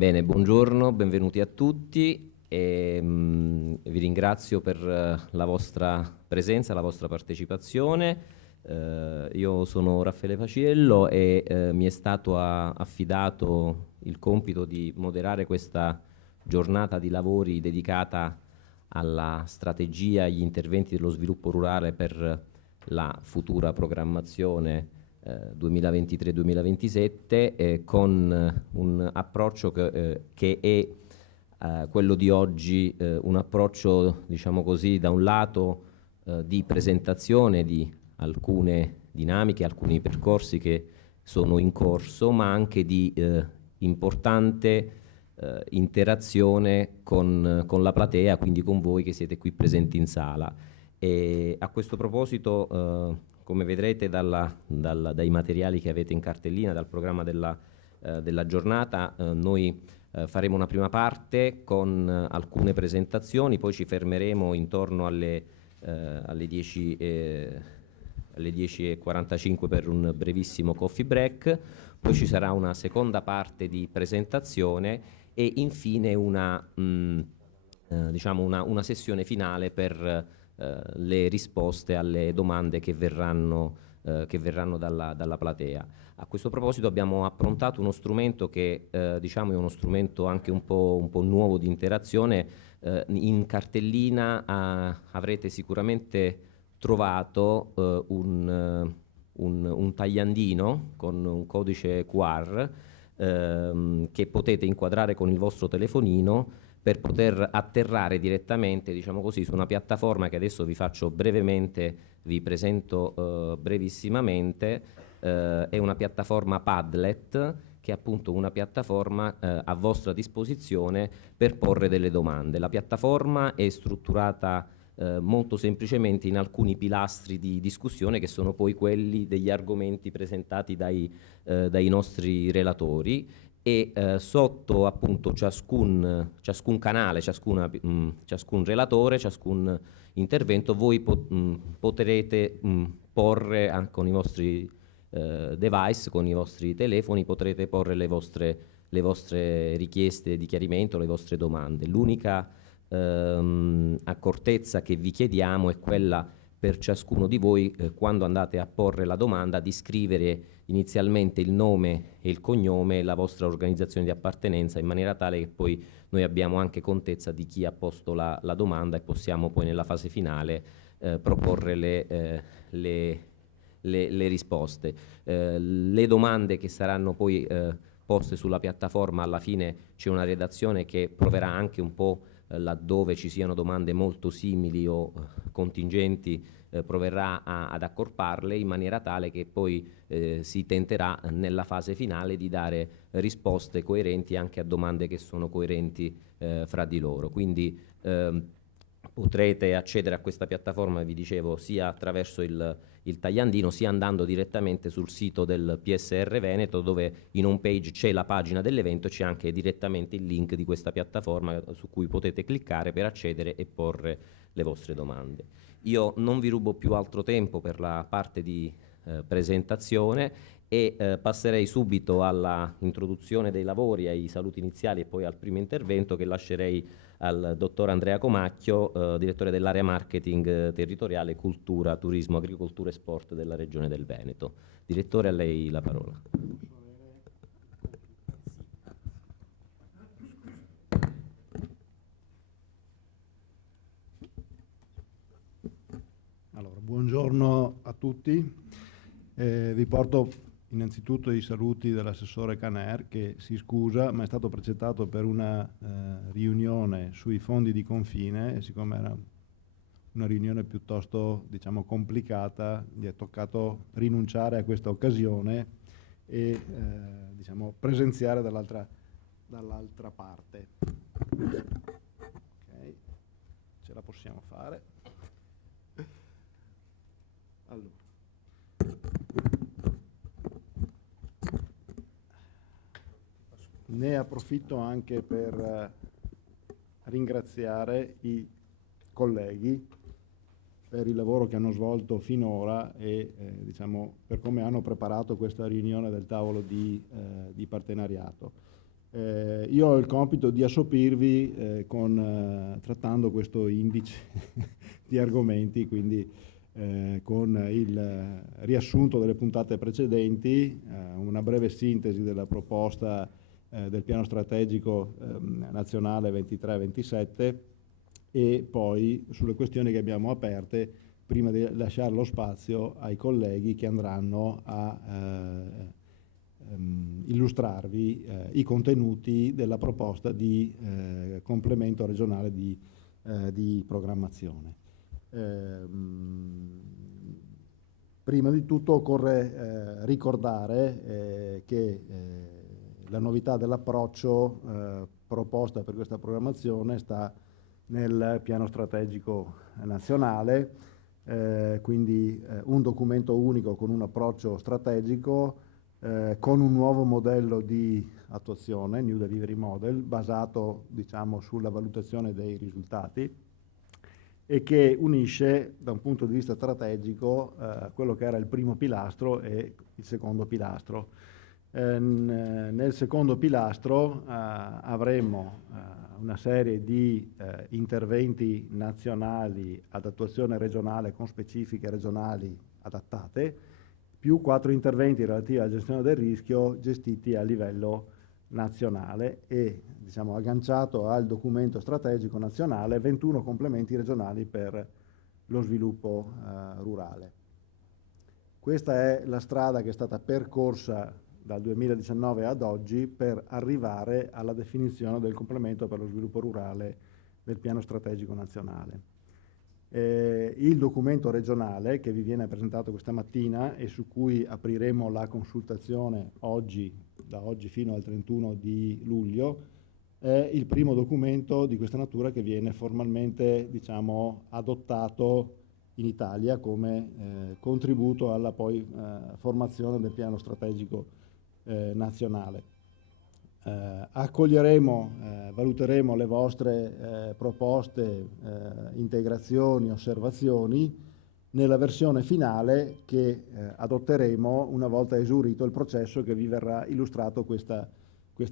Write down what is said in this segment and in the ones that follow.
Bene, buongiorno, benvenuti a tutti e vi ringrazio per la vostra presenza, la vostra partecipazione. Io sono Raffaele Faciello e mi è stato affidato il compito di moderare questa giornata di lavori dedicata alla strategia e agli interventi dello sviluppo rurale per la futura programmazione 2023-2027 con un approccio che è quello di oggi, un approccio, diciamo così, da un lato di presentazione di alcune dinamiche, alcuni percorsi che sono in corso, ma anche di importante interazione con la platea, quindi con voi che siete qui presenti in sala. E a questo proposito, come vedrete dai materiali che avete in cartellina, dal programma della giornata, noi faremo una prima parte con alcune presentazioni, poi ci fermeremo intorno alle 10, alle 10:45 per un brevissimo coffee break, poi ci sarà una seconda parte di presentazione e infine diciamo una sessione finale per le risposte alle domande che verranno dalla platea. A questo proposito abbiamo approntato uno strumento che diciamo è uno strumento anche un po' nuovo di interazione. In cartellina avrete sicuramente trovato un tagliandino con un codice QR che potete inquadrare con il vostro telefonino per poter atterrare direttamente, diciamo così, su una piattaforma che adesso vi faccio brevemente, vi presento brevissimamente. È una piattaforma Padlet, che è appunto una piattaforma a vostra disposizione per porre delle domande. La piattaforma è strutturata molto semplicemente in alcuni pilastri di discussione che sono poi quelli degli argomenti presentati dai nostri relatori e sotto appunto ciascun canale, ciascun relatore, ciascun intervento voi potrete porre con i vostri device, con i vostri telefoni, potrete porre le vostre richieste di chiarimento, le vostre domande. L'unica accortezza che vi chiediamo è quella per ciascuno di voi, quando andate a porre la domanda, di scrivere inizialmente il nome e il cognome e la vostra organizzazione di appartenenza, in maniera tale che poi noi abbiamo anche contezza di chi ha posto la domanda e possiamo poi nella fase finale proporre le risposte. Le domande che saranno poi poste sulla piattaforma, alla fine c'è una redazione che proverà anche un po' laddove ci siano domande molto simili o contingenti, proverà ad accorparle in maniera tale che poi si tenterà nella fase finale di dare risposte coerenti anche a domande che sono coerenti fra di loro. Quindi potrete accedere a questa piattaforma, vi dicevo, sia attraverso il tagliandino, sia andando direttamente sul sito del PSR Veneto, dove in home page c'è la pagina dell'evento, c'è anche direttamente il link di questa piattaforma su cui potete cliccare per accedere e porre le vostre domande. Io non vi rubo più altro tempo per la parte di presentazione e passerei subito alla introduzione dei lavori, ai saluti iniziali e poi al primo intervento che lascerei al dottor Andrea Comacchio, direttore dell'area marketing territoriale cultura, turismo, agricoltura e sport della Regione del Veneto. Direttore, a lei la parola. Allora, buongiorno a tutti. Vi porto innanzitutto i saluti dell'assessore Caner, che si scusa ma è stato precettato per una riunione sui fondi di confine e siccome era una riunione piuttosto, diciamo, complicata, gli è toccato rinunciare a questa occasione e diciamo, presenziare dall'altra parte. Ok, ce la possiamo fare. Allora. Ne approfitto anche per ringraziare i colleghi per il lavoro che hanno svolto finora e diciamo, per come hanno preparato questa riunione del tavolo di partenariato. Io ho il compito di assopirvi trattando questo indice di argomenti, quindi con il riassunto delle puntate precedenti, una breve sintesi della proposta del piano strategico nazionale 23-27 e poi sulle questioni che abbiamo aperte prima di lasciare lo spazio ai colleghi che andranno a illustrarvi i contenuti della proposta di complemento regionale di programmazione. Prima di tutto occorre ricordare che la novità dell'approccio proposta per questa programmazione sta nel piano strategico nazionale, quindi un documento unico con un approccio strategico, con un nuovo modello di attuazione, New Delivery Model, basato diciamo sulla valutazione dei risultati e che unisce da un punto di vista strategico quello che era il primo pilastro e il secondo pilastro. Nel secondo pilastro avremo una serie di interventi nazionali ad attuazione regionale con specifiche regionali adattate, più 4 interventi relativi alla gestione del rischio gestiti a livello nazionale e diciamo agganciato al documento strategico nazionale 21 complementi regionali per lo sviluppo rurale. Questa è la strada che è stata percorsa dal 2019 ad oggi per arrivare alla definizione del complemento per lo sviluppo rurale del piano strategico nazionale. Il documento regionale che vi viene presentato questa mattina e su cui apriremo la consultazione da oggi fino al 31 di luglio è il primo documento di questa natura che viene formalmente diciamo, adottato in Italia come contributo alla poi formazione del piano strategico nazionale. Accoglieremo, valuteremo le vostre proposte, integrazioni, osservazioni nella versione finale che adotteremo una volta esaurito il processo che vi verrà illustrato questa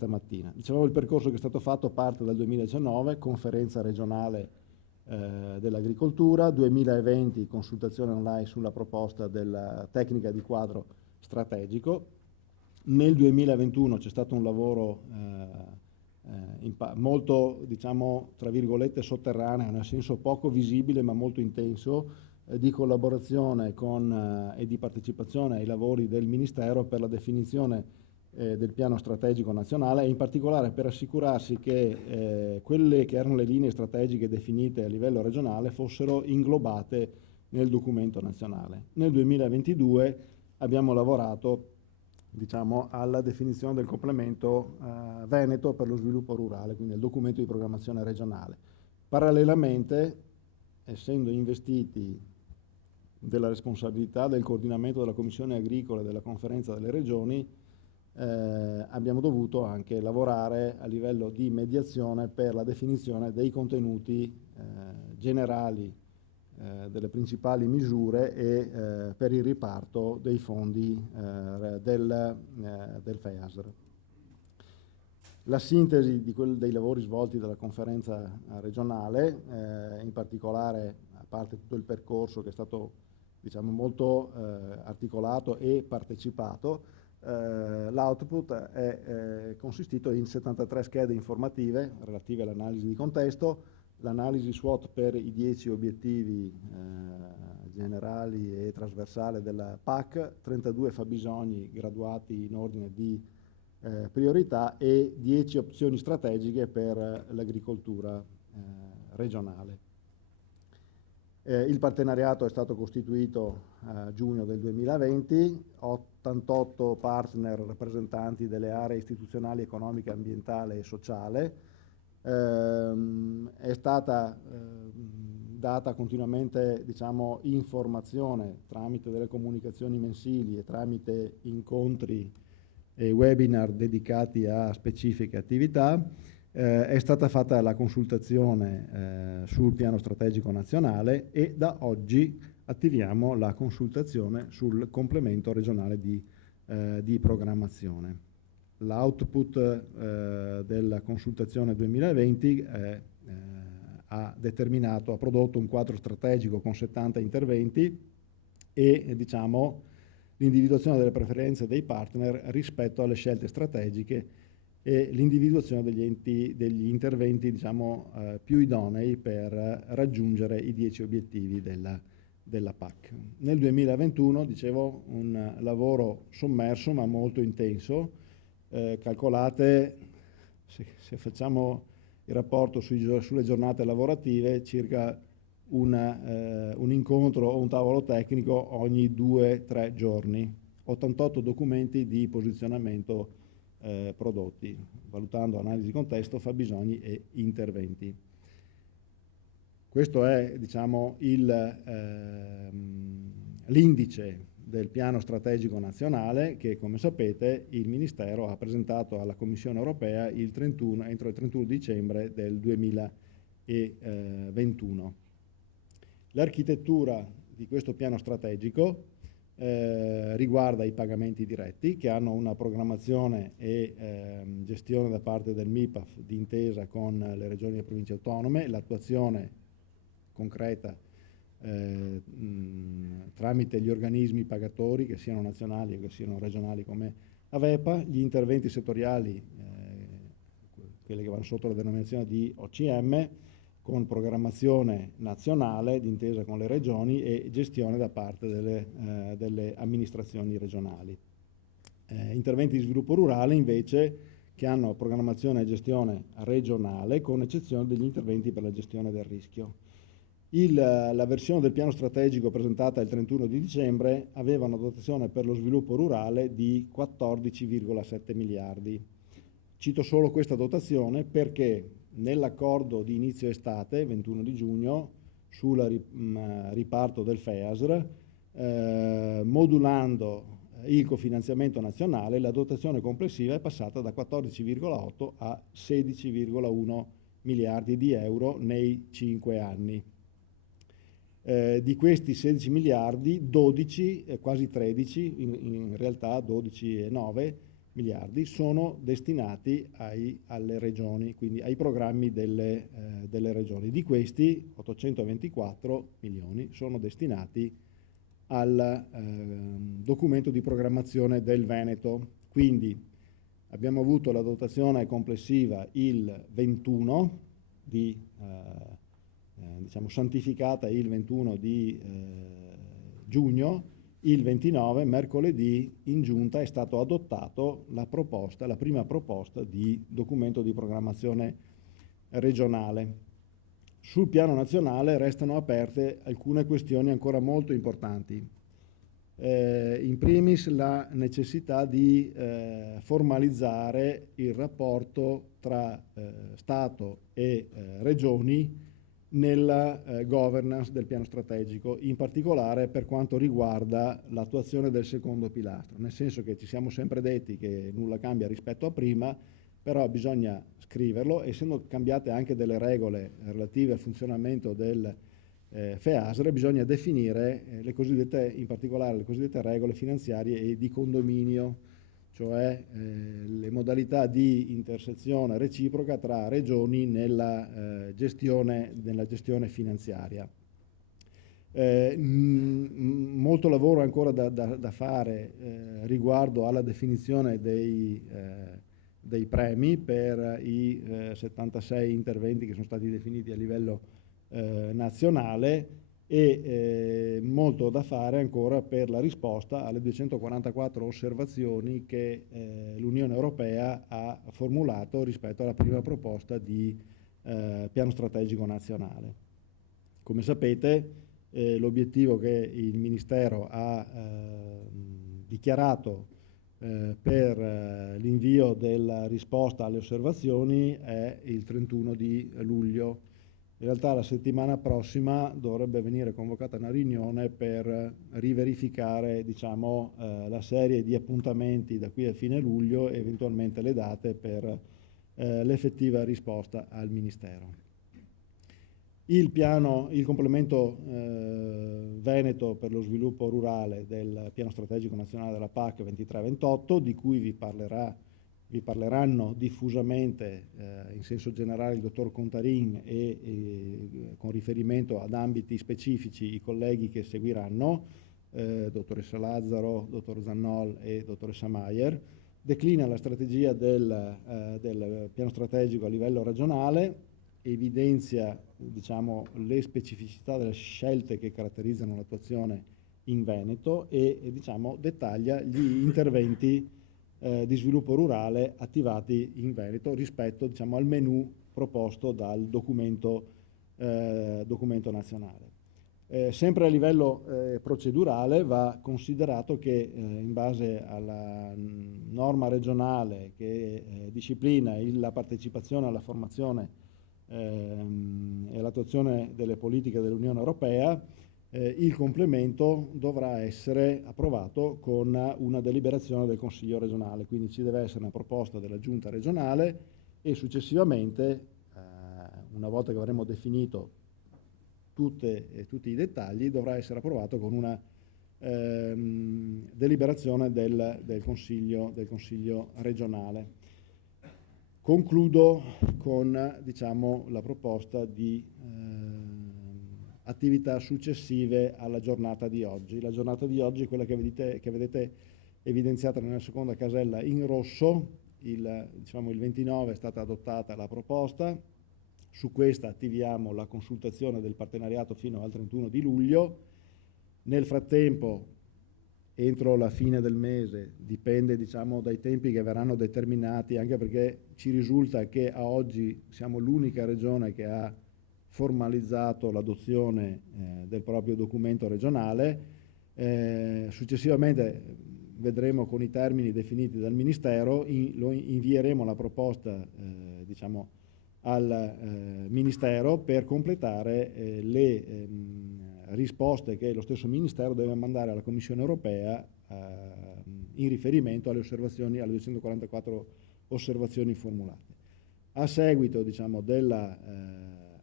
mattina. Dicevamo, il percorso che è stato fatto parte dal 2019, conferenza regionale dell'agricoltura, 2020 consultazione online sulla proposta della tecnica di quadro strategico. Nel 2021 c'è stato un lavoro molto, diciamo, tra virgolette, sotterraneo, nel senso poco visibile ma molto intenso, di collaborazione e di partecipazione ai lavori del Ministero per la definizione del piano strategico nazionale e in particolare per assicurarsi che quelle che erano le linee strategiche definite a livello regionale fossero inglobate nel documento nazionale. Nel 2022 abbiamo lavorato diciamo, alla definizione del complemento Veneto per lo sviluppo rurale, quindi il documento di programmazione regionale. Parallelamente, essendo investiti della responsabilità del coordinamento della Commissione Agricola e della Conferenza delle Regioni, abbiamo dovuto anche lavorare a livello di mediazione per la definizione dei contenuti generali delle principali misure e per il riparto dei fondi del FEASR. La sintesi dei lavori svolti dalla conferenza regionale, in particolare, a parte tutto il percorso che è stato diciamo, molto articolato e partecipato, l'output è consistito in 73 schede informative relative all'analisi di contesto, l'analisi SWOT per i 10 obiettivi generali e trasversali della PAC, 32 fabbisogni graduati in ordine di priorità e 10 opzioni strategiche per l'agricoltura regionale. Il partenariato è stato costituito a giugno del 2020, 88 partner rappresentanti delle aree istituzionali, economiche, ambientale e sociale. È stata data continuamente diciamo, informazione tramite delle comunicazioni mensili e tramite incontri e webinar dedicati a specifiche attività. È stata fatta la consultazione sul piano strategico nazionale e da oggi attiviamo la consultazione sul complemento regionale di programmazione. L'output della consultazione 2020 ha prodotto un quadro strategico con 70 interventi e diciamo l'individuazione delle preferenze dei partner rispetto alle scelte strategiche e l'individuazione degli interventi diciamo, più idonei per raggiungere i 10 obiettivi della PAC. Nel 2021, dicevo, un lavoro sommerso ma molto intenso. Calcolate, se facciamo il rapporto sulle giornate lavorative, circa un incontro o un tavolo tecnico ogni 2-3 giorni, 88 documenti di posizionamento prodotti, valutando analisi di contesto, fabbisogni e interventi. Questo è diciamo, l'indice del piano strategico nazionale che, come sapete, il Ministero ha presentato alla Commissione europea entro il 31 dicembre del 2021. L'architettura di questo piano strategico riguarda i pagamenti diretti che hanno una programmazione e gestione da parte del MIPAF d'intesa con le regioni e le province autonome, l'attuazione concreta tramite gli organismi pagatori che siano nazionali o che siano regionali come Avepa, gli interventi settoriali, quelli che vanno sotto la denominazione di OCM, con programmazione nazionale d'intesa con le regioni e gestione da parte delle amministrazioni regionali. Interventi di sviluppo rurale invece che hanno programmazione e gestione regionale con eccezione degli interventi per la gestione del rischio. La versione del piano strategico presentata il 31 di dicembre aveva una dotazione per lo sviluppo rurale di 14,7 miliardi. Cito solo questa dotazione perché nell'accordo di inizio estate, 21 di giugno, sul riparto del FEASR, modulando il cofinanziamento nazionale, la dotazione complessiva è passata da 14,8 a 16,1 miliardi di euro nei 5 anni. Di questi 16 miliardi, 12, quasi 13, in realtà 12,9 miliardi, sono destinati alle regioni, quindi ai programmi delle regioni. Di questi 824 milioni sono destinati al documento di programmazione del Veneto. Quindi abbiamo avuto la dotazione complessiva il 21 diciamo santificata il 21 di giugno. Il 29, mercoledì, in giunta è stato adottato la prima proposta di documento di programmazione regionale. Sul piano nazionale restano aperte alcune questioni ancora molto importanti. In primis la necessità di formalizzare il rapporto tra Stato e regioni nella governance del piano strategico, in particolare per quanto riguarda l'attuazione del secondo pilastro, nel senso che ci siamo sempre detti che nulla cambia rispetto a prima, però bisogna scriverlo, essendo cambiate anche delle regole relative al funzionamento del FEASR, bisogna definire in particolare le cosiddette regole finanziarie e di condominio, cioè le modalità di intersezione reciproca tra regioni nella gestione finanziaria. Molto lavoro ancora da fare riguardo alla definizione dei premi per i 76 interventi che sono stati definiti a livello nazionale e molto da fare ancora per la risposta alle 244 osservazioni che l'Unione Europea ha formulato rispetto alla prima proposta di piano strategico nazionale. Come sapete, l'obiettivo che il Ministero ha dichiarato per l'invio della risposta alle osservazioni è il 31 di luglio. In realtà la settimana prossima dovrebbe venire convocata una riunione per riverificare diciamo, la serie di appuntamenti da qui a fine luglio e eventualmente le date per l'effettiva risposta al Ministero. Il complemento Veneto per lo sviluppo rurale del piano strategico nazionale della PAC 23-28, di cui vi parlerà vi parleranno diffusamente in senso generale il dottor Contarin e con riferimento ad ambiti specifici i colleghi che seguiranno, dottoressa Lazzaro, dottor Zannol e dottoressa Maier. Declina la strategia del piano strategico a livello regionale, evidenzia diciamo, le specificità delle scelte che caratterizzano l'attuazione in Veneto e diciamo, dettaglia gli interventi di sviluppo rurale attivati in Veneto rispetto diciamo, al menu proposto dal documento nazionale. Sempre a livello procedurale va considerato che in base alla norma regionale che disciplina la partecipazione alla formazione e all'attuazione delle politiche dell'Unione Europea, il complemento dovrà essere approvato con una deliberazione del Consiglio regionale, quindi ci deve essere una proposta della Giunta regionale e successivamente, una volta che avremo definito tutti i dettagli, dovrà essere approvato con una deliberazione del Consiglio regionale. Concludo con diciamo, la proposta di attività successive alla giornata di oggi. La giornata di oggi è quella che vedete evidenziata nella seconda casella in rosso. Diciamo, il 29 è stata adottata la proposta, su questa attiviamo la consultazione del partenariato fino al 31 di luglio. Nel frattempo, entro la fine del mese, dipende diciamo, dai tempi che verranno determinati, anche perché ci risulta che a oggi siamo l'unica regione che ha formalizzato l'adozione del proprio documento regionale. Successivamente vedremo con i termini definiti dal Ministero, lo invieremo la proposta diciamo, al Ministero per completare le risposte che lo stesso Ministero deve mandare alla Commissione Europea in riferimento alle 244 osservazioni formulate. A seguito diciamo, della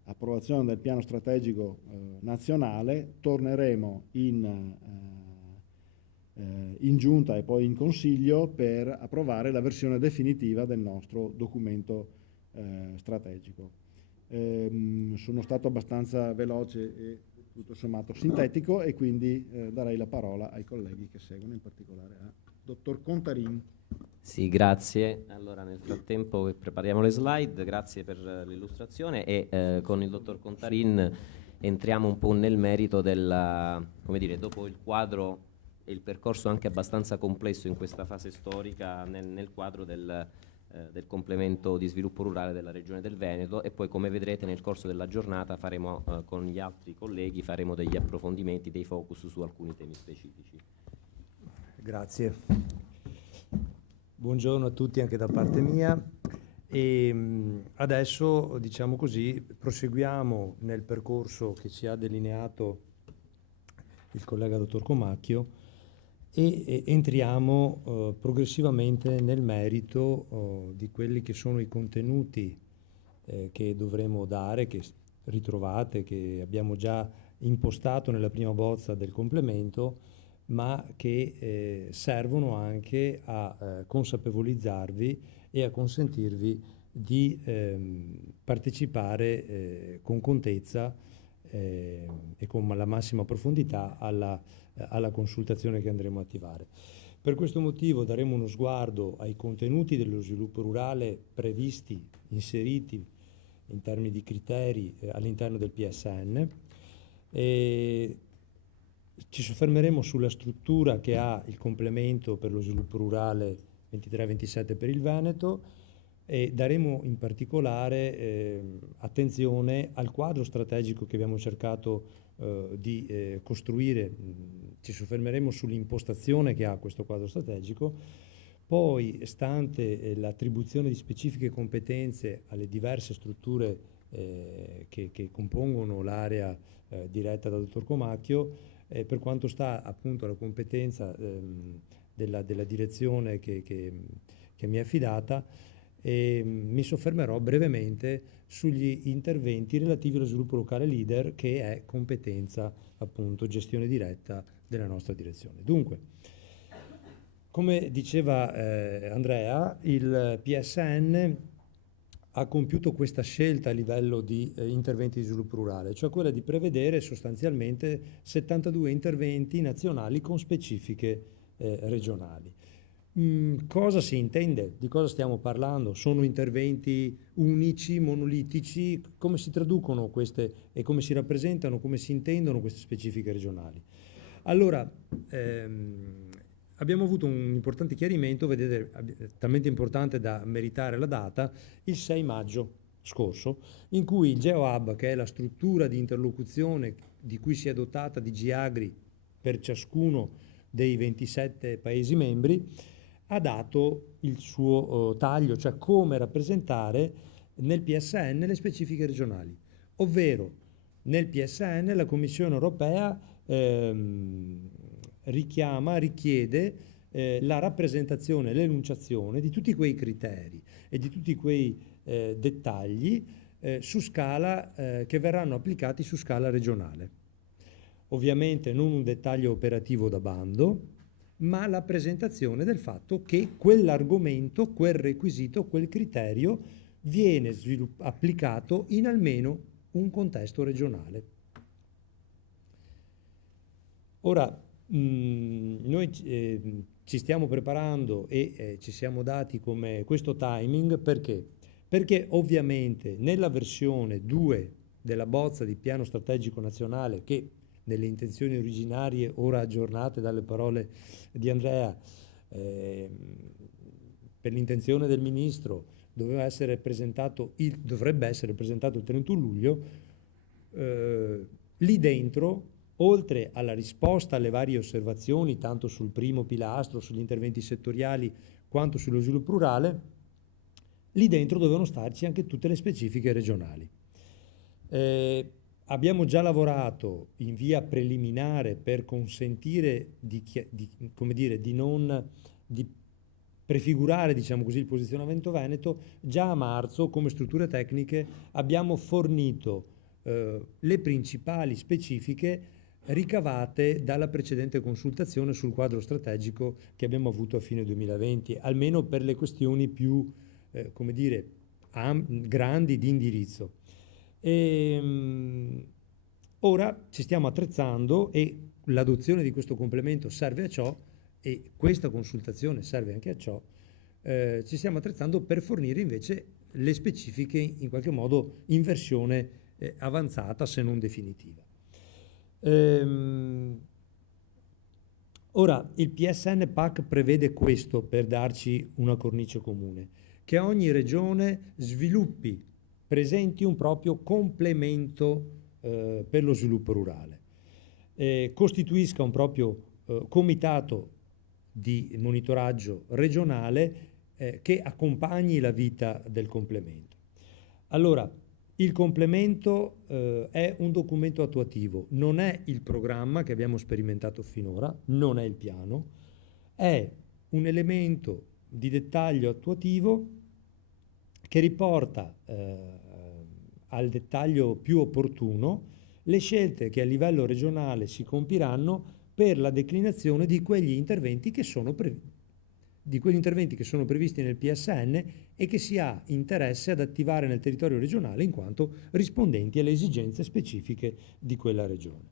approvazione del piano strategico nazionale, torneremo in giunta e poi in consiglio per approvare la versione definitiva del nostro documento strategico. Sono stato abbastanza veloce e tutto sommato sintetico e quindi darei la parola ai colleghi che seguono, in particolare a dottor Contarin. Sì, grazie. Allora, nel frattempo prepariamo le slide, grazie per l'illustrazione e con il dottor Contarin entriamo un po' nel merito come dire, dopo il quadro e il percorso anche abbastanza complesso in questa fase storica nel quadro del complemento di sviluppo rurale della Regione del Veneto, e poi come vedrete nel corso della giornata faremo con gli altri colleghi degli approfondimenti, dei focus su alcuni temi specifici. Grazie. Buongiorno a tutti anche da parte mia e adesso diciamo così proseguiamo nel percorso che ci ha delineato il collega dottor Comacchio e entriamo progressivamente nel merito di quelli che sono i contenuti che dovremo dare, che ritrovate, che abbiamo già impostato nella prima bozza del complemento, ma che servono anche a consapevolizzarvi e a consentirvi di partecipare con contezza e con la massima profondità alla consultazione che andremo a attivare. Per questo motivo daremo uno sguardo ai contenuti dello sviluppo rurale previsti, inseriti in termini di criteri all'interno del PSN. Ci soffermeremo sulla struttura che ha il complemento per lo sviluppo rurale 23-27 per il Veneto e daremo in particolare attenzione al quadro strategico che abbiamo cercato di costruire. Ci soffermeremo sull'impostazione che ha questo quadro strategico, poi stante l'attribuzione di specifiche competenze alle diverse strutture che compongono l'area diretta dal dottor Comacchio, per quanto sta appunto alla competenza della direzione che mi è affidata, mi soffermerò brevemente sugli interventi relativi allo sviluppo locale leader, che è competenza appunto gestione diretta della nostra direzione. Dunque, Come diceva Andrea, il PSN ha compiuto questa scelta a livello di interventi di sviluppo rurale, cioè quella di prevedere sostanzialmente 72 interventi nazionali con specifiche regionali. Cosa si intende? Di cosa stiamo parlando? Sono interventi unici, monolitici? Come si traducono queste e come si rappresentano, come si intendono queste specifiche regionali? Allora, abbiamo avuto un importante chiarimento, vedete, talmente importante da meritare la data, il 6 maggio scorso, in cui il GeoHub, che è la struttura di interlocuzione di cui si è dotata DG Agri per ciascuno dei 27 Paesi membri, ha dato il suo taglio, cioè come rappresentare nel PSN le specifiche regionali. Ovvero, nel PSN la Commissione europea richiede la rappresentazione, l'enunciazione di tutti quei criteri e di tutti quei dettagli su scala che verranno applicati su scala regionale. Ovviamente non un dettaglio operativo da bando, ma la presentazione del fatto che quell'argomento, quel requisito, quel criterio viene applicato in almeno un contesto regionale. Ora, noi ci stiamo preparando e ci siamo dati come questo timing perché? Perché ovviamente nella versione 2 della bozza di piano strategico nazionale, che nelle intenzioni originarie ora aggiornate dalle parole di Andrea, per l'intenzione del Ministro dovrebbe essere presentato il 31 luglio, lì dentro, oltre alla risposta alle varie osservazioni, tanto sul primo pilastro, sugli interventi settoriali, quanto sullo sviluppo rurale, lì dentro dovevano starci anche tutte le specifiche regionali. Abbiamo già lavorato in via preliminare per consentire di prefigurare, diciamo così, il posizionamento veneto. Già a marzo, come strutture tecniche, abbiamo fornito le principali specifiche ricavate dalla precedente consultazione sul quadro strategico che abbiamo avuto a fine 2020, almeno per le questioni più, grandi di indirizzo. Ora ci stiamo attrezzando e l'adozione di questo complemento serve a ciò, e questa consultazione serve anche a ciò. Ci stiamo attrezzando per fornire invece le specifiche in qualche modo in versione avanzata, se non definitiva. Ora, il PSN PAC prevede questo per darci una cornice comune, che ogni regione sviluppi, presenti un proprio complemento per lo sviluppo rurale, costituisca un proprio comitato di monitoraggio regionale che accompagni la vita del complemento. Allora, il complemento è un documento attuativo, non è il programma che abbiamo sperimentato finora, non è il piano, è un elemento di dettaglio attuativo che riporta al dettaglio più opportuno le scelte che a livello regionale si compiranno per la declinazione di quegli interventi che sono previsti nel PSN e che si ha interesse ad attivare nel territorio regionale in quanto rispondenti alle esigenze specifiche di quella regione.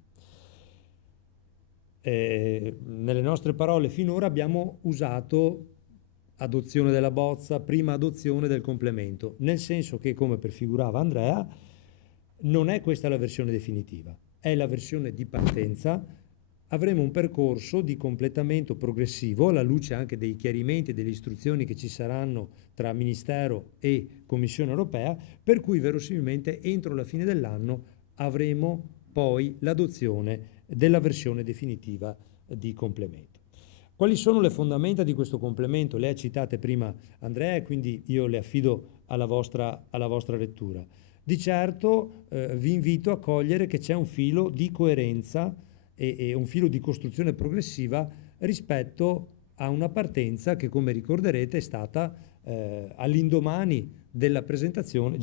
Nelle nostre parole finora abbiamo usato adozione della bozza, prima adozione del complemento, nel senso che, come prefigurava Andrea, non è questa la versione definitiva, è la versione di partenza. Avremo un percorso di completamento progressivo alla luce anche dei chiarimenti e delle istruzioni che ci saranno tra Ministero e Commissione europea, per cui verosimilmente entro la fine dell'anno avremo poi l'adozione della versione definitiva di complemento. Quali sono le fondamenta di questo complemento? Le ha citate prima Andrea, quindi io le affido alla vostra lettura. Di certo vi invito a cogliere che c'è un filo di coerenza e un filo di costruzione progressiva rispetto a una partenza che, come ricorderete, è stata all'indomani della presentazione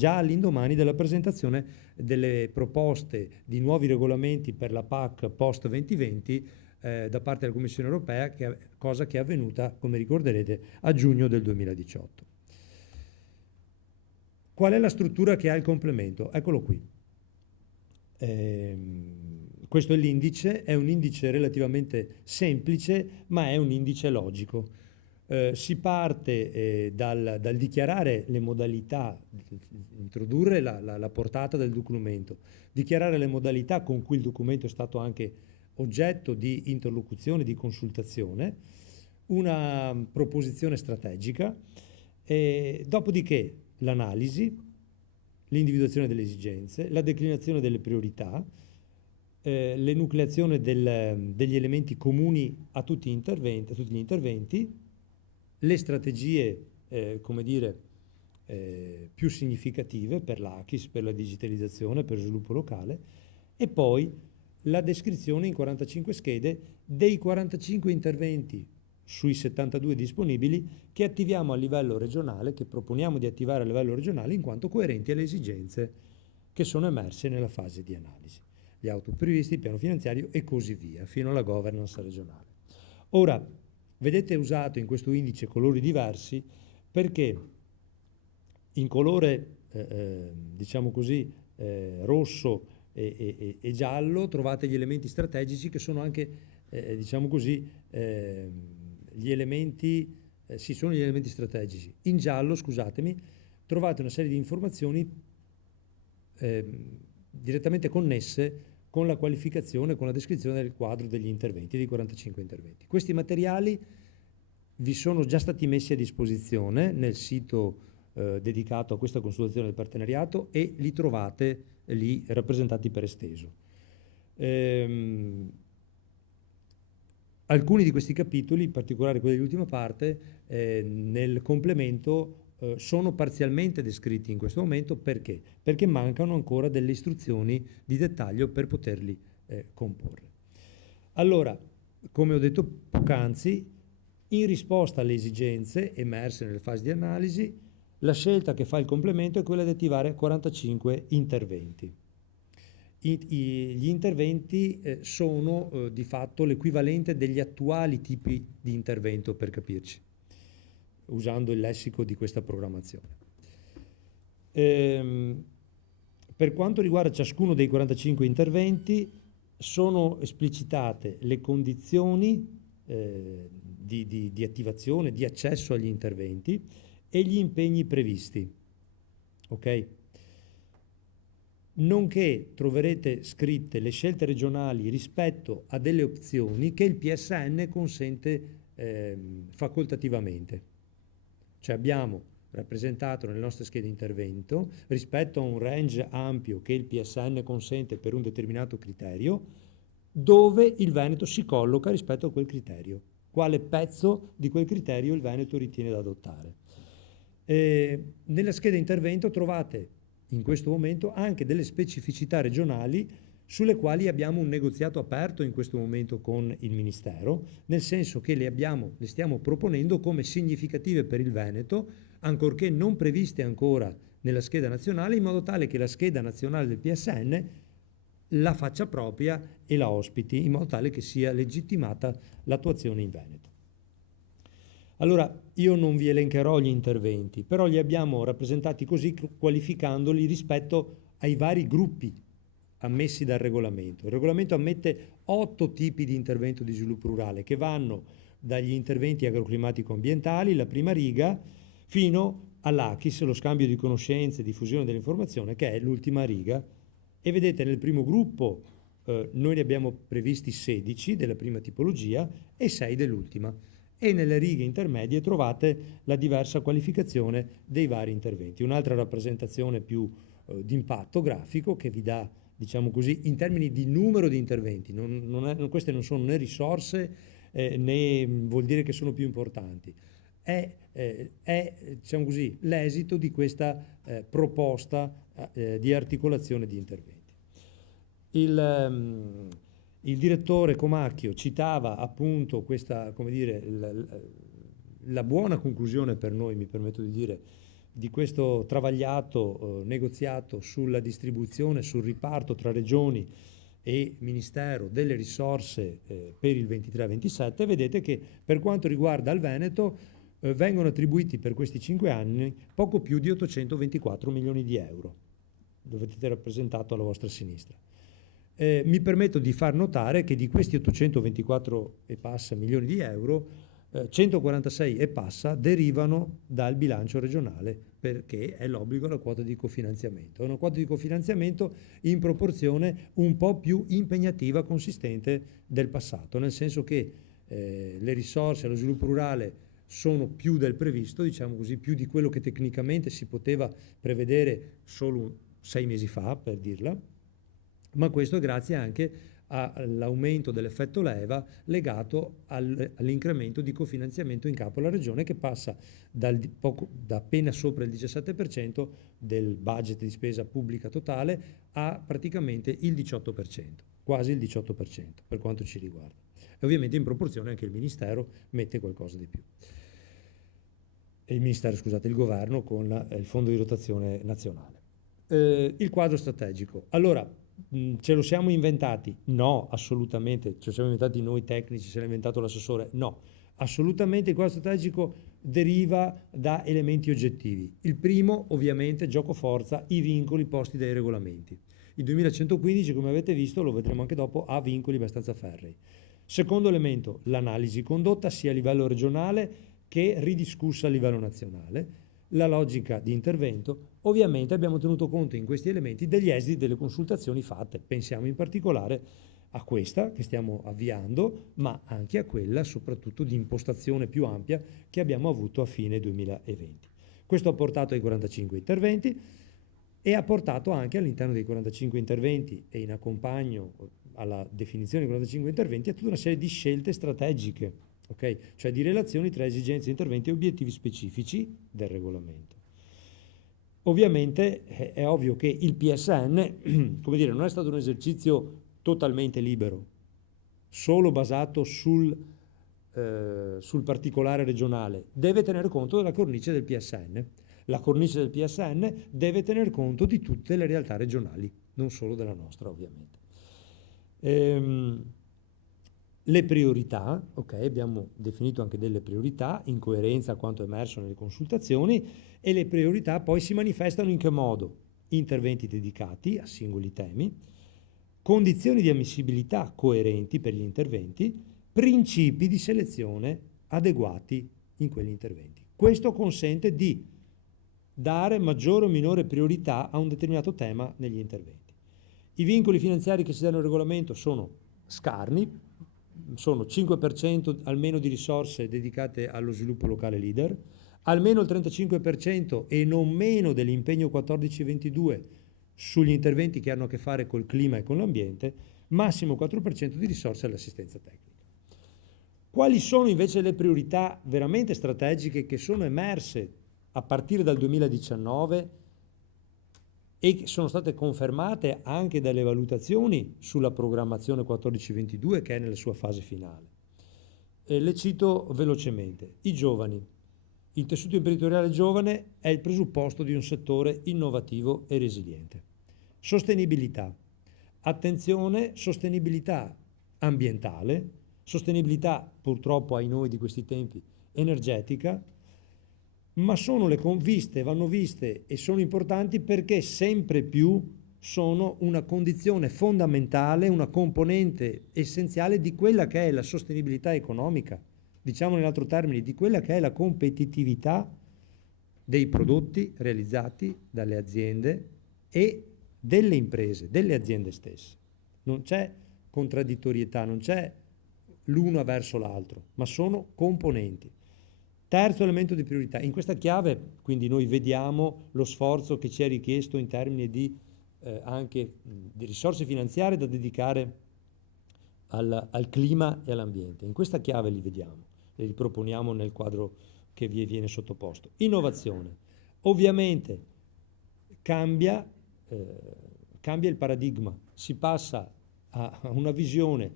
delle proposte di nuovi regolamenti per la PAC post 2020 da parte della Commissione europea, cosa che è avvenuta, come ricorderete, a giugno del 2018. Qual è la struttura che ha il complemento? Eccolo qui. Questo è l'indice, è un indice relativamente semplice, ma è un indice logico. Si parte dal dichiarare le modalità, introdurre la portata del documento, dichiarare le modalità con cui il documento è stato anche oggetto di interlocuzione, di consultazione, una proposizione strategica, dopodiché l'analisi, l'individuazione delle esigenze, la declinazione delle priorità, l'enucleazione degli elementi comuni a tutti gli interventi, le strategie, come dire, più significative per l'ACHIS, per la digitalizzazione, per lo sviluppo locale, e poi la descrizione in 45 schede dei 45 interventi sui 72 disponibili che attiviamo a livello regionale, che proponiamo di attivare a livello regionale in quanto coerenti alle esigenze che sono emerse nella fase di analisi. Gli auto previsti, il piano finanziario e così via, fino alla governance regionale. Ora, vedete usato in questo indice colori diversi perché in colore, diciamo così, rosso e giallo trovate gli elementi strategici che sono anche, diciamo così, gli elementi, sì, sono gli elementi strategici. In giallo, scusatemi, trovate una serie di informazioni direttamente connesse con la qualificazione, con la descrizione del quadro degli interventi, dei 45 interventi. Questi materiali vi sono già stati messi a disposizione nel sito dedicato a questa consultazione del partenariato e li trovate lì rappresentati per esteso. Alcuni di questi capitoli, in particolare quelli dell'ultima parte, nel complemento sono parzialmente descritti in questo momento. Perché? Perché mancano ancora delle istruzioni di dettaglio per poterli comporre. Allora, come ho detto poc'anzi, in risposta alle esigenze emerse nelle fasi di analisi, la scelta che fa il complemento è quella di attivare 45 interventi. Gli interventi sono di fatto l'equivalente degli attuali tipi di intervento, per capirci, usando il lessico di questa programmazione. Per quanto riguarda ciascuno dei 45 interventi, sono esplicitate le condizioni di attivazione, di accesso agli interventi e gli impegni previsti. Ok? Nonché troverete scritte le scelte regionali rispetto a delle opzioni che il PSN consente facoltativamente. Cioè abbiamo rappresentato nelle nostre schede di intervento, rispetto a un range ampio che il PSN consente per un determinato criterio, dove il Veneto si colloca rispetto a quel criterio, quale pezzo di quel criterio il Veneto ritiene da adottare. Nella scheda intervento trovate in questo momento anche delle specificità regionali sulle quali abbiamo un negoziato aperto in questo momento con il Ministero, nel senso che le stiamo proponendo come significative per il Veneto, ancorché non previste ancora nella scheda nazionale, in modo tale che la scheda nazionale del PSN la faccia propria e la ospiti, in modo tale che sia legittimata l'attuazione in Veneto. Allora, io non vi elencherò gli interventi, però li abbiamo rappresentati così, qualificandoli rispetto ai vari gruppi ammessi dal regolamento. Il regolamento ammette 8 tipi di intervento di sviluppo rurale che vanno dagli interventi agroclimatico-ambientali, la prima riga, fino all'ACHIS, lo scambio di conoscenze, diffusione dell'informazione, che è l'ultima riga. E vedete, nel primo gruppo noi ne abbiamo previsti 16 della prima tipologia e 6 dell'ultima. E nelle righe intermedie trovate la diversa qualificazione dei vari interventi. Un'altra rappresentazione più d'impatto grafico che vi dà, diciamo così, in termini di numero di interventi. Queste non sono né risorse né vuol dire che sono più importanti. È diciamo così, l'esito di questa proposta di articolazione di interventi. Il direttore Comacchio citava appunto questa, come dire, la buona conclusione per noi, mi permetto di dire, di questo travagliato negoziato sulla distribuzione, sul riparto tra regioni e Ministero delle risorse per il 23-27, vedete che per quanto riguarda il Veneto vengono attribuiti per questi 5 anni poco più di 824 milioni di euro. Lo vedete rappresentato alla vostra sinistra. Mi permetto di far notare che di questi 824 e passa milioni di euro, 146 e passa derivano dal bilancio regionale, perché è l'obbligo alla quota di cofinanziamento. È una quota di cofinanziamento in proporzione un po' più impegnativa, consistente del passato, nel senso che le risorse allo sviluppo rurale sono più del previsto, diciamo così, più di quello che tecnicamente si poteva prevedere solo 6 mesi fa, per dirla, ma questo è grazie anche all'aumento dell'effetto leva legato all'incremento di cofinanziamento in capo alla regione, che passa da appena sopra il 17% del budget di spesa pubblica totale a praticamente il 18%, quasi il 18% per quanto ci riguarda. E ovviamente in proporzione anche il Ministero mette qualcosa di più. Il Governo con il Fondo di rotazione nazionale. Il quadro strategico. Allora, ce lo siamo inventati? No, assolutamente. Ce lo siamo inventati noi tecnici, se l'ha inventato l'assessore? No, assolutamente. Il quadro strategico deriva da elementi oggettivi. Il primo, ovviamente, gioco forza, i vincoli posti dai regolamenti. Il 2115, come avete visto, lo vedremo anche dopo, ha vincoli abbastanza ferrei. Secondo elemento, l'analisi condotta sia a livello regionale che ridiscussa a livello nazionale. La logica di intervento. Ovviamente abbiamo tenuto conto in questi elementi degli esiti delle consultazioni fatte. Pensiamo in particolare a questa che stiamo avviando, ma anche a quella soprattutto di impostazione più ampia che abbiamo avuto a fine 2020. Questo ha portato ai 45 interventi e ha portato anche all'interno dei 45 interventi e in accompagno alla definizione dei 45 interventi a tutta una serie di scelte strategiche. Okay? Cioè di relazioni tra esigenze, interventi e obiettivi specifici del regolamento. Ovviamente è ovvio che il PSN, come dire, non è stato un esercizio totalmente libero, solo basato sul particolare regionale, deve tener conto della cornice del PSN. La cornice del PSN deve tener conto di tutte le realtà regionali, non solo della nostra, ovviamente. Le priorità, ok, abbiamo definito anche delle priorità in coerenza a quanto emerso nelle consultazioni, e le priorità poi si manifestano in che modo? Interventi dedicati a singoli temi, condizioni di ammissibilità coerenti per gli interventi, principi di selezione adeguati in quegli interventi. Questo consente di dare maggiore o minore priorità a un determinato tema negli interventi. I vincoli finanziari che si danno al regolamento sono scarni, sono 5% almeno di risorse dedicate allo sviluppo locale leader, almeno il 35% e non meno dell'impegno 14-22 sugli interventi che hanno a che fare col clima e con l'ambiente, massimo 4% di risorse all'assistenza tecnica. Quali sono invece le priorità veramente strategiche che sono emerse a partire dal 2019 e che sono state confermate anche dalle valutazioni sulla programmazione 14-22 che è nella sua fase finale? Le cito velocemente. I giovani. Il tessuto imprenditoriale giovane è il presupposto di un settore innovativo e resiliente. Sostenibilità. Attenzione, sostenibilità ambientale, sostenibilità purtroppo ai noi di questi tempi energetica, ma sono vanno viste e sono importanti perché sempre più sono una condizione fondamentale, una componente essenziale di quella che è la sostenibilità economica, diciamo in altri termini, di quella che è la competitività dei prodotti realizzati dalle aziende e delle imprese, delle aziende stesse. Non c'è contraddittorietà, non c'è l'uno verso l'altro, ma sono componenti. Terzo elemento di priorità. In questa chiave, quindi, noi vediamo lo sforzo che ci è richiesto in termini di anche di risorse finanziarie da dedicare al clima e all'ambiente. In questa chiave li vediamo, li riproponiamo nel quadro che vi viene sottoposto. Innovazione. Ovviamente cambia il paradigma, si passa a una visione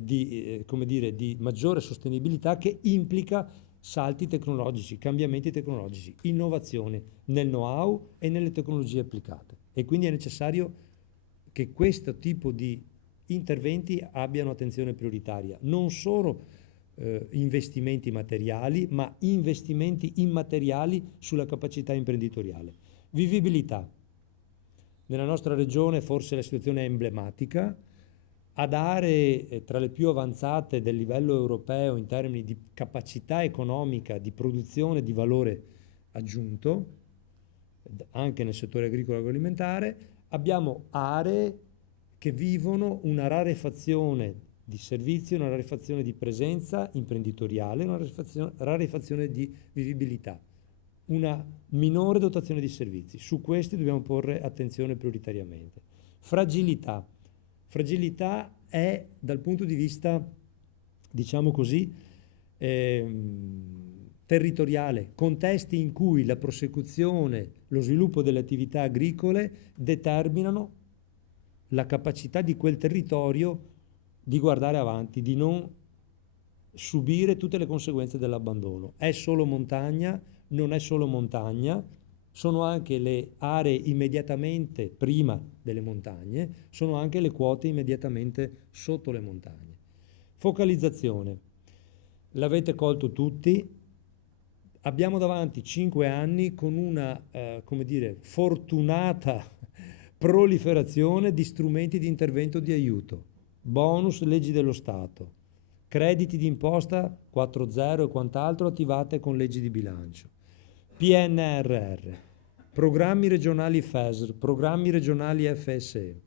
di maggiore sostenibilità che implica salti tecnologici, cambiamenti tecnologici, innovazione nel know-how e nelle tecnologie applicate. E quindi è necessario che questo tipo di interventi abbiano attenzione prioritaria, non solo investimenti materiali, ma investimenti immateriali sulla capacità imprenditoriale. Vivibilità. Nella nostra regione forse la situazione è emblematica. Ad aree tra le più avanzate del livello europeo in termini di capacità economica di produzione di valore aggiunto, anche nel settore agricolo e agroalimentare, abbiamo aree che vivono una rarefazione di servizi, una rarefazione di presenza imprenditoriale, una rarefazione di vivibilità, una minore dotazione di servizi. Su questi dobbiamo porre attenzione prioritariamente. Fragilità. Fragilità è dal punto di vista, diciamo così, territoriale, contesti in cui la prosecuzione, lo sviluppo delle attività agricole determinano la capacità di quel territorio di guardare avanti, di non subire tutte le conseguenze dell'abbandono. È solo montagna, non è solo montagna, sono anche le aree immediatamente prima delle montagne, sono anche le quote immediatamente sotto le montagne. Focalizzazione. L'avete colto tutti. Abbiamo davanti 5 anni con una, come dire, fortunata proliferazione di strumenti di intervento di aiuto, bonus, leggi dello Stato, crediti d'imposta 4.0 e quant'altro attivate con leggi di bilancio, PNRR, programmi regionali FESR, programmi regionali FSE,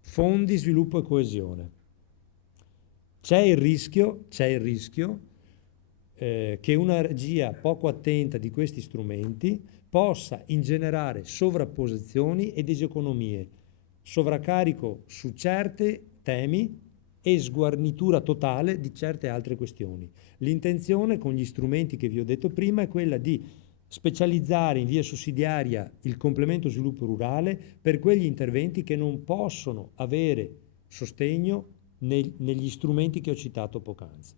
fondi sviluppo e coesione. C'è il rischio che una regia poco attenta di questi strumenti possa ingenerare sovrapposizioni e diseconomie, sovraccarico su certi temi e sguarnitura totale di certe altre questioni. L'intenzione con gli strumenti che vi ho detto prima è quella di specializzare in via sussidiaria il complemento sviluppo rurale per quegli interventi che non possono avere sostegno negli strumenti che ho citato poc'anzi.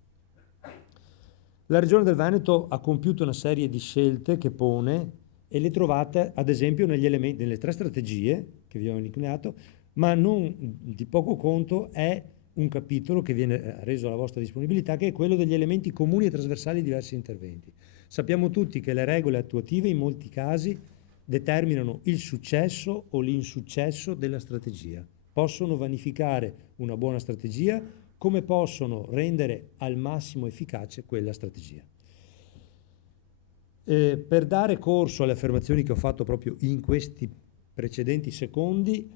La Regione del Veneto ha compiuto una serie di scelte che pone e le trovate ad esempio nelle 3 strategie che vi ho indicato, ma non di poco conto è un capitolo che viene reso alla vostra disponibilità, che è quello degli elementi comuni e trasversali di diversi interventi. Sappiamo tutti che le regole attuative in molti casi determinano il successo o l'insuccesso della strategia. Possono vanificare una buona strategia, come possono rendere al massimo efficace quella strategia. Per dare corso alle affermazioni che ho fatto proprio in questi precedenti secondi,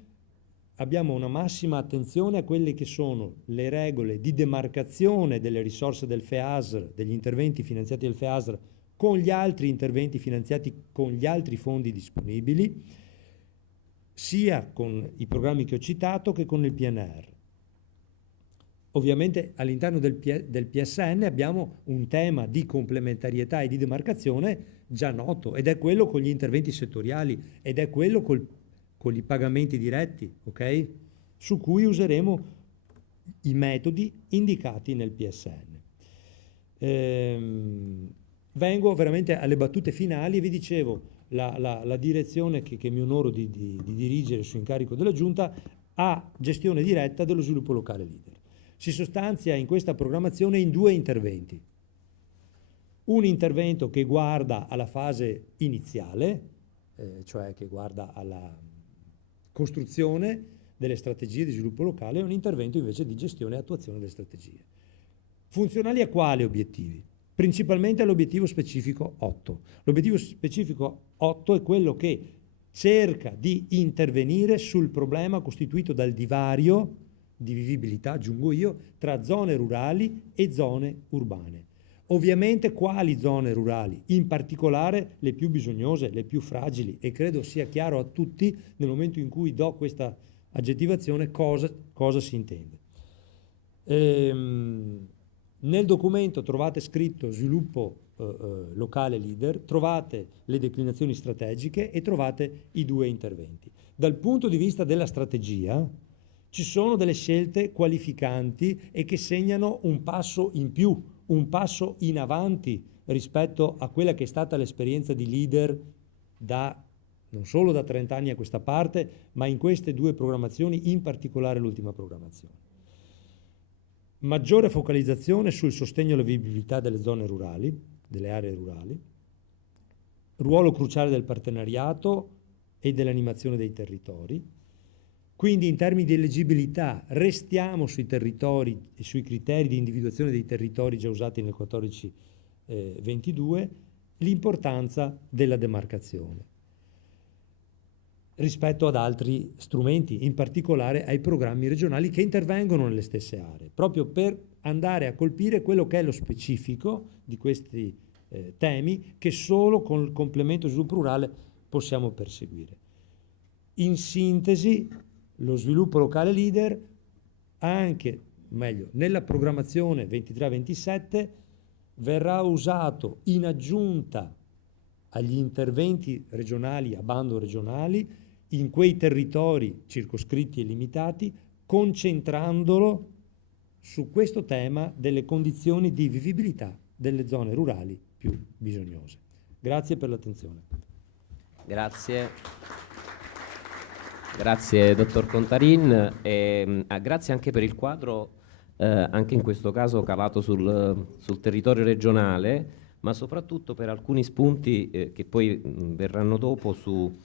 abbiamo una massima attenzione a quelle che sono le regole di demarcazione delle risorse del FEASR, degli interventi finanziati del FEASR, con gli altri interventi finanziati con gli altri fondi disponibili, sia con i programmi che ho citato che con il PNR. Ovviamente all'interno del PSN abbiamo un tema di complementarietà e di demarcazione già noto, ed è quello con gli interventi settoriali, ed è quello con i pagamenti diretti, ok? Su cui useremo i metodi indicati nel PSN. Vengo veramente alle battute finali e vi dicevo, la direzione che mi onoro di dirigere su incarico della Giunta ha gestione diretta dello sviluppo locale leader. Si sostanzia in questa programmazione in 2 interventi. Un intervento che guarda alla fase iniziale, cioè che guarda alla costruzione delle strategie di sviluppo locale, e un intervento invece di gestione e attuazione delle strategie. Funzionali a quali obiettivi? Principalmente all'obiettivo specifico 8. L'obiettivo specifico 8 è quello che cerca di intervenire sul problema costituito dal divario di vivibilità, aggiungo io, tra zone rurali e zone urbane. Ovviamente quali zone rurali? In particolare le più bisognose, le più fragili, e credo sia chiaro a tutti nel momento in cui do questa aggettivazione cosa si intende. Nel documento trovate scritto sviluppo locale leader, trovate le declinazioni strategiche e trovate i 2 interventi. Dal punto di vista della strategia ci sono delle scelte qualificanti e che segnano un passo in più, un passo in avanti rispetto a quella che è stata l'esperienza di leader da non solo da 30 anni a questa parte, ma in queste due programmazioni, in particolare l'ultima programmazione. Maggiore focalizzazione sul sostegno alla vivibilità delle zone rurali, delle aree rurali, ruolo cruciale del partenariato e dell'animazione dei territori. Quindi in termini di eleggibilità restiamo sui territori e sui criteri di individuazione dei territori già usati nel 14-22, l'importanza della demarcazione rispetto ad altri strumenti, in particolare ai programmi regionali che intervengono nelle stesse aree, proprio per andare a colpire quello che è lo specifico di questi temi che solo con il complemento sviluppo rurale possiamo perseguire. In sintesi, lo sviluppo locale leader anche, meglio, nella programmazione 23-27 verrà usato in aggiunta agli interventi regionali a bando regionali in quei territori circoscritti e limitati, concentrandolo su questo tema delle condizioni di vivibilità delle zone rurali più bisognose. Grazie per l'attenzione. Grazie. Grazie dottor Contarin e grazie anche per il quadro, anche in questo caso cavato sul territorio regionale, ma soprattutto per alcuni spunti che poi verranno dopo su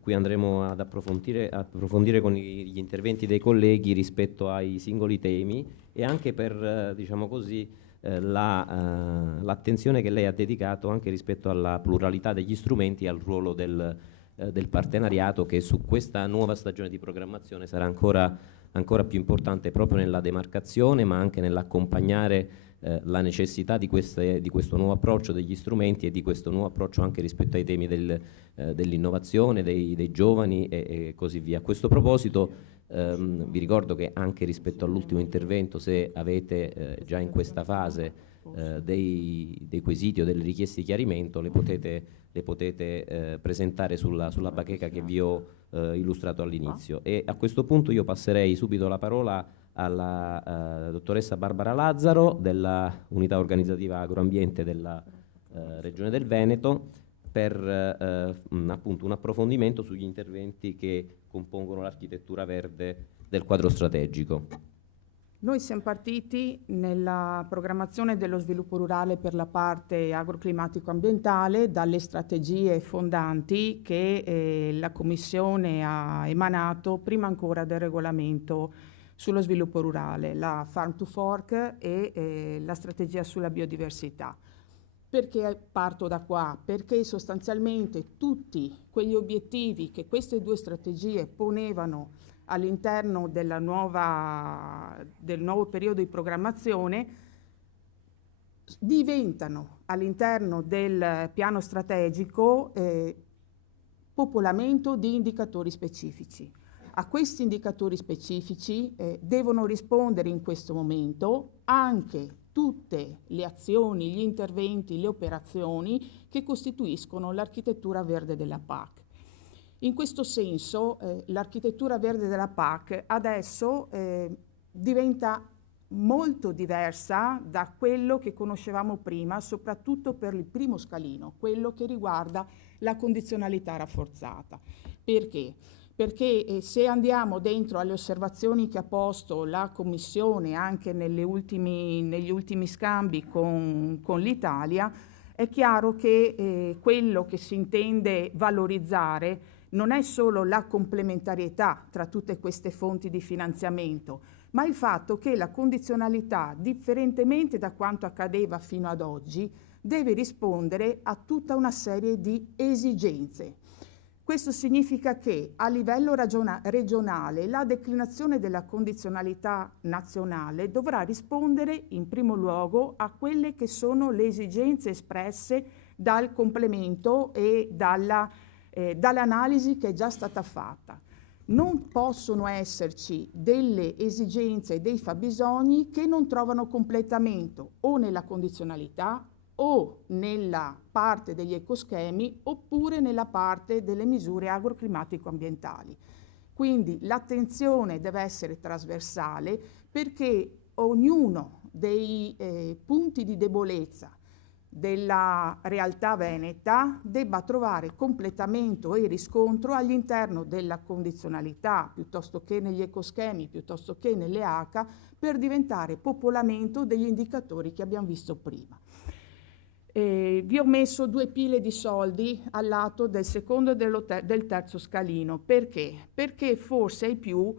cui andremo ad approfondire con gli interventi dei colleghi rispetto ai singoli temi e anche per, diciamo così, l'attenzione che lei ha dedicato anche rispetto alla pluralità degli strumenti e al ruolo del partenariato, che su questa nuova stagione di programmazione sarà ancora più importante proprio nella demarcazione, ma anche nell'accompagnare la necessità di questo nuovo approccio degli strumenti e di questo nuovo approccio anche rispetto ai temi dell'innovazione, dei giovani e così via. A questo proposito vi ricordo che anche rispetto all'ultimo intervento, se avete già in questa fase dei quesiti o delle richieste di chiarimento, le potete presentare sulla bacheca che vi ho illustrato all'inizio. E a questo punto io passerei subito la parola alla dottoressa Barbara Lazzaro della Unità Organizzativa Agroambiente della Regione del Veneto per appunto un approfondimento sugli interventi che compongono l'architettura verde del quadro strategico. Noi siamo partiti nella programmazione dello sviluppo rurale per la parte agroclimatico-ambientale dalle strategie fondanti che la Commissione ha emanato prima ancora del regolamento sullo sviluppo rurale, la Farm to Fork e la strategia sulla biodiversità. Perché parto da qua? Perché sostanzialmente tutti quegli obiettivi che queste due strategie ponevano all'interno del nuovo periodo di programmazione diventano all'interno del piano strategico popolamento di indicatori specifici. A questi indicatori specifici devono rispondere in questo momento anche tutte le azioni, gli interventi, le operazioni che costituiscono l'architettura verde della PAC. In questo senso l'architettura verde della PAC adesso diventa molto diversa da quello che conoscevamo prima, soprattutto per il primo scalino, quello che riguarda la condizionalità rafforzata. Perché? Perché se andiamo dentro alle osservazioni che ha posto la Commissione anche negli ultimi scambi con l'Italia, è chiaro che quello che si intende valorizzare non è solo la complementarietà tra tutte queste fonti di finanziamento, ma il fatto che la condizionalità, differentemente da quanto accadeva fino ad oggi, deve rispondere a tutta una serie di esigenze. Questo significa che a livello regionale la declinazione della condizionalità nazionale dovrà rispondere in primo luogo a quelle che sono le esigenze espresse dal complemento e dall'analisi che è già stata fatta. Non possono esserci delle esigenze e dei fabbisogni che non trovano completamento o nella condizionalità o nella parte degli ecoschemi oppure nella parte delle misure agroclimatico-ambientali. Quindi l'attenzione deve essere trasversale perché ognuno dei punti di debolezza della realtà veneta debba trovare completamento e riscontro all'interno della condizionalità, piuttosto che negli ecoschemi, piuttosto che nelle H, per diventare popolamento degli indicatori che abbiamo visto prima. Vi ho messo 2 pile di soldi al lato del secondo e del terzo scalino. Perché? Perché forse ai più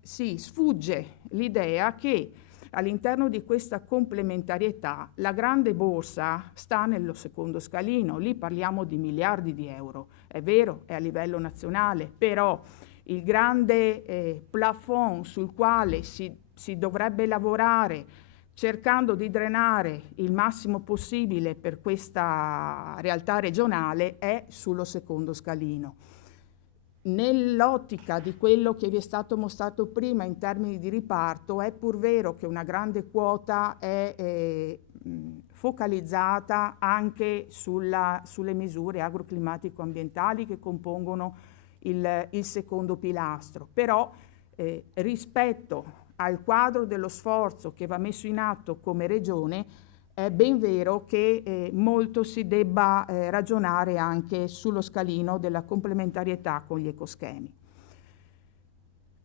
si sfugge l'idea che all'interno di questa complementarietà la grande borsa sta nello secondo scalino. Lì parliamo di miliardi di euro. È vero, è a livello nazionale, però il grande plafond sul quale si dovrebbe lavorare cercando di drenare il massimo possibile per questa realtà regionale è sullo secondo scalino. Nell'ottica di quello che vi è stato mostrato prima in termini di riparto, è pur vero che una grande quota è focalizzata anche sulle misure agroclimatico-ambientali che compongono il secondo pilastro, però rispetto al quadro dello sforzo che va messo in atto come regione, è ben vero che molto si debba ragionare anche sullo scalino della complementarietà con gli ecoschemi.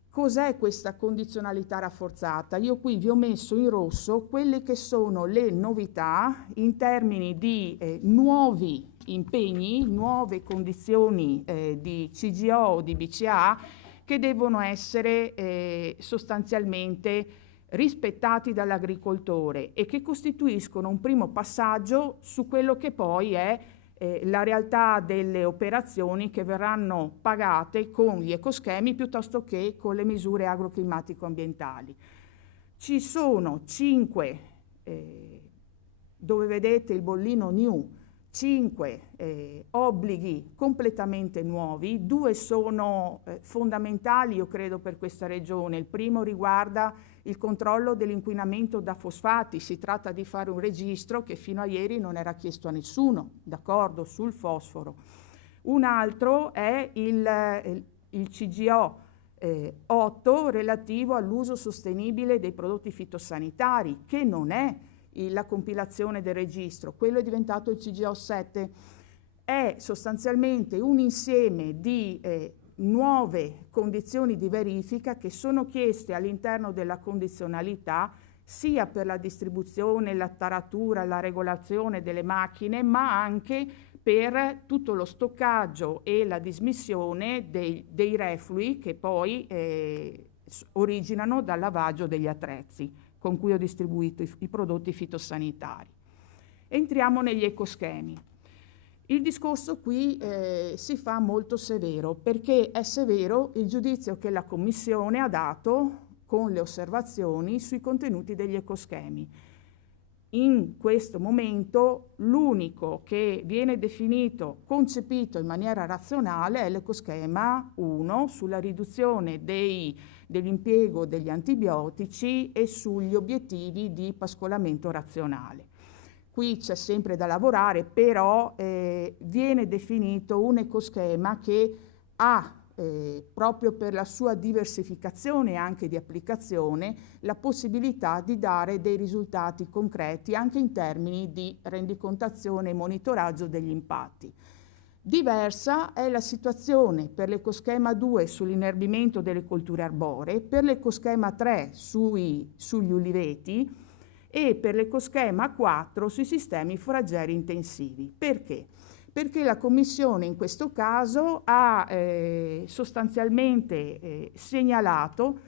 Cos'è questa condizionalità rafforzata? Io qui vi ho messo in rosso quelle che sono le novità in termini di nuovi impegni, nuove condizioni di CGO o di BCA che devono essere sostanzialmente rispettati dall'agricoltore e che costituiscono un primo passaggio su quello che poi è la realtà delle operazioni che verranno pagate con gli ecoschemi piuttosto che con le misure agroclimatico-ambientali. Ci sono 5, dove vedete il bollino new, 5 obblighi completamente nuovi, 2 sono fondamentali io credo per questa regione. Il primo riguarda il controllo dell'inquinamento da fosfati, si tratta di fare un registro che fino a ieri non era chiesto a nessuno, d'accordo, sul fosforo. Un altro è il CGO 8 relativo all'uso sostenibile dei prodotti fitosanitari, che non è la compilazione del registro, quello è diventato il CGO 7, è sostanzialmente un insieme di nuove condizioni di verifica che sono chieste all'interno della condizionalità sia per la distribuzione, la taratura, la regolazione delle macchine, ma anche per tutto lo stoccaggio e la dismissione dei reflui che poi originano dal lavaggio degli attrezzi con cui ho distribuito i prodotti fitosanitari. Entriamo negli ecoschemi. Il discorso qui si fa molto severo, perché è severo il giudizio che la Commissione ha dato con le osservazioni sui contenuti degli ecoschemi. In questo momento l'unico che viene definito, concepito in maniera razionale è l'ecoschema 1 sulla riduzione dell'impiego degli antibiotici e sugli obiettivi di pascolamento razionale. Qui c'è sempre da lavorare, però viene definito un ecoschema che ha, proprio per la sua diversificazione anche di applicazione, la possibilità di dare dei risultati concreti anche in termini di rendicontazione e monitoraggio degli impatti. Diversa è la situazione per l'ecoschema 2 sull'inerbimento delle colture arboree, per l'ecoschema 3 sugli uliveti e per l'ecoschema 4 sui sistemi foraggieri intensivi. Perché? Perché la Commissione in questo caso ha sostanzialmente segnalato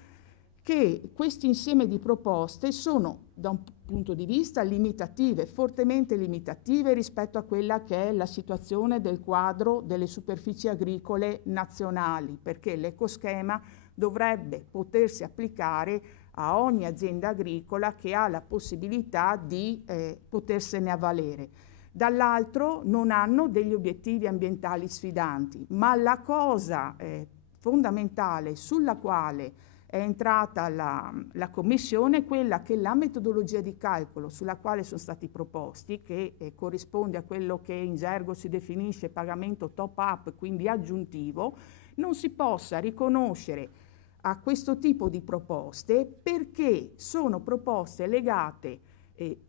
che questo insieme di proposte sono da un punto di vista limitative, fortemente limitative rispetto a quella che è la situazione del quadro delle superfici agricole nazionali, perché l'ecoschema dovrebbe potersi applicare a ogni azienda agricola che ha la possibilità di potersene avvalere. Dall'altro non hanno degli obiettivi ambientali sfidanti, ma la cosa fondamentale sulla quale è entrata la Commissione è quella che la metodologia di calcolo sulla quale sono stati proposti, che corrisponde a quello che in gergo si definisce pagamento top-up, quindi aggiuntivo, non si possa riconoscere a questo tipo di proposte perché sono proposte legate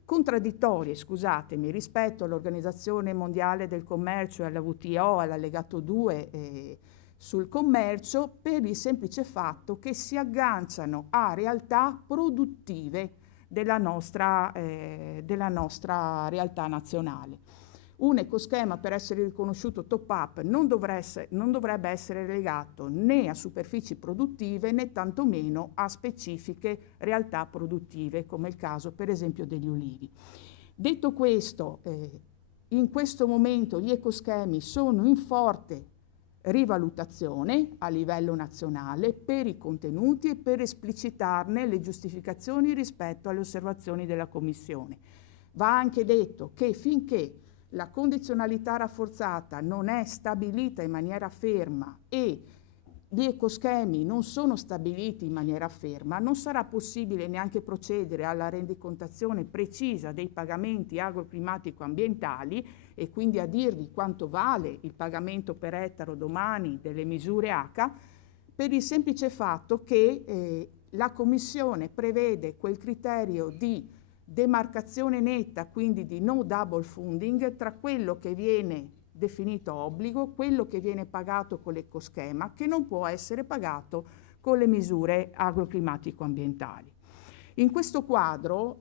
contraddittorie, scusatemi, rispetto all'Organizzazione Mondiale del Commercio e alla WTO, all'allegato 2 sul commercio, per il semplice fatto che si agganciano a realtà produttive della nostra realtà nazionale. Un ecoschema, per essere riconosciuto top-up, non dovrebbe essere legato né a superfici produttive né tantomeno a specifiche realtà produttive, come il caso per esempio degli ulivi. Detto questo, in questo momento gli ecoschemi sono in forte rivalutazione a livello nazionale per i contenuti e per esplicitarne le giustificazioni rispetto alle osservazioni della Commissione. Va anche detto che finché la condizionalità rafforzata non è stabilita in maniera ferma e gli ecoschemi non sono stabiliti in maniera ferma, non sarà possibile neanche procedere alla rendicontazione precisa dei pagamenti agroclimatico-ambientali e quindi a dirvi quanto vale il pagamento per ettaro domani delle misure H, per il semplice fatto che la Commissione prevede quel criterio di demarcazione netta, quindi di no double funding, tra quello che viene definito obbligo, quello che viene pagato con l'ecoschema, che non può essere pagato con le misure agroclimatico-ambientali. In questo quadro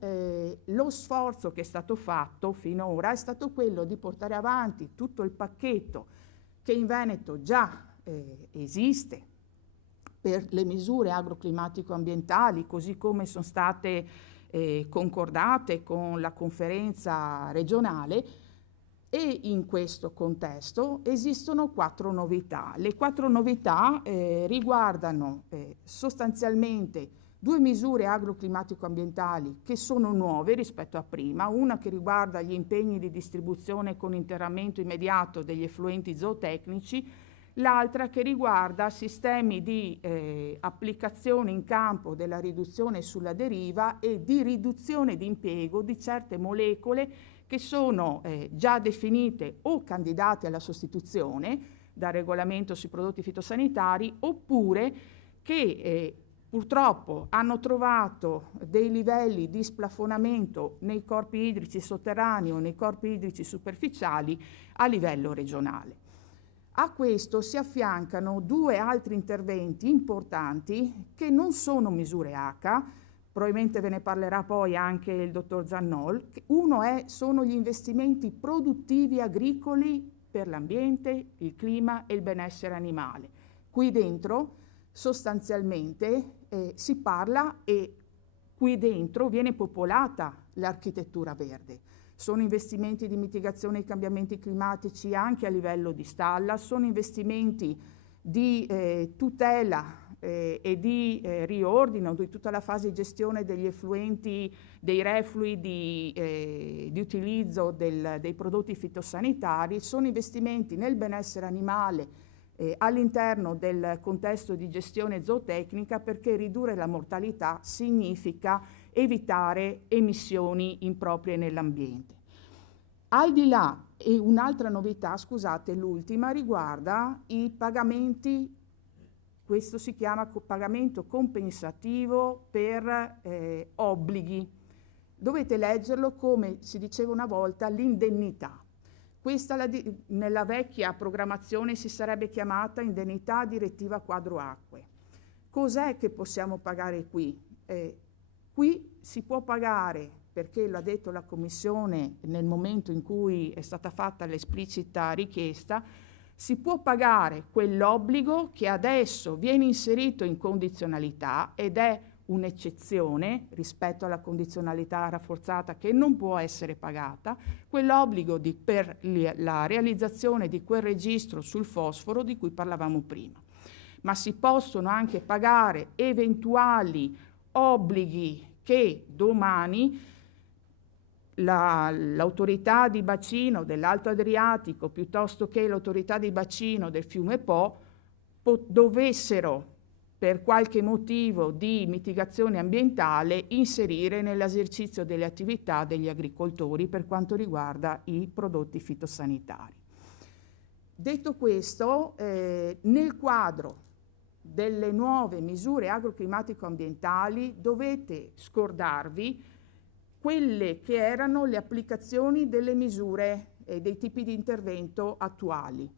lo sforzo che è stato fatto finora è stato quello di portare avanti tutto il pacchetto che in Veneto già esiste per le misure agroclimatico-ambientali, così come sono state concordate con la conferenza regionale, e in questo contesto esistono 4 novità. Le 4 novità riguardano sostanzialmente 2 misure agroclimatico-ambientali che sono nuove rispetto a prima, una che riguarda gli impegni di distribuzione con interramento immediato degli effluenti zootecnici, l'altra che riguarda sistemi di applicazione in campo della riduzione sulla deriva e di riduzione di impiego di certe molecole che sono già definite o candidate alla sostituzione dal regolamento sui prodotti fitosanitari, oppure che purtroppo hanno trovato dei livelli di splafonamento nei corpi idrici sotterranei o nei corpi idrici superficiali a livello regionale. A questo si affiancano 2 altri interventi importanti che non sono misure H, probabilmente ve ne parlerà poi anche il dottor Zannol. Uno sono gli investimenti produttivi agricoli per l'ambiente, il clima e il benessere animale. Qui dentro sostanzialmente si parla e qui dentro viene popolata l'architettura verde. Sono investimenti di mitigazione ai cambiamenti climatici anche a livello di stalla, sono investimenti di tutela e di riordino di tutta la fase di gestione degli effluenti, dei reflui di utilizzo dei prodotti fitosanitari, sono investimenti nel benessere animale all'interno del contesto di gestione zootecnica, perché ridurre la mortalità significa evitare emissioni improprie nell'ambiente. Al di là, e un'altra novità, scusate, l'ultima, riguarda i pagamenti. Questo si chiama pagamento compensativo per obblighi. Dovete leggerlo come si diceva una volta l'indennità. Questa nella vecchia programmazione si sarebbe chiamata indennità direttiva quadro acque. Cos'è che possiamo pagare qui? Qui si può pagare, perché l'ha detto la Commissione nel momento in cui è stata fatta l'esplicita richiesta, si può pagare quell'obbligo che adesso viene inserito in condizionalità ed è un'eccezione rispetto alla condizionalità rafforzata che non può essere pagata, quell'obbligo per la realizzazione di quel registro sul fosforo di cui parlavamo prima. Ma si possono anche pagare eventuali obblighi che domani l'autorità di bacino dell'Alto Adriatico piuttosto che l'autorità di bacino del fiume Po dovessero, per qualche motivo di mitigazione ambientale, inserire nell'esercizio delle attività degli agricoltori per quanto riguarda i prodotti fitosanitari. Detto questo, nel quadro delle nuove misure agroclimatico-ambientali dovete scordarvi quelle che erano le applicazioni delle misure e dei tipi di intervento attuali.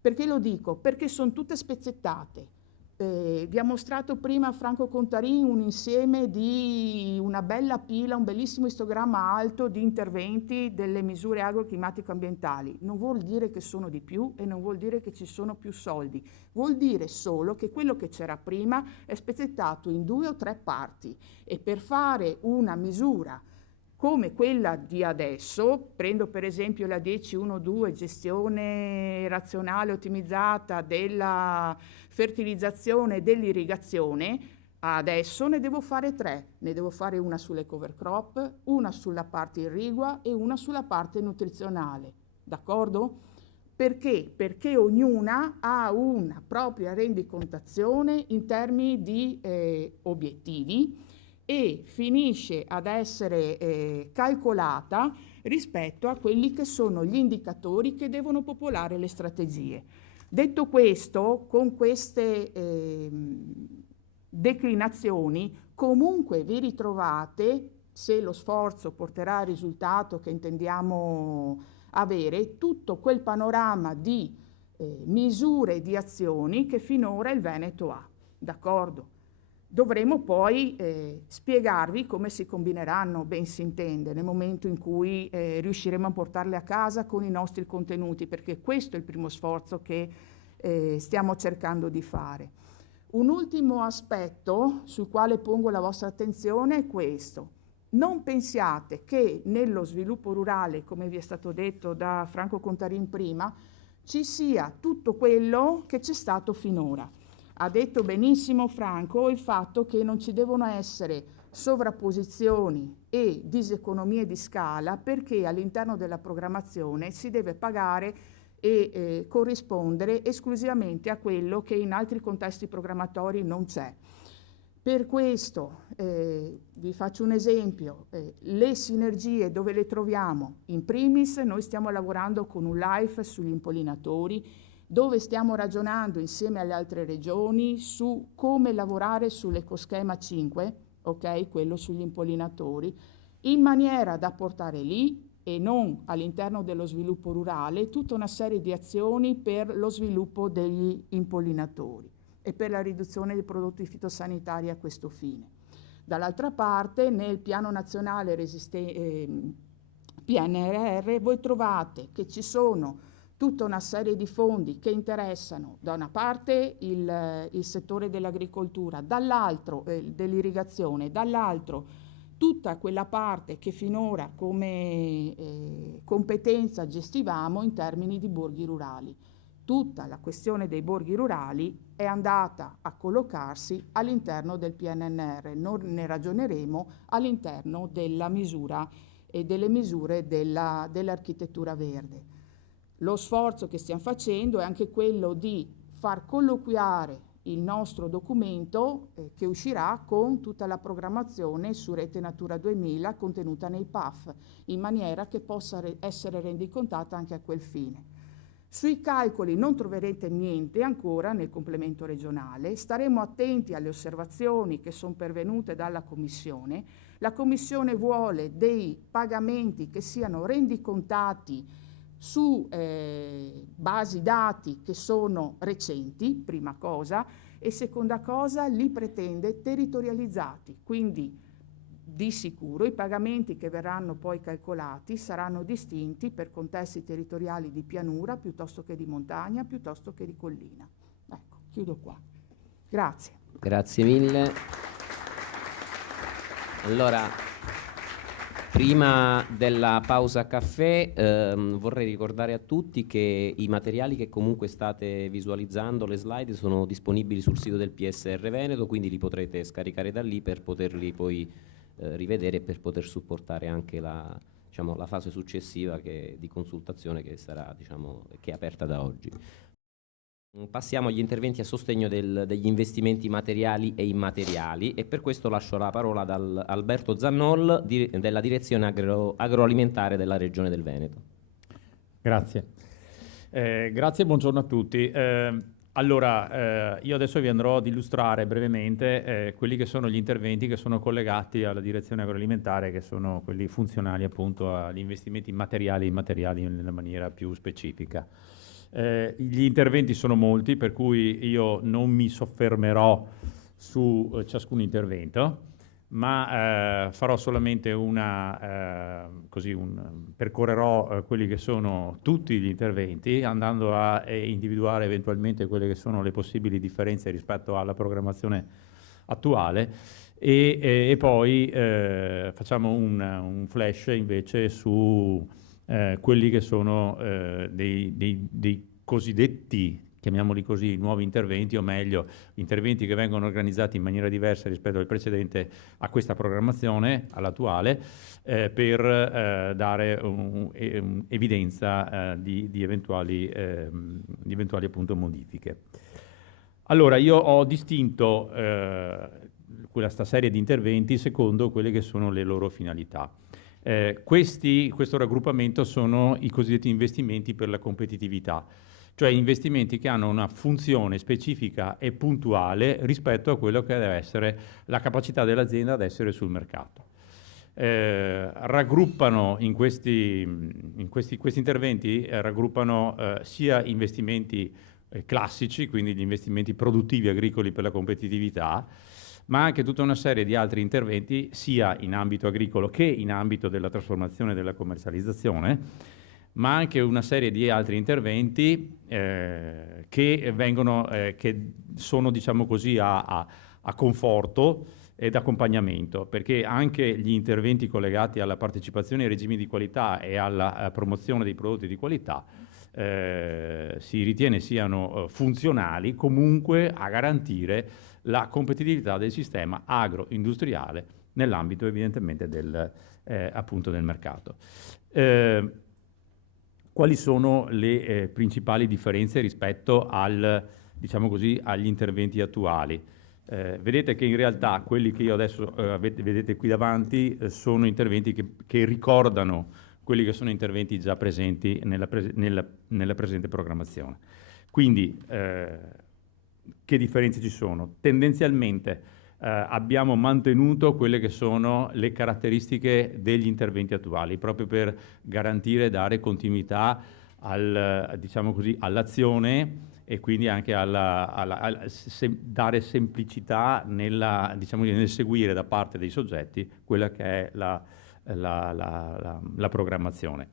Perché lo dico? Perché sono tutte spezzettate. Vi ha mostrato prima Franco Contarin un insieme di una bella pila, un bellissimo istogramma alto di interventi delle misure agroclimatico-ambientali. Non vuol dire che sono di più e non vuol dire che ci sono più soldi, vuol dire solo che quello che c'era prima è spezzettato in 2 o 3 parti e per fare una misura come quella di adesso, prendo per esempio la 10.1.2, gestione razionale ottimizzata della fertilizzazione e dell'irrigazione, adesso ne devo fare 3, ne devo fare una sulle cover crop, una sulla parte irrigua e una sulla parte nutrizionale, d'accordo? Perché? Perché ognuna ha una propria rendicontazione in termini di obiettivi e finisce ad essere calcolata rispetto a quelli che sono gli indicatori che devono popolare le strategie. Detto questo, con queste declinazioni, comunque vi ritrovate, se lo sforzo porterà al risultato che intendiamo avere, tutto quel panorama di misure e di azioni che finora il Veneto ha, d'accordo? Dovremo poi spiegarvi come si combineranno, ben si intende, nel momento in cui riusciremo a portarle a casa con i nostri contenuti, perché questo è il primo sforzo che stiamo cercando di fare. Un ultimo aspetto sul quale pongo la vostra attenzione è questo. Non pensiate che nello sviluppo rurale, come vi è stato detto da Franco Contarin prima, ci sia tutto quello che c'è stato finora. Ha detto benissimo Franco il fatto che non ci devono essere sovrapposizioni e diseconomie di scala perché all'interno della programmazione si deve pagare e corrispondere esclusivamente a quello che in altri contesti programmatori non c'è. Per questo vi faccio un esempio, le sinergie dove le troviamo? In primis noi stiamo lavorando con un LIFE sugli impollinatori, dove stiamo ragionando insieme alle altre regioni su come lavorare sull'ecoschema 5, ok, quello sugli impollinatori, in maniera da portare lì e non all'interno dello sviluppo rurale tutta una serie di azioni per lo sviluppo degli impollinatori e per la riduzione dei prodotti fitosanitari a questo fine. Dall'altra parte nel piano nazionale PNRR voi trovate che ci sono tutta una serie di fondi che interessano da una parte il settore dell'agricoltura, dall'altro dell'irrigazione, dall'altro tutta quella parte che finora come competenza gestivamo in termini di borghi rurali. Tutta la questione dei borghi rurali è andata a collocarsi all'interno del PNRR, non ne ragioneremo all'interno della misura e delle misure dell'architettura verde. Lo sforzo che stiamo facendo è anche quello di far colloquiare il nostro documento che uscirà con tutta la programmazione su Rete Natura 2000 contenuta nei PAF, in maniera che possa essere rendicontata anche a quel fine. Sui calcoli non troverete niente ancora nel complemento regionale, staremo attenti alle osservazioni che sono pervenute dalla Commissione. La Commissione vuole dei pagamenti che siano rendicontati su basi dati che sono recenti, prima cosa, e seconda cosa li pretende territorializzati, quindi di sicuro i pagamenti che verranno poi calcolati saranno distinti per contesti territoriali di pianura piuttosto che di montagna, piuttosto che di collina. Ecco, chiudo qua. Grazie. Grazie mille. Allora, prima della pausa caffè vorrei ricordare a tutti che i materiali che comunque state visualizzando, le slide, sono disponibili sul sito del PSR Veneto, quindi li potrete scaricare da lì per poterli poi rivedere e per poter supportare anche la fase successiva di consultazione che sarà, che è aperta da oggi. Passiamo agli interventi a sostegno degli investimenti materiali e immateriali e per questo lascio la parola ad Alberto Zannol della direzione agroalimentare della Regione del Veneto. Grazie. Grazie e buongiorno a tutti. Allora, io adesso vi andrò ad illustrare brevemente quelli che sono gli interventi che sono collegati alla direzione agroalimentare, che sono quelli funzionali appunto agli investimenti materiali e immateriali nella maniera più specifica. Gli interventi sono molti, per cui io non mi soffermerò su ciascun intervento, ma farò solamente percorrerò quelli che sono tutti gli interventi, andando a individuare eventualmente quelle che sono le possibili differenze rispetto alla programmazione attuale e poi facciamo un flash invece su quelli che sono dei cosiddetti, chiamiamoli così, nuovi interventi, o meglio, interventi che vengono organizzati in maniera diversa rispetto al precedente, a questa programmazione, all'attuale, per dare evidenza di eventuali appunto modifiche. Allora, io ho distinto questa serie di interventi secondo quelle che sono le loro finalità. Questo raggruppamento sono i cosiddetti investimenti per la competitività, cioè investimenti che hanno una funzione specifica e puntuale rispetto a quello che deve essere la capacità dell'azienda ad essere sul mercato. Raggruppano questi interventi raggruppano sia investimenti classici, quindi gli investimenti produttivi agricoli per la competitività, ma anche tutta una serie di altri interventi sia in ambito agricolo che in ambito della trasformazione e della commercializzazione, ma anche una serie di altri interventi che sono, diciamo così, a conforto ed accompagnamento, perché anche gli interventi collegati alla partecipazione ai regimi di qualità e alla promozione dei prodotti di qualità si ritiene siano funzionali comunque a garantire la competitività del sistema agroindustriale nell'ambito evidentemente appunto del mercato. Quali sono le principali differenze rispetto diciamo così, agli interventi attuali? Vedete che in realtà quelli che io adesso vedete qui davanti sono interventi che ricordano quelli che sono interventi già presenti nella presente programmazione. Quindi, che differenze ci sono? Tendenzialmente abbiamo mantenuto quelle che sono le caratteristiche degli interventi attuali, proprio per garantire e dare continuità diciamo così, all'azione e quindi anche dare semplicità diciamo, nel seguire da parte dei soggetti quella che è la programmazione.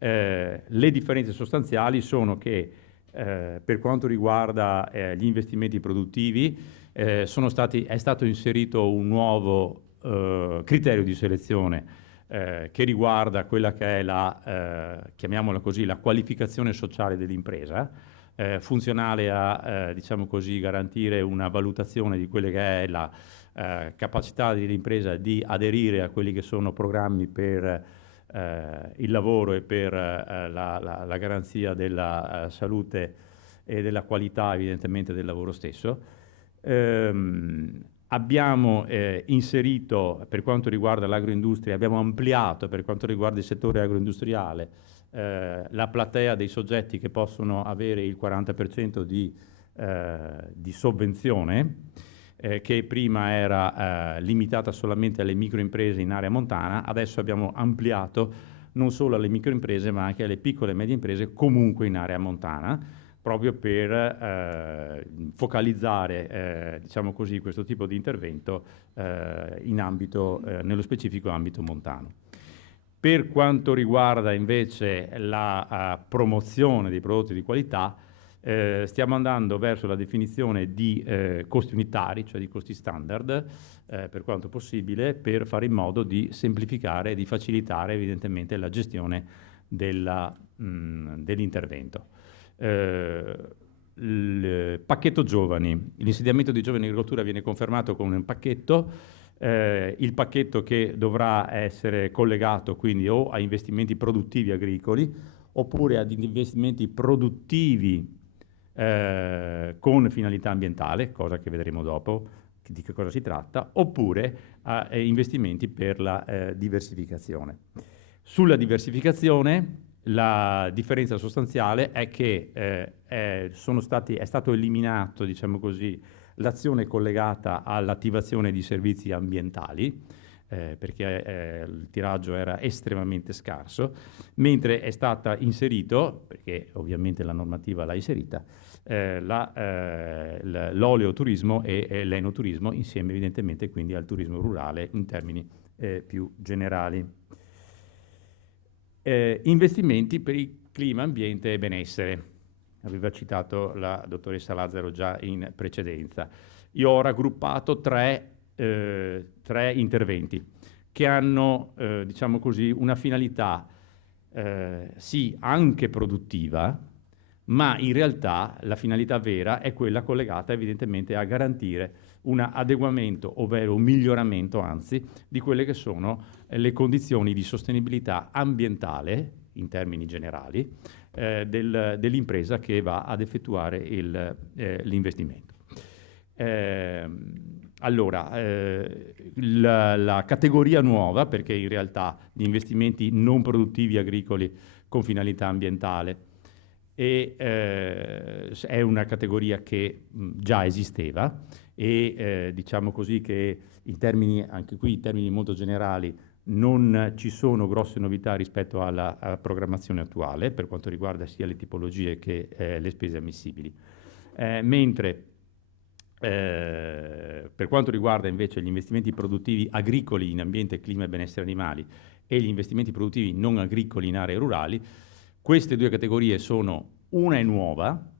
Le differenze sostanziali sono che per quanto riguarda gli investimenti produttivi è stato inserito un nuovo criterio di selezione che riguarda quella che è chiamiamola così, la qualificazione sociale dell'impresa, funzionale a diciamo così, garantire una valutazione di quelle che è la capacità dell'impresa di aderire a quelli che sono programmi per il lavoro e per la garanzia della salute e della qualità evidentemente del lavoro stesso. Abbiamo inserito, per quanto riguarda l'agroindustria, abbiamo ampliato per quanto riguarda il settore agroindustriale la platea dei soggetti che possono avere il 40% di sovvenzione, che prima era limitata solamente alle microimprese in area montana. Adesso abbiamo ampliato non solo alle microimprese ma anche alle piccole e medie imprese comunque in area montana, proprio per focalizzare diciamo così, questo tipo di intervento nello specifico ambito montano. Per quanto riguarda invece la promozione dei prodotti di qualità, stiamo andando verso la definizione di costi unitari, cioè di costi standard, per quanto possibile, per fare in modo di semplificare e di facilitare evidentemente la gestione dell'intervento. Il pacchetto giovani, l'insediamento di giovani in agricoltura viene confermato con un pacchetto, il pacchetto che dovrà essere collegato quindi o a investimenti produttivi agricoli oppure ad investimenti produttivi con finalità ambientale, cosa che vedremo dopo di che cosa si tratta, oppure a investimenti per la diversificazione. Sulla diversificazione La differenza sostanziale è che è stato eliminato, diciamo così, l'azione collegata all'attivazione di servizi ambientali, perché il tiraggio era estremamente scarso, mentre è stata inserito, perché ovviamente la normativa l'ha inserita, l'oleoturismo e l'enoturismo, insieme evidentemente quindi al turismo rurale in termini più generali. Investimenti per il clima, ambiente e benessere. Aveva citato la dottoressa Lazzaro già in precedenza. Io ho raggruppato tre interventi che hanno, diciamo così, una finalità sì anche produttiva, ma in realtà la finalità vera è quella collegata evidentemente a garantire un adeguamento, ovvero un miglioramento anzi, di quelle che sono le condizioni di sostenibilità ambientale, in termini generali, dell'impresa che va ad effettuare l'investimento. Allora, la categoria nuova, perché in realtà gli investimenti non produttivi agricoli con finalità ambientale è una categoria che già esisteva e diciamo così che anche qui in termini molto generali non ci sono grosse novità rispetto alla programmazione attuale per quanto riguarda sia le tipologie che le spese ammissibili. Mentre per quanto riguarda invece gli investimenti produttivi agricoli in ambiente, clima e benessere animali e gli investimenti produttivi non agricoli in aree rurali, queste due categorie una è nuova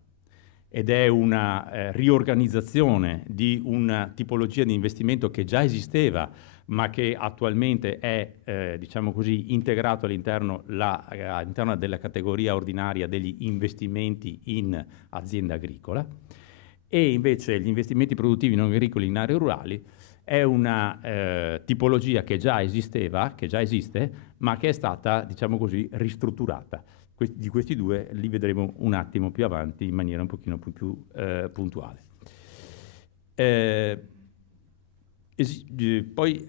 ed è una riorganizzazione di una tipologia di investimento che già esisteva ma che attualmente è, diciamo così, integrato all'interno della categoria ordinaria degli investimenti in azienda agricola. E invece gli investimenti produttivi non agricoli in aree rurali è una tipologia che già esiste, ma che è stata, diciamo così, ristrutturata. Di questi due li vedremo un attimo più avanti in maniera un pochino più puntuale. Poi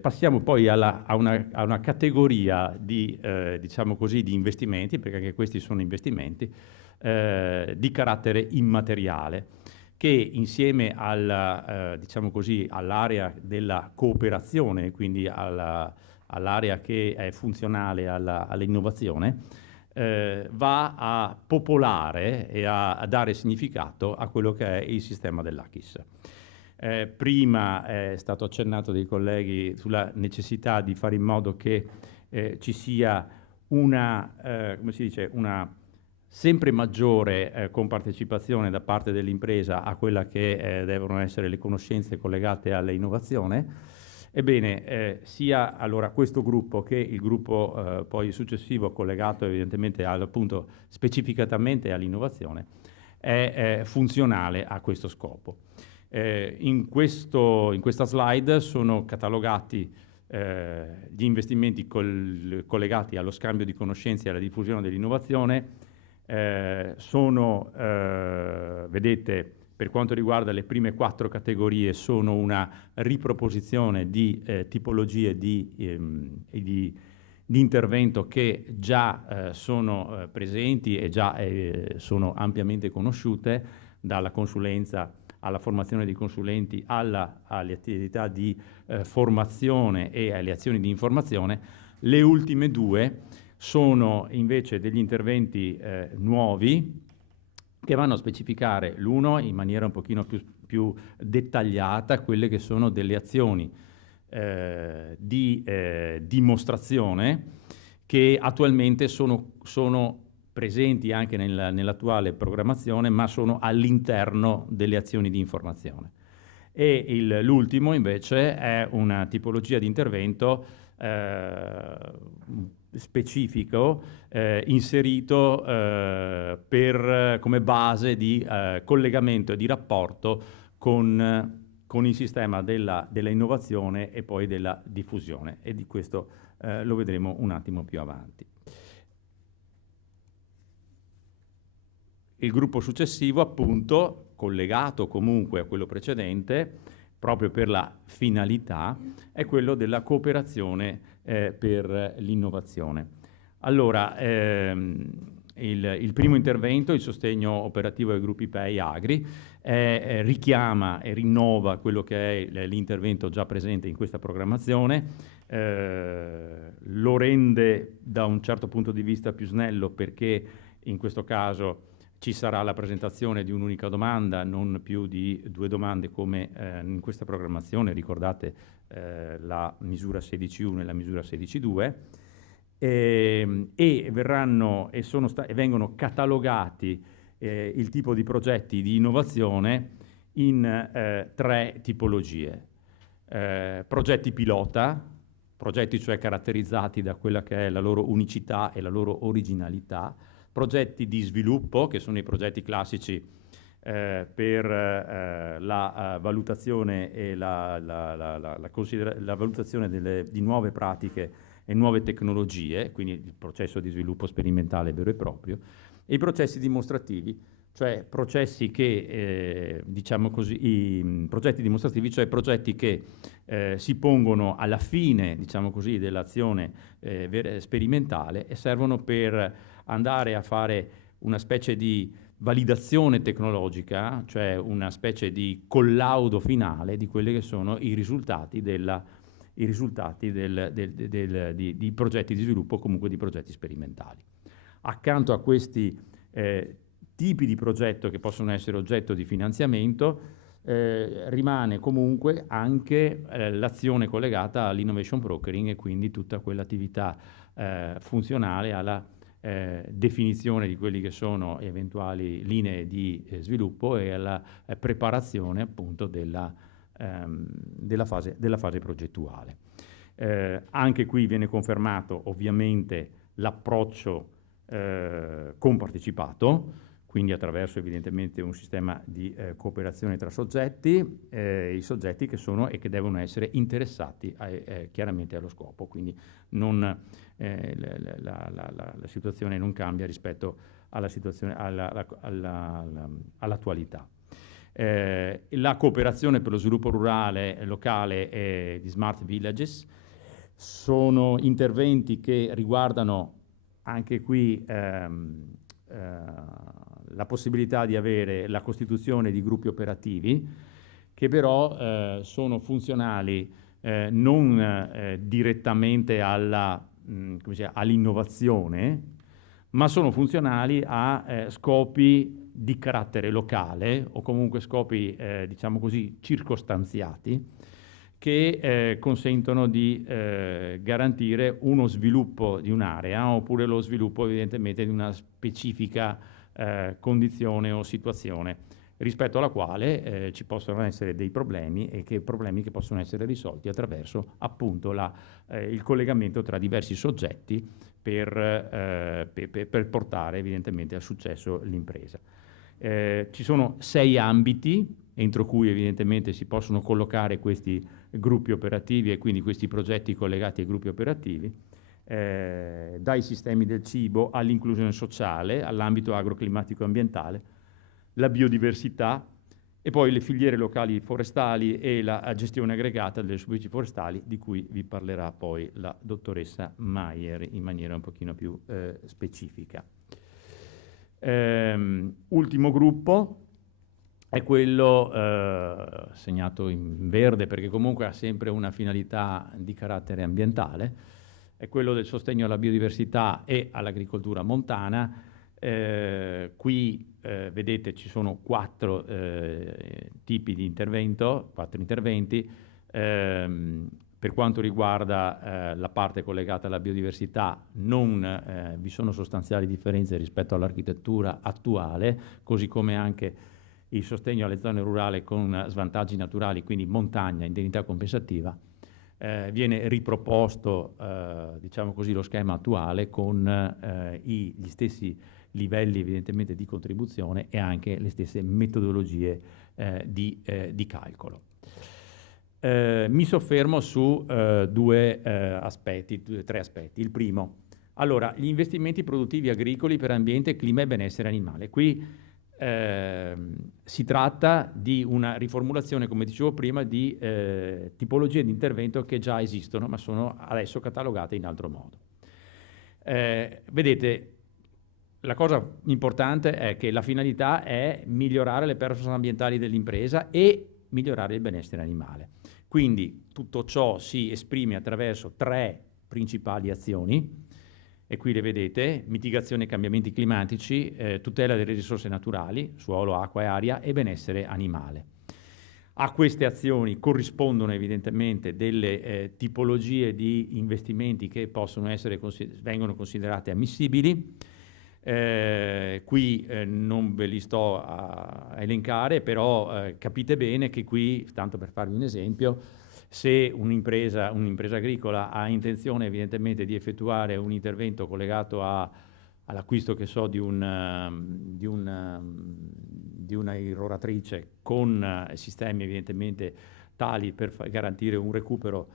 passiamo poi a una categoria di, diciamo così, di investimenti, perché anche questi sono investimenti di carattere immateriale, che insieme diciamo così, all'area della cooperazione, quindi all'area che è funzionale all'innovazione, va a popolare e a dare significato a quello che è il sistema dell'ACHIS. Prima è stato accennato dai colleghi sulla necessità di fare in modo che ci sia una sempre maggiore compartecipazione da parte dell'impresa a quella che devono essere le conoscenze collegate all'innovazione. Ebbene, sia allora questo gruppo che il gruppo poi successivo collegato evidentemente appunto specificatamente all'innovazione è funzionale a questo scopo. In questa slide sono catalogati gli investimenti collegati allo scambio di conoscenze e alla diffusione dell'innovazione. Vedete, per quanto riguarda le prime 4 categorie, sono una riproposizione di tipologie di intervento che già sono presenti e già sono ampiamente conosciute, dalla consulenza alla formazione di consulenti, alle attività di formazione e alle azioni di informazione. Le ultime 2 sono invece degli interventi nuovi che vanno a specificare, l'uno in maniera un pochino più dettagliata, quelle che sono delle azioni di dimostrazione che attualmente sono presenti anche nell'attuale programmazione, ma sono all'interno delle azioni di informazione. E l'ultimo invece è una tipologia di intervento specifico inserito come base di collegamento e di rapporto con il sistema della innovazione e poi della diffusione, e di questo lo vedremo un attimo più avanti. Il gruppo successivo, appunto, collegato comunque a quello precedente, proprio per la finalità, è quello della cooperazione per l'innovazione. Allora, il primo intervento, il sostegno operativo ai gruppi PEI Agri, richiama e rinnova quello che è l'intervento già presente in questa programmazione, lo rende da un certo punto di vista più snello, perché in questo caso ci sarà la presentazione di un'unica domanda, non più di 2 domande come in questa programmazione, ricordate la misura 16.1 e la misura 16.2, e vengono catalogati il tipo di progetti di innovazione in 3 tipologie. Progetti pilota, progetti cioè caratterizzati da quella che è la loro unicità e la loro originalità, progetti di sviluppo, che sono i progetti classici per la valutazione e la valutazione di nuove pratiche e nuove tecnologie, quindi il processo di sviluppo sperimentale vero e proprio, e i processi dimostrativi, cioè processi che, diciamo così, progetti dimostrativi, cioè progetti che si pongono alla fine, diciamo così, dell'azione sperimentale e servono per andare a fare una specie di validazione tecnologica, cioè una specie di collaudo finale di quelli che sono i risultati di progetti di sviluppo o comunque di progetti sperimentali. Accanto a questi tipi di progetto che possono essere oggetto di finanziamento, rimane comunque anche l'azione collegata all'innovation brokering e quindi tutta quell'attività funzionale alla definizione di quelli che sono eventuali linee di sviluppo e alla preparazione appunto della fase progettuale. Anche qui viene confermato ovviamente l'approccio compartecipato, quindi attraverso evidentemente un sistema di cooperazione tra soggetti, i soggetti che sono e che devono essere interessati chiaramente allo scopo, quindi la situazione non cambia rispetto alla situazione, all'attualità. La cooperazione per lo sviluppo rurale locale di Smart Villages sono interventi che riguardano anche qui la possibilità di avere la costituzione di gruppi operativi che però sono funzionali non direttamente all'innovazione, ma sono funzionali a scopi di carattere locale o comunque scopi, diciamo così, circostanziati, che consentono di garantire uno sviluppo di un'area oppure lo sviluppo evidentemente di una specifica condizione o situazione rispetto alla quale ci possono essere dei problemi e problemi che possono essere risolti attraverso appunto il collegamento tra diversi soggetti per portare evidentemente al successo l'impresa. Ci sono 6 ambiti entro cui evidentemente si possono collocare questi gruppi operativi e quindi questi progetti collegati ai gruppi operativi, dai sistemi del cibo all'inclusione sociale, all'ambito agroclimatico ambientale, la biodiversità e poi le filiere locali forestali e la gestione aggregata delle superfici forestali, di cui vi parlerà poi la dottoressa Maier in maniera un pochino più specifica. Ultimo gruppo è quello segnato in verde perché comunque ha sempre una finalità di carattere ambientale, è quello del sostegno alla biodiversità e all'agricoltura montana. Qui vedete ci sono 4 tipi di intervento, 4 interventi. Per quanto riguarda la parte collegata alla biodiversità non vi sono sostanziali differenze rispetto all'architettura attuale, così come anche il sostegno alle zone rurali con svantaggi naturali, quindi montagna, indennità compensativa. Viene riproposto diciamo così, lo schema attuale con gli stessi livelli evidentemente di contribuzione e anche le stesse metodologie di calcolo. Mi soffermo su 3 aspetti. Il primo, allora, gli investimenti produttivi agricoli per ambiente, clima e benessere animale. Qui si tratta di una riformulazione, come dicevo prima, di tipologie di intervento che già esistono, ma sono adesso catalogate in altro modo. Vedete, la cosa importante è che la finalità è migliorare le performance ambientali dell'impresa e migliorare il benessere animale. Quindi tutto ciò si esprime attraverso 3 principali azioni, e qui le vedete: mitigazione dei cambiamenti climatici, tutela delle risorse naturali, suolo, acqua e aria, e benessere animale. A queste azioni corrispondono evidentemente delle tipologie di investimenti che possono essere vengono considerate ammissibili. Qui non ve li sto a elencare, però capite bene che qui, tanto per farvi un esempio, se un'impresa agricola ha intenzione evidentemente di effettuare un intervento collegato all'acquisto, che so, di una irroratrice con sistemi evidentemente tali per garantire un recupero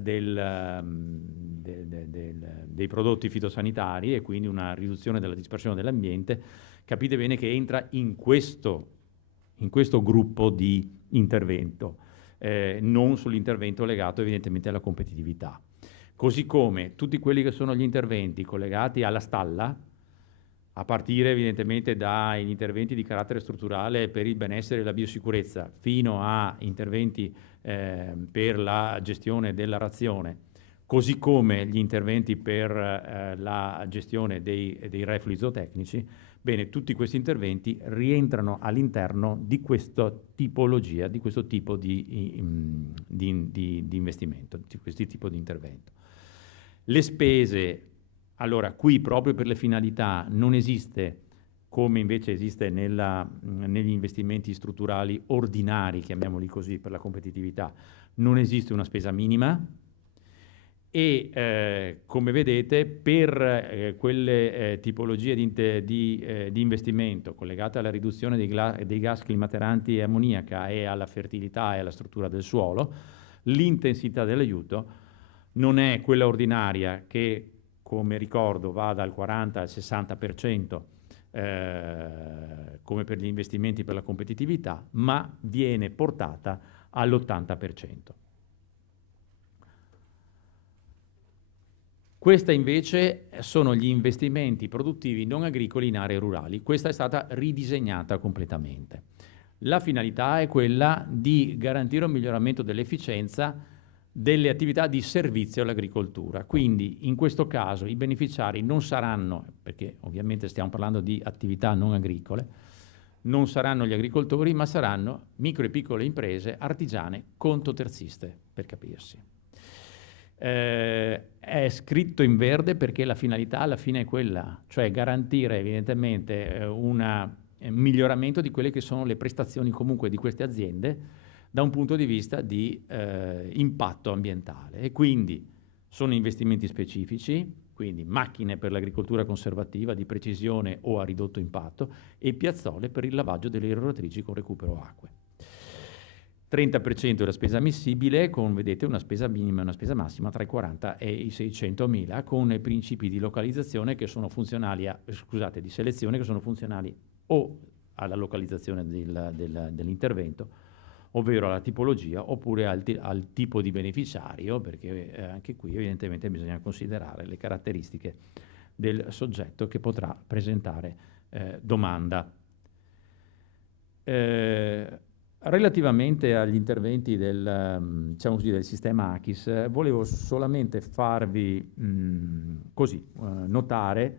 dei prodotti fitosanitari e quindi una riduzione della dispersione dell'ambiente, capite bene che entra in questo gruppo di intervento, non sull'intervento legato evidentemente alla competitività. Così come tutti quelli che sono gli interventi collegati alla stalla, a partire evidentemente dagli interventi di carattere strutturale per il benessere e la biosicurezza, fino a interventi per la gestione della razione, così come gli interventi per la gestione dei reflui zootecnici. Bene, tutti questi interventi rientrano all'interno di questa tipologia, di questo tipo di investimento, di questo tipo di intervento. Le spese, allora qui proprio per le finalità non esiste, come invece esiste negli investimenti strutturali ordinari, chiamiamoli così, per la competitività, non esiste una spesa minima. E come vedete, per quelle tipologie di investimento collegate alla riduzione dei gas climateranti e ammoniaca e alla fertilità e alla struttura del suolo, l'intensità dell'aiuto non è quella ordinaria che, come ricordo, va dal 40 al 60%, come per gli investimenti per la competitività, ma viene portata all'80%. Questa invece sono gli investimenti produttivi non agricoli in aree rurali. Questa è stata ridisegnata completamente. La finalità è quella di garantire un miglioramento dell'efficienza delle attività di servizio all'agricoltura. Quindi in questo caso i beneficiari non saranno, perché ovviamente stiamo parlando di attività non agricole, non saranno gli agricoltori, ma saranno micro e piccole imprese artigiane contoterziste, per capirsi. È scritto in verde perché la finalità alla fine è quella, cioè garantire evidentemente un miglioramento di quelle che sono le prestazioni comunque di queste aziende da un punto di vista di impatto ambientale, e quindi sono investimenti specifici, quindi macchine per l'agricoltura conservativa di precisione o a ridotto impatto e piazzole per il lavaggio delle irroratrici con recupero acque. 30% è la spesa ammissibile, con, vedete, una spesa minima e una spesa massima tra i 40 e i 600.000, con i principi di localizzazione che sono funzionali di selezione che sono funzionali o alla localizzazione dell'intervento, ovvero alla tipologia, oppure al tipo di beneficiario, perché anche qui evidentemente bisogna considerare le caratteristiche del soggetto che potrà presentare domanda. Relativamente agli interventi del sistema ACHIS, volevo solamente farvi notare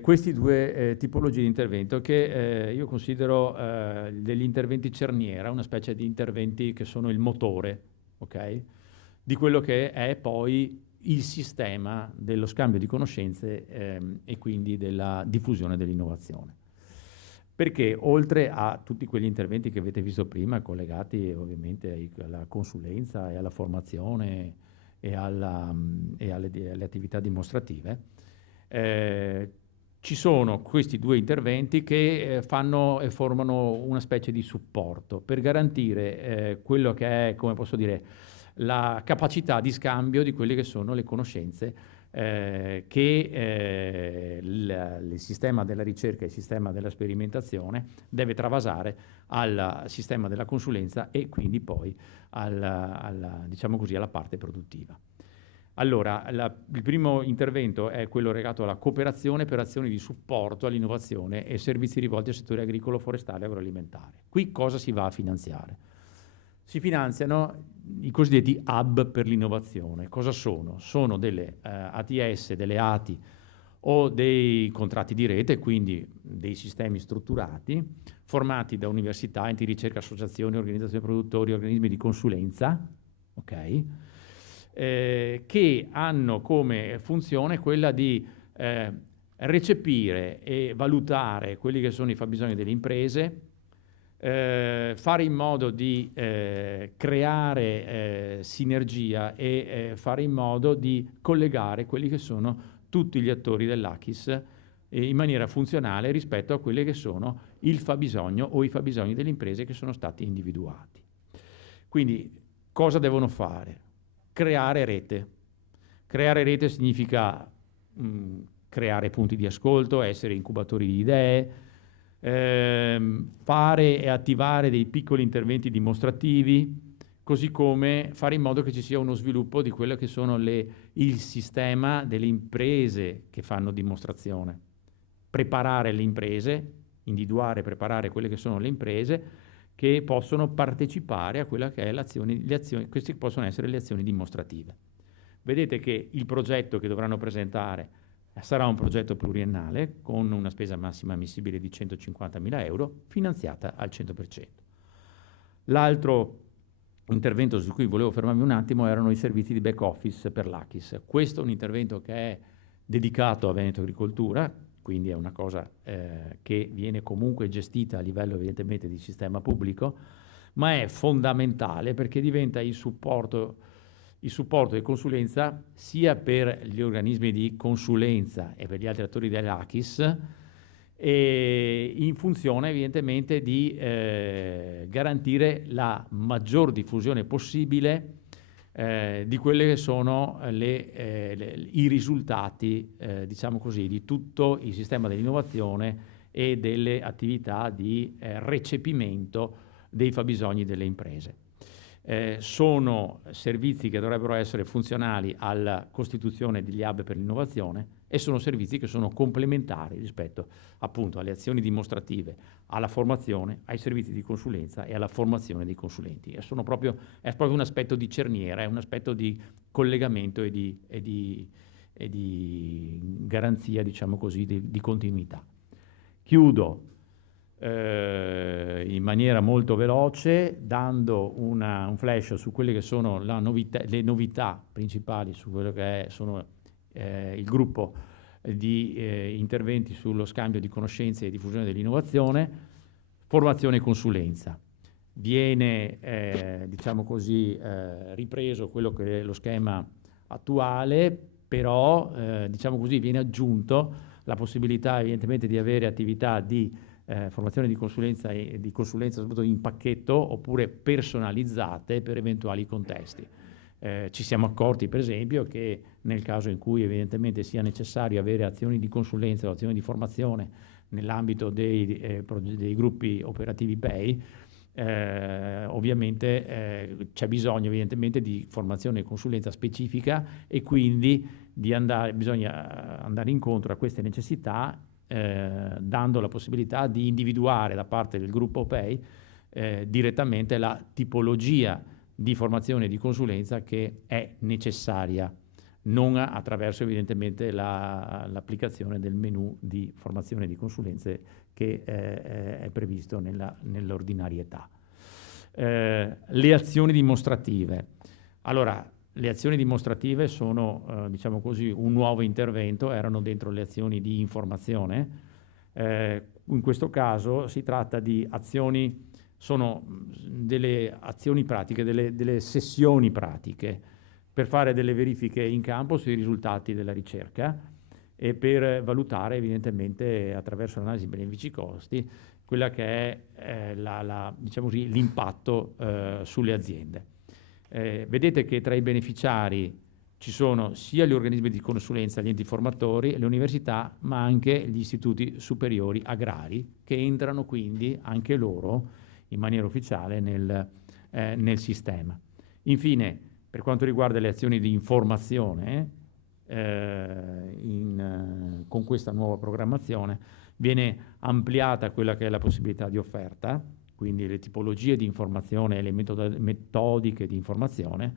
questi due tipologie di intervento che io considero degli interventi cerniera, una specie di interventi che sono il motore, okay, di quello che è poi il sistema dello scambio di conoscenze e quindi della diffusione dell'innovazione. Perché oltre a tutti quegli interventi che avete visto prima, collegati ovviamente alla consulenza e alla formazione e alle attività dimostrative, ci sono questi due interventi che fanno e formano una specie di supporto per garantire quello che è, come posso dire, la capacità di scambio di quelle che sono le conoscenze che il sistema della ricerca e il sistema della sperimentazione deve travasare al sistema della consulenza e quindi poi diciamo così, alla parte produttiva. Allora, il primo intervento è quello legato alla cooperazione per azioni di supporto all'innovazione e servizi rivolti al settore agricolo, forestale e agroalimentare. Qui cosa si va a finanziare? Si finanziano i cosiddetti hub per l'innovazione. Cosa sono? Sono delle ATS, delle ATI o dei contratti di rete, quindi dei sistemi strutturati, formati da università, enti di ricerca, associazioni, organizzazioni produttori, organismi di consulenza, ok? Che hanno come funzione quella di recepire e valutare quelli che sono i fabbisogni delle imprese, fare in modo di creare sinergia e fare in modo di collegare quelli che sono tutti gli attori dell'ACIS in maniera funzionale rispetto a quelli che sono il fabbisogno o i fabbisogni delle imprese che sono stati individuati. Quindi cosa devono fare? Creare rete. Creare rete significa creare punti di ascolto, essere incubatori di idee, fare e attivare dei piccoli interventi dimostrativi, così come fare in modo che ci sia uno sviluppo di quello che sono il sistema delle imprese che fanno dimostrazione. Preparare le imprese, individuare e preparare quelle che sono le imprese che possono partecipare a quella che è queste possono essere le azioni dimostrative. Vedete che il progetto che dovranno presentare sarà un progetto pluriennale con una spesa massima ammissibile di 150.000 euro finanziata al 100%. L'altro intervento su cui volevo fermarmi un attimo erano i servizi di back office per l'ACIS. Questo è un intervento che è dedicato a Veneto Agricoltura, quindi è una cosa che viene comunque gestita a livello evidentemente di sistema pubblico, ma è fondamentale perché diventa il supporto di consulenza sia per gli organismi di consulenza e per gli altri attori dell'ACIS, in funzione evidentemente di garantire la maggior diffusione possibile di quelle che sono i risultati, diciamo così, di tutto il sistema dell'innovazione e delle attività di recepimento dei fabbisogni delle imprese. Sono servizi che dovrebbero essere funzionali alla costituzione degli hub per l'innovazione e sono servizi che sono complementari rispetto appunto alle azioni dimostrative, alla formazione, ai servizi di consulenza e alla formazione dei consulenti. È proprio un aspetto di cerniera, è un aspetto di collegamento e di garanzia, diciamo così, di continuità. Chiudo in maniera molto veloce dando un flash su quelle che sono le novità principali su quello che sono il gruppo di interventi sullo scambio di conoscenze e diffusione dell'innovazione. Formazione e consulenza. Viene diciamo così ripreso quello che è lo schema attuale, però diciamo così viene aggiunto la possibilità evidentemente di avere attività di formazione di consulenza e di consulenza soprattutto in pacchetto oppure personalizzate per eventuali contesti. Ci siamo accorti per esempio che nel caso in cui evidentemente sia necessario avere azioni di consulenza o azioni di formazione nell'ambito dei gruppi operativi PEI, ovviamente c'è bisogno evidentemente di formazione e consulenza specifica e quindi bisogna andare incontro a queste necessità dando la possibilità di individuare da parte del gruppo PEI direttamente la tipologia di formazione e di consulenza che è necessaria, non attraverso evidentemente l'applicazione del menu di formazione e di consulenze che è previsto nell'ordinarietà. Le azioni dimostrative. Allora, le azioni dimostrative sono, diciamo così, un nuovo intervento, erano dentro le azioni di informazione. In questo caso si tratta di azioni, sono delle azioni pratiche, delle sessioni pratiche per fare delle verifiche in campo sui risultati della ricerca e per valutare evidentemente attraverso l'analisi benefici-costi quella che è diciamo così, l'impatto sulle aziende. Vedete che tra i beneficiari ci sono sia gli organismi di consulenza, gli enti formatori, le università, ma anche gli istituti superiori agrari che entrano quindi anche loro in maniera ufficiale nel sistema. Infine, Per quanto riguarda le azioni di informazione, con questa nuova programmazione viene ampliata quella che è la possibilità di offerta, quindi le tipologie di informazione e le metodiche di informazione,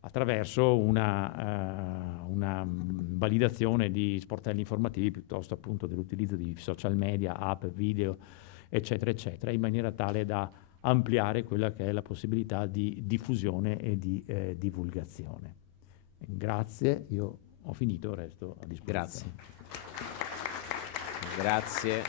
attraverso una validazione di sportelli informativi piuttosto appunto dell'utilizzo di social media, app, video, eccetera, eccetera, in maniera tale da ampliare quella che è la possibilità di diffusione e di divulgazione. Grazie, io ho finito, resto a disposizione. Grazie.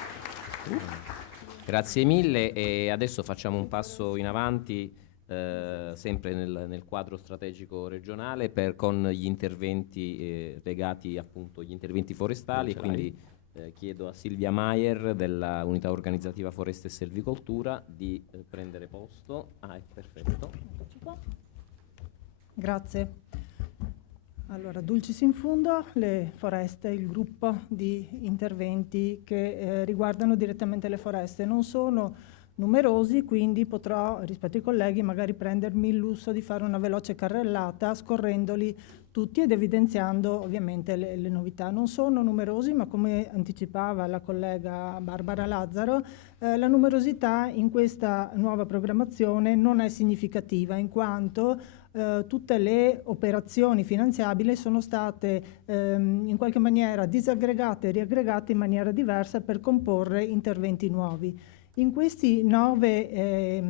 Grazie mille, e adesso facciamo un passo in avanti sempre nel quadro strategico regionale con gli interventi legati appunto agli interventi forestali, quindi chiedo a Silvia Maier della Unità Organizzativa Foreste e Selvicoltura di prendere posto. È perfetto. Grazie. Allora, Dulcis in Fundo, le foreste, il gruppo di interventi che riguardano direttamente le foreste. Non sono numerosi, quindi potrò, rispetto ai colleghi, magari prendermi il lusso di fare una veloce carrellata scorrendoli tutti ed evidenziando ovviamente le novità. Non sono numerosi, ma come anticipava la collega Barbara Lazzaro, la numerosità in questa nuova programmazione non è significativa, in quanto tutte le operazioni finanziabili sono state in qualche maniera disaggregate e riaggregate in maniera diversa per comporre interventi nuovi. In questi 9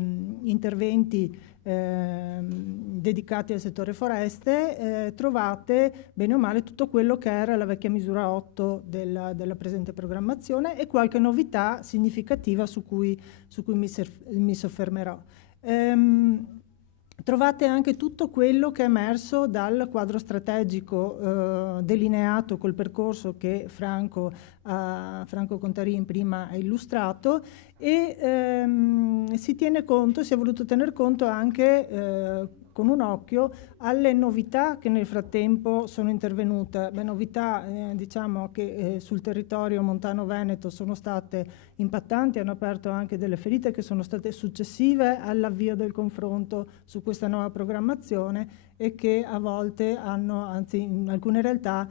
interventi dedicati al settore foreste trovate bene o male tutto quello che era la vecchia misura 8 della presente programmazione e qualche novità significativa su cui mi soffermerò. Trovate anche tutto quello che è emerso dal quadro strategico delineato col percorso che Franco Contarin prima ha illustrato, e si è voluto tener conto anche con un occhio alle novità che nel frattempo sono intervenute. Novità diciamo che sul territorio montano-veneto sono state impattanti, hanno aperto anche delle ferite che sono state successive all'avvio del confronto su questa nuova programmazione e che a volte anzi in alcune realtà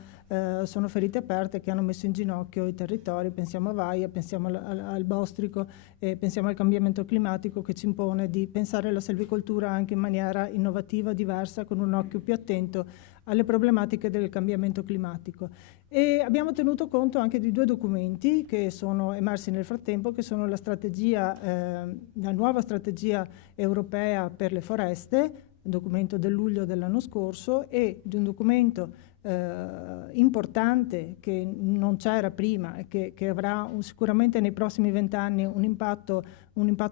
sono ferite aperte che hanno messo in ginocchio i territori. Pensiamo a Vaia, pensiamo al Bostrico, pensiamo al cambiamento climatico che ci impone di pensare la selvicoltura anche in maniera innovativa, diversa, con un occhio più attento alle problematiche del cambiamento climatico. E abbiamo tenuto conto anche di 2 documenti che sono emersi nel frattempo, che sono la nuova strategia europea per le foreste, un documento del luglio dell'anno scorso, e di un documento importante che non c'era prima e che avrà sicuramente nei prossimi 20 anni un impatto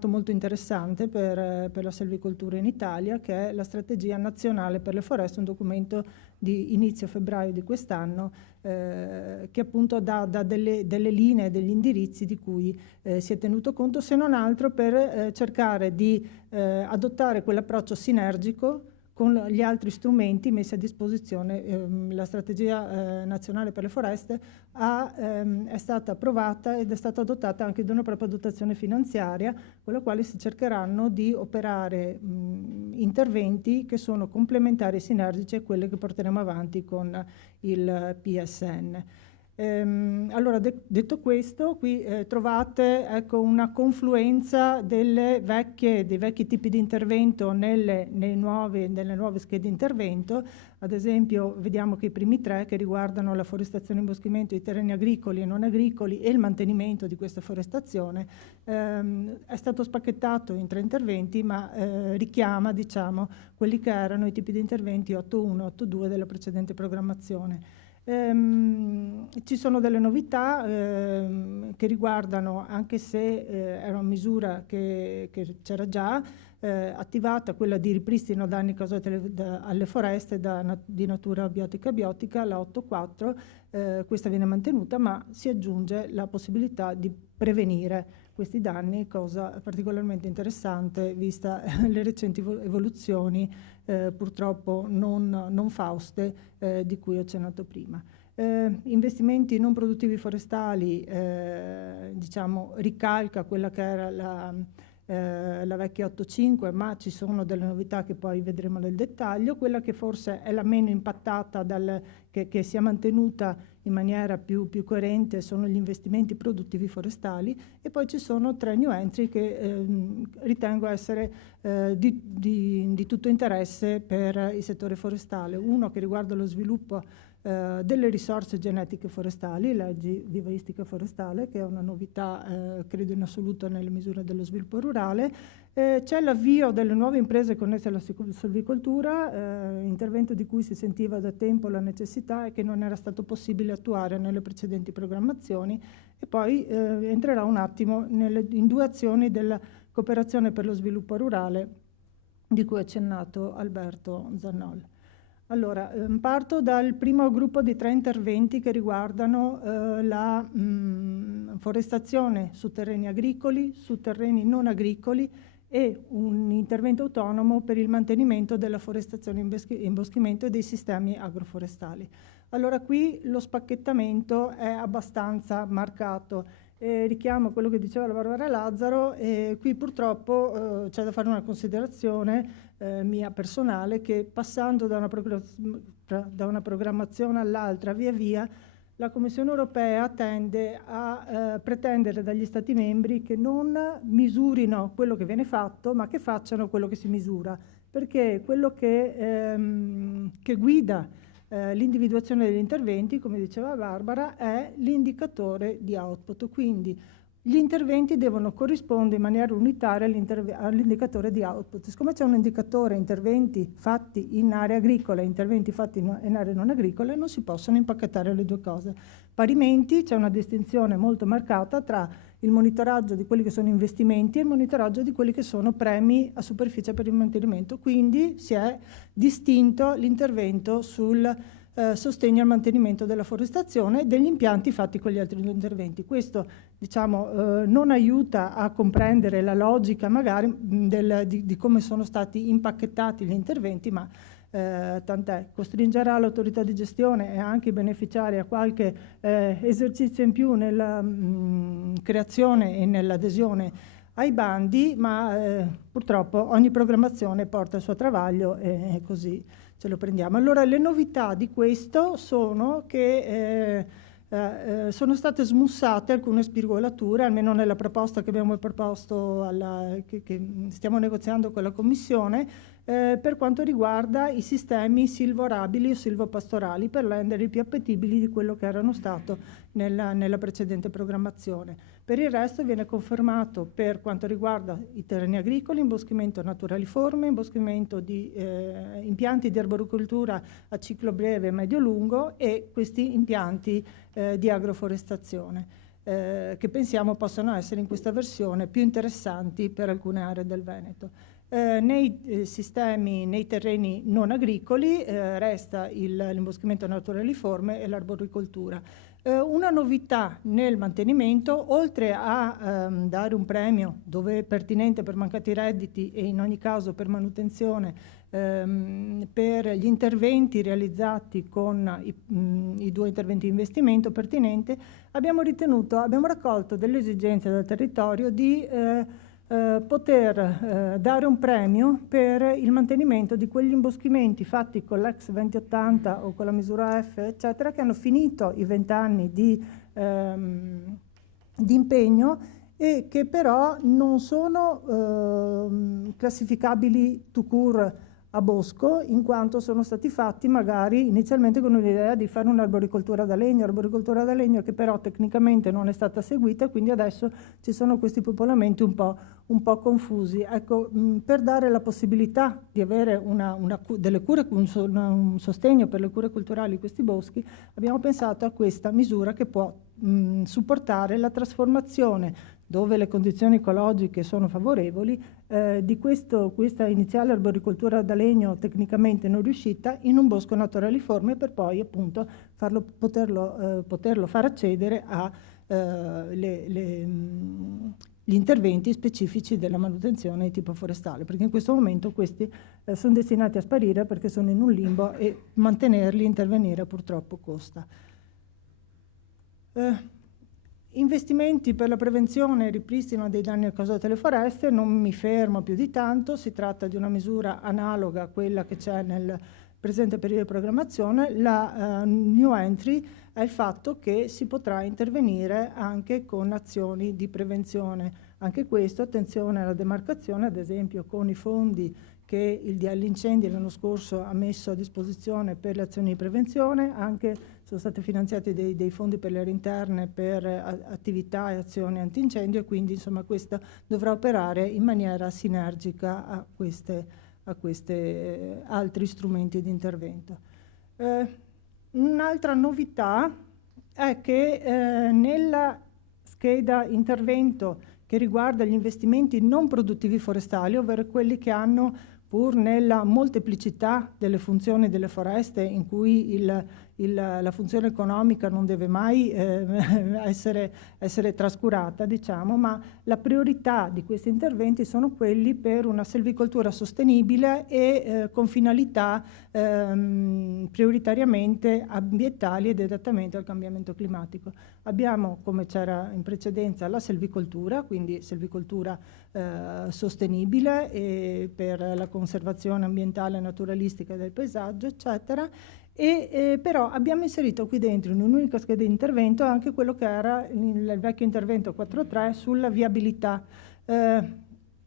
molto interessante per la selvicoltura in Italia, che è la strategia nazionale per le foreste, un documento di inizio febbraio di quest'anno che appunto dà delle linee, degli indirizzi di cui si è tenuto conto, se non altro per cercare di adottare quell'approccio sinergico con gli altri strumenti messi a disposizione. La strategia nazionale per le foreste è stata approvata ed è stata adottata anche da una propria dotazione finanziaria, con la quale si cercheranno di operare interventi che sono complementari e sinergici a quelli che porteremo avanti con il PSN. Allora, detto questo, qui trovate una confluenza dei vecchi tipi di intervento nelle nuove schede di intervento. Ad esempio, vediamo che i primi 3, che riguardano la forestazione e imboschimento di terreni agricoli e non agricoli e il mantenimento di questa forestazione, è stato spacchettato in 3 interventi, ma richiama, diciamo, quelli che erano i tipi di interventi 8.1 e 8.2 della precedente programmazione. Ci sono delle novità che riguardano, anche se era una misura che c'era già attivata, quella di ripristino danni causati alle foreste di natura biotica, la 8.4, questa viene mantenuta, ma si aggiunge la possibilità di prevenire questi danni, cosa particolarmente interessante vista le recenti evoluzioni purtroppo non fauste di cui ho accennato prima. Investimenti non produttivi forestali, diciamo, ricalca quella che era la vecchia 8.5, ma ci sono delle novità che poi vedremo nel dettaglio. Quella che forse è la meno impattata, che si è mantenuta in maniera più coerente, sono gli investimenti produttivi forestali, e poi ci sono 3 new entry che ritengo essere di tutto interesse per il settore forestale. Uno che riguarda lo sviluppo delle risorse genetiche forestali, leggi vivaistica forestale, che è una novità credo in assoluto nelle misure dello sviluppo rurale. C'è l'avvio delle nuove imprese connesse alla silvicoltura, intervento di cui si sentiva da tempo la necessità e che non era stato possibile attuare nelle precedenti programmazioni. E poi entrerò un attimo in 2 azioni della cooperazione per lo sviluppo rurale di cui ha accennato Alberto Zannol. Allora, parto dal primo gruppo di 3 interventi che riguardano la forestazione su terreni agricoli, su terreni non agricoli, e un intervento autonomo per il mantenimento della forestazione e imboschimento e dei sistemi agroforestali. Allora, qui lo spacchettamento è abbastanza marcato. Richiamo quello che diceva la Barbara Lazzaro, e qui purtroppo c'è da fare una considerazione mia personale, che passando da una programmazione all'altra via via, la Commissione europea tende a pretendere dagli Stati membri che non misurino quello che viene fatto, ma che facciano quello che si misura, perché quello che guida l'individuazione degli interventi, come diceva Barbara, è l'indicatore di output. Quindi gli interventi devono corrispondere in maniera unitaria all'indicatore di output. Siccome c'è un indicatore interventi fatti in aree agricole e interventi fatti in aree non agricole, non si possono impacchettare le 2 cose. Parimenti c'è una distinzione molto marcata tra il monitoraggio di quelli che sono investimenti e il monitoraggio di quelli che sono premi a superficie per il mantenimento. Quindi si è distinto l'intervento sul sostegno al mantenimento della forestazione degli impianti fatti con gli altri 2 interventi. Questo, diciamo, non aiuta a comprendere la logica magari di come sono stati impacchettati gli interventi, ma tant'è. Costringerà l'autorità di gestione e anche i beneficiari a qualche esercizio in più nella creazione e nell'adesione ai bandi, ma purtroppo ogni programmazione porta il suo travaglio e così ce lo prendiamo. Allora, le novità di questo sono che sono state smussate alcune spigolature, almeno nella proposta che abbiamo proposto, che stiamo negoziando con la Commissione, per quanto riguarda i sistemi silvorabili o silvopastorali, per renderli più appetibili di quello che erano stato nella precedente programmazione. Per il resto viene confermato, per quanto riguarda i terreni agricoli, imboschimento naturaliforme, imboschimento di impianti di arboricoltura a ciclo breve e medio-lungo, e questi impianti di agroforestazione, che pensiamo possano essere in questa versione più interessanti per alcune aree del Veneto. Nei terreni non agricoli resta l'imboschimento naturaliforme e l'arboricoltura. Una novità nel mantenimento, oltre a dare un premio dove è pertinente per mancati redditi e in ogni caso per manutenzione per gli interventi realizzati con i 2 interventi di investimento pertinente, abbiamo raccolto delle esigenze del territorio di poter dare un premio per il mantenimento di quegli imboschimenti fatti con l'ex 2080 o con la misura F, eccetera, che hanno finito i 20 anni di impegno e che però non sono classificabili tout court a bosco, in quanto sono stati fatti magari inizialmente con l'idea di fare un'arboricoltura da legno che però tecnicamente non è stata seguita, quindi adesso ci sono questi popolamenti un po' confusi. Ecco, per dare la possibilità di avere un sostegno per le cure culturali di questi boschi, abbiamo pensato a questa misura che può supportare la trasformazione, dove le condizioni ecologiche sono favorevoli, di questa iniziale arboricoltura da legno tecnicamente non riuscita in un bosco naturaliforme, per poi appunto poterlo far accedere a gli interventi specifici della manutenzione di tipo forestale, perché in questo momento questi sono destinati a sparire perché sono in un limbo e mantenerli, intervenire purtroppo costa. Investimenti per la prevenzione e ripristino dei danni causati alle foreste, non mi fermo più di tanto, si tratta di una misura analoga a quella che c'è nel presente periodo di programmazione. La new entry è il fatto che si potrà intervenire anche con azioni di prevenzione. Anche questo, attenzione alla demarcazione, ad esempio con i fondi che il DL Incendi l'anno scorso ha messo a disposizione per le azioni di prevenzione, anche sono state finanziati dei fondi per le aree interne per attività e azioni antincendio, e quindi insomma questo dovrà operare in maniera sinergica a questi altri strumenti di intervento. Un'altra novità è che nella scheda intervento che riguarda gli investimenti non produttivi forestali, ovvero quelli che hanno, pur nella molteplicità delle funzioni delle foreste, in cui la funzione economica non deve mai essere trascurata, diciamo, ma la priorità di questi interventi sono quelli per una selvicoltura sostenibile e con finalità prioritariamente ambientali ed adattamento al cambiamento climatico. Abbiamo, come c'era in precedenza, la selvicoltura, quindi selvicoltura sostenibile e per la conservazione ambientale e naturalistica del paesaggio, eccetera. Però abbiamo inserito qui dentro in un'unica scheda di intervento anche quello che era il vecchio intervento 4.3 sulla viabilità,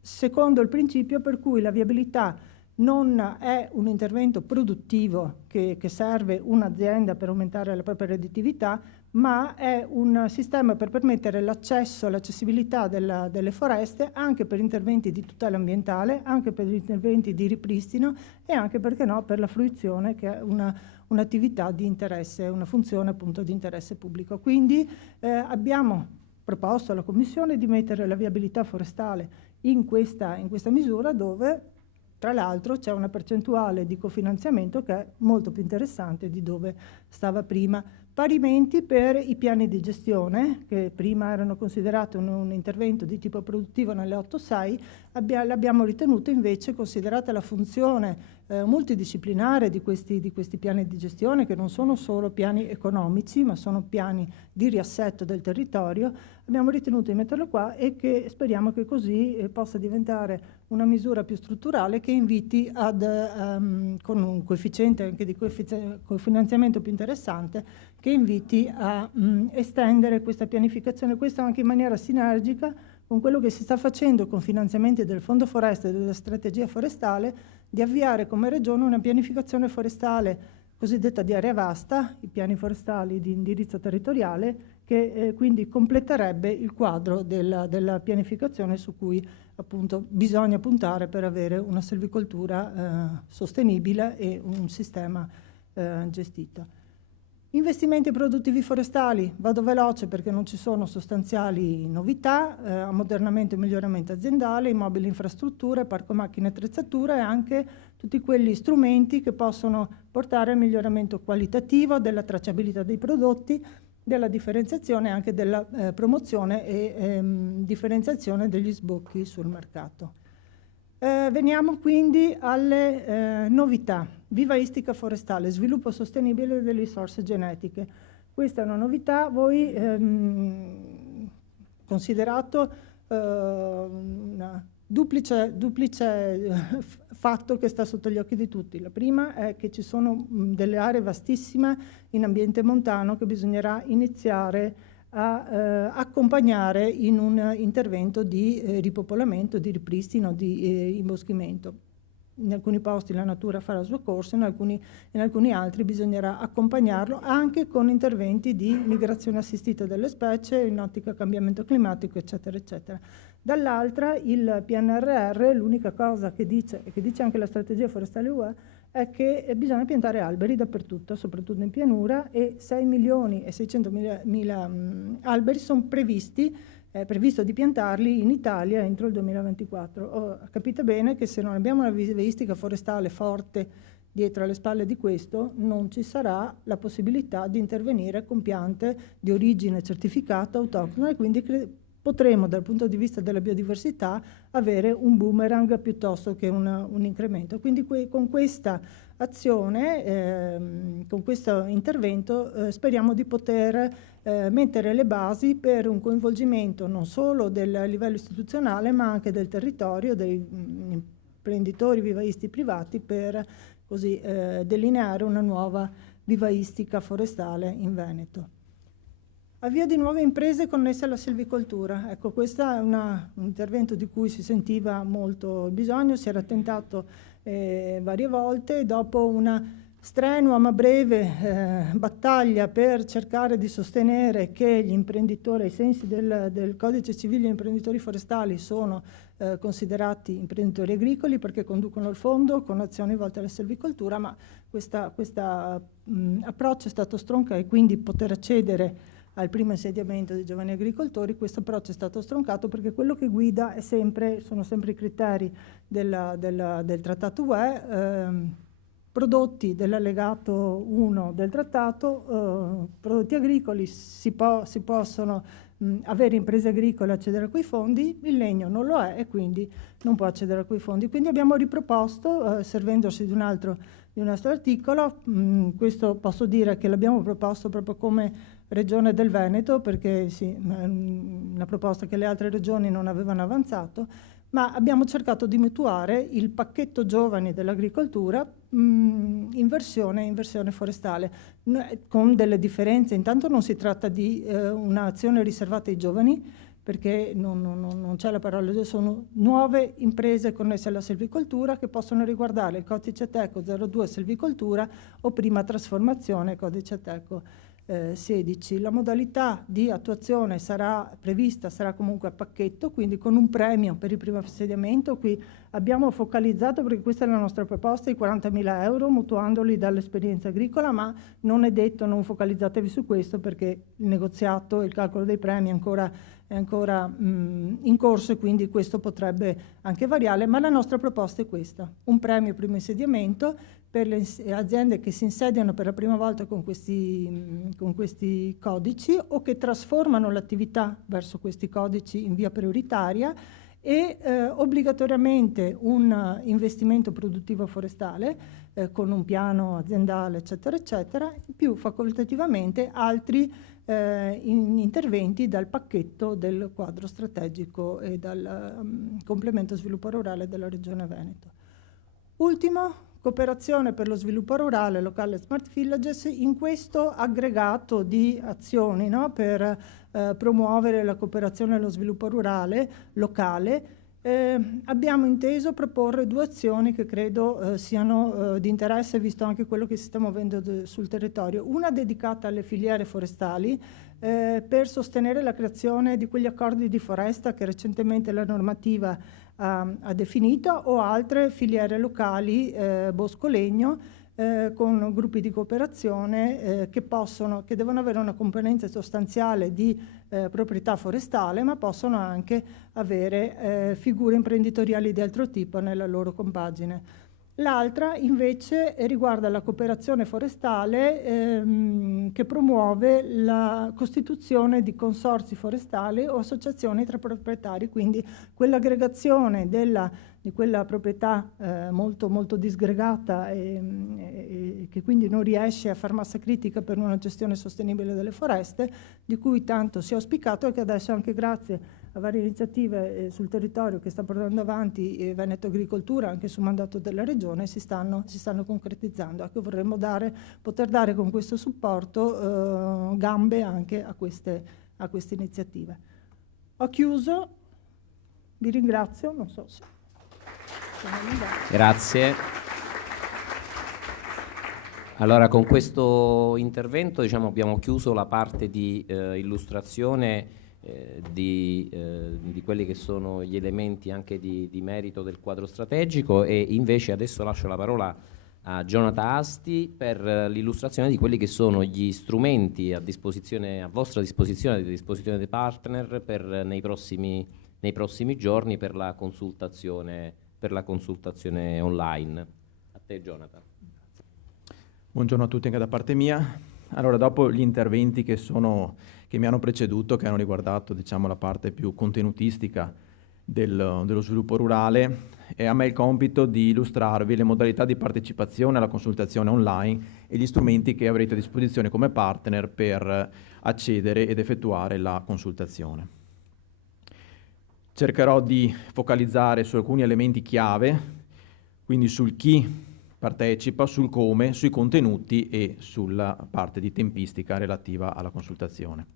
secondo il principio per cui la viabilità non è un intervento produttivo che serve un'azienda per aumentare la propria redditività, ma è un sistema per permettere l'accesso, l'accessibilità delle foreste anche per interventi di tutela ambientale, anche per interventi di ripristino e anche, perché no, per la fruizione, che è un'attività di interesse, una funzione appunto di interesse pubblico. Quindi abbiamo proposto alla Commissione di mettere la viabilità forestale in questa misura, dove tra l'altro c'è una percentuale di cofinanziamento che è molto più interessante di dove stava prima. Parimenti per i piani di gestione, che prima erano considerati un intervento di tipo produttivo nelle 8.6, l'abbiamo ritenuto invece, considerata la funzione multidisciplinare di questi piani di gestione, che non sono solo piani economici, ma sono piani di riassetto del territorio, abbiamo ritenuto di metterlo qua e che speriamo che così possa diventare una misura più strutturale che inviti con un coefficiente anche di cofinanziamento più interessante, che inviti a estendere questa pianificazione, questo anche in maniera sinergica con quello che si sta facendo con finanziamenti del Fondo Foreste e della Strategia Forestale, di avviare come Regione una pianificazione forestale cosiddetta di area vasta, i piani forestali di indirizzo territoriale, che quindi completerebbe il quadro della pianificazione su cui appunto bisogna puntare per avere una selvicoltura sostenibile e un sistema gestito. Investimenti produttivi forestali, vado veloce perché non ci sono sostanziali novità, ammodernamento e miglioramento aziendale, immobili, infrastrutture, parco macchine e attrezzature, e anche tutti quegli strumenti che possono portare al miglioramento qualitativo della tracciabilità dei prodotti, della differenziazione e anche della promozione e differenziazione degli sbocchi sul mercato. Veniamo quindi alle novità. Vivaistica forestale, sviluppo sostenibile delle risorse genetiche. Questa è una novità. Voi considerato una duplice fatto che sta sotto gli occhi di tutti. La prima è che ci sono delle aree vastissime in ambiente montano che bisognerà iniziare a accompagnare in un intervento di ripopolamento, di ripristino, di imboschimento. In alcuni posti la natura farà il suo corso, in alcuni altri bisognerà accompagnarlo anche con interventi di migrazione assistita delle specie, in ottica cambiamento climatico, eccetera, eccetera. Dall'altra il PNRR, l'unica cosa che dice, e che dice anche la strategia forestale UE, è che bisogna piantare alberi dappertutto, soprattutto in pianura, e 6.600.000 alberi sono previsto di piantarli in Italia entro il 2024. Capite bene che se non abbiamo una vivaistica forestale forte dietro alle spalle di questo, non ci sarà la possibilità di intervenire con piante di origine certificata autoctona, e quindi potremo dal punto di vista della biodiversità avere un boomerang piuttosto che un incremento. Quindi con questa azione, con questo intervento, speriamo di poter mettere le basi per un coinvolgimento non solo del livello istituzionale ma anche del territorio, dei imprenditori vivaisti privati, per così delineare una nuova vivaistica forestale in Veneto. Avvio di nuove imprese connesse alla silvicoltura. Ecco, questo è un intervento di cui si sentiva molto bisogno, si era tentato varie volte. Dopo una strenua ma breve battaglia per cercare di sostenere che gli imprenditori, ai sensi del Codice Civile, gli imprenditori forestali sono considerati imprenditori agricoli perché conducono il fondo con azioni volte alla silvicoltura, ma questo approccio è stato stroncato, e quindi poter accedere al primo insediamento dei giovani agricoltori, questo approccio è stato stroncato perché quello che guida sono sempre i criteri del Trattato UE, prodotti dell'allegato 1 del trattato, prodotti agricoli, si possono avere imprese agricole accedere a quei fondi, il legno non lo è e quindi non può accedere a quei fondi. Quindi abbiamo riproposto, servendosi di un altro articolo, questo posso dire che l'abbiamo proposto proprio come Regione del Veneto, perché sì, una proposta che le altre regioni non avevano avanzato, ma abbiamo cercato di mutuare il pacchetto giovani dell'agricoltura in versione forestale, con delle differenze. Intanto non si tratta di un'azione riservata ai giovani, perché non c'è la parola, sono nuove imprese connesse alla silvicoltura che possono riguardare il codice Teco 02 silvicoltura o prima trasformazione codice Teco 16. La modalità di attuazione sarà prevista, sarà comunque a pacchetto, quindi con un premio per il primo insediamento. Qui abbiamo focalizzato, perché questa è la nostra proposta, i 40.000 euro, mutuandoli dall'esperienza agricola, ma non è detto, non focalizzatevi su questo, perché il negoziato e il calcolo dei premi è ancora in corso, e quindi questo potrebbe anche variare, ma la nostra proposta è questa: un premio primo insediamento per le aziende che si insediano per la prima volta con questi codici o che trasformano l'attività verso questi codici in via prioritaria, e obbligatoriamente un investimento produttivo forestale con un piano aziendale eccetera eccetera, più facoltativamente altri interventi dal pacchetto del quadro strategico e dal complemento sviluppo rurale della Regione Veneto. Ultimo, cooperazione per lo sviluppo rurale, locale Smart Villages. In questo aggregato di azioni, no, per promuovere la cooperazione e lo sviluppo rurale locale, abbiamo inteso proporre due azioni che credo siano di interesse, visto anche quello che si sta muovendo sul territorio. Una dedicata alle filiere forestali, per sostenere la creazione di quegli accordi di foresta che recentemente la normativa ha definito, o altre filiere locali bosco-legno, con gruppi di cooperazione che devono avere una componente sostanziale di proprietà forestale, ma possono anche avere figure imprenditoriali di altro tipo nella loro compagine. L'altra invece riguarda la cooperazione forestale che promuove la costituzione di consorzi forestali o associazioni tra proprietari, quindi quell'aggregazione di quella proprietà molto, molto disgregata e che quindi non riesce a far massa critica per una gestione sostenibile delle foreste, di cui tanto si è auspicato e che adesso, anche grazie a varie iniziative sul territorio che sta portando avanti Veneto Agricoltura, anche su mandato della Regione, si stanno concretizzando. Ecco, vorremmo poter dare con questo supporto gambe anche a queste iniziative. Ho chiuso, vi ringrazio, non so se... Grazie. Allora, con questo intervento abbiamo chiuso la parte di illustrazione di quelli che sono gli elementi anche di merito del quadro strategico, e invece adesso lascio la parola a Jonathan Asti per l'illustrazione di quelli che sono gli strumenti a vostra disposizione, a disposizione dei partner nei prossimi giorni per la consultazione online. A te, Jonathan. Buongiorno a tutti anche da parte mia. Allora, dopo gli interventi che sono che mi hanno preceduto, che hanno riguardato, diciamo, la parte più contenutistica dello sviluppo rurale, e a me il compito di illustrarvi le modalità di partecipazione alla consultazione online e gli strumenti che avrete a disposizione come partner per accedere ed effettuare la consultazione. Cercherò di focalizzare su alcuni elementi chiave, quindi sul chi partecipa, sul come, sui contenuti e sulla parte di tempistica relativa alla consultazione.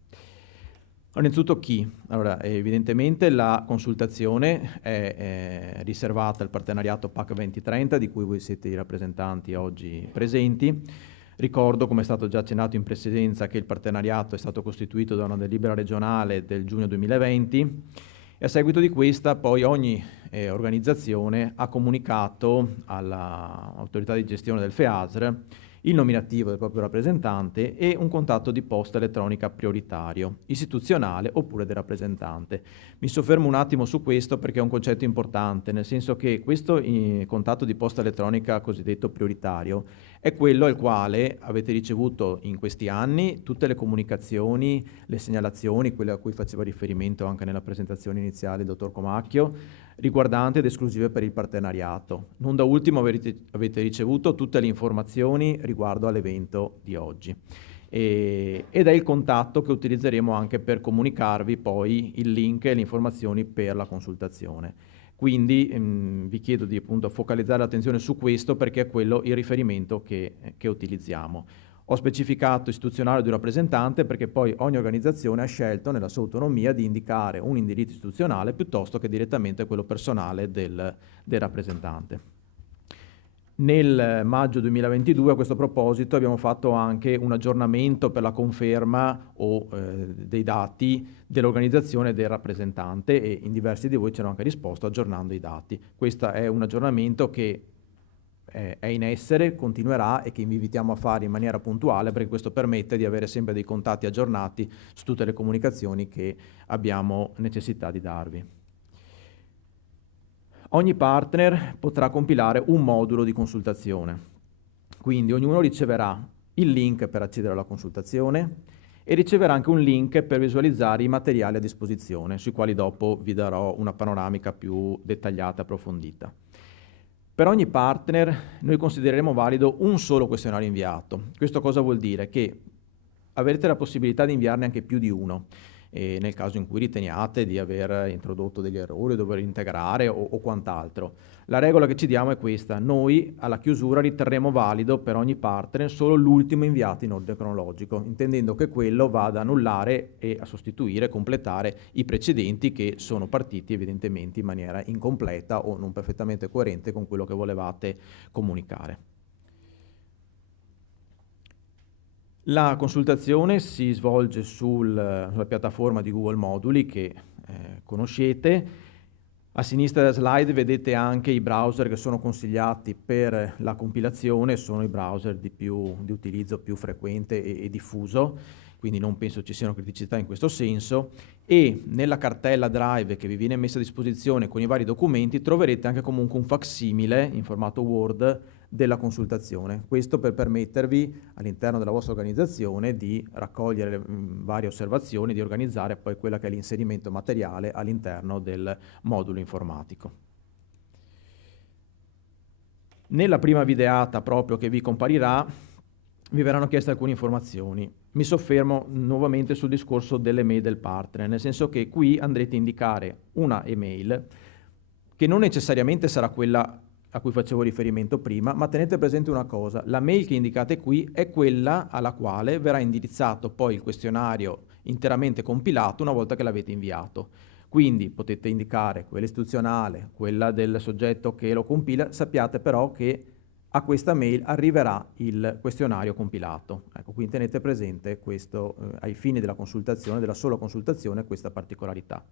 Innanzitutto chi? Allora, evidentemente la consultazione è riservata al partenariato PAC 2030, di cui voi siete i rappresentanti oggi presenti. Ricordo, come è stato già accennato in precedenza, che il partenariato è stato costituito da una delibera regionale del giugno 2020 e a seguito di questa poi ogni organizzazione ha comunicato all'autorità di gestione del FEASR il nominativo del proprio rappresentante e un contatto di posta elettronica prioritario, istituzionale oppure del rappresentante. Mi soffermo un attimo su questo perché è un concetto importante, nel senso che questo contatto di posta elettronica cosiddetto prioritario è quello al quale avete ricevuto in questi anni tutte le comunicazioni, le segnalazioni, quelle a cui faceva riferimento anche nella presentazione iniziale il dottor Comacchio, riguardanti ed esclusive per il partenariato. Non da ultimo avete ricevuto tutte le informazioni riguardo all'evento di oggi. Ed è il contatto che utilizzeremo anche per comunicarvi poi il link e le informazioni per la consultazione. Quindi vi chiedo di appunto focalizzare l'attenzione su questo perché è quello il riferimento che utilizziamo. Ho specificato istituzionale di un rappresentante perché poi ogni organizzazione ha scelto nella sua autonomia di indicare un indirizzo istituzionale piuttosto che direttamente quello personale del rappresentante. Nel maggio 2022 a questo proposito abbiamo fatto anche un aggiornamento per la conferma dei dati dell'organizzazione del rappresentante e in diversi di voi ci hanno anche risposto aggiornando i dati. Questo è un aggiornamento che è in essere, continuerà e che vi invitiamo a fare in maniera puntuale perché questo permette di avere sempre dei contatti aggiornati su tutte le comunicazioni che abbiamo necessità di darvi. Ogni partner potrà compilare un modulo di consultazione, quindi ognuno riceverà il link per accedere alla consultazione e riceverà anche un link per visualizzare i materiali a disposizione, sui quali dopo vi darò una panoramica più dettagliata e approfondita. Per ogni partner noi considereremo valido un solo questionario inviato. Questo cosa vuol dire? Che avrete la possibilità di inviarne anche più di uno, nel caso in cui riteniate di aver introdotto degli errori, dover integrare o quant'altro. La regola che ci diamo è questa: noi alla chiusura riterremo valido per ogni partner solo l'ultimo inviato in ordine cronologico, intendendo che quello va ad annullare e a sostituire, completare i precedenti che sono partiti evidentemente in maniera incompleta o non perfettamente coerente con quello che volevate comunicare. La consultazione si svolge sulla piattaforma di Google Moduli che conoscete. A sinistra della slide vedete anche i browser che sono consigliati per la compilazione, sono i browser di utilizzo più frequente e diffuso, quindi non penso ci siano criticità in questo senso, e nella cartella Drive che vi viene messa a disposizione con i vari documenti troverete anche comunque un facsimile in formato Word della consultazione. Questo per permettervi all'interno della vostra organizzazione di raccogliere varie osservazioni, di organizzare poi quella che è l'inserimento materiale all'interno del modulo informatico. Nella prima videata proprio che vi comparirà vi verranno chieste alcune informazioni. Mi soffermo nuovamente sul discorso delle mail del partner, nel senso che qui andrete a indicare una email che non necessariamente sarà quella a cui facevo riferimento prima, ma tenete presente una cosa: la mail che indicate qui è quella alla quale verrà indirizzato poi il questionario interamente compilato una volta che l'avete inviato. Quindi potete indicare quella istituzionale, quella del soggetto che lo compila, sappiate però che a questa mail arriverà il questionario compilato. Ecco, quindi tenete presente questo ai fini della consultazione, della sola consultazione, questa particolarità.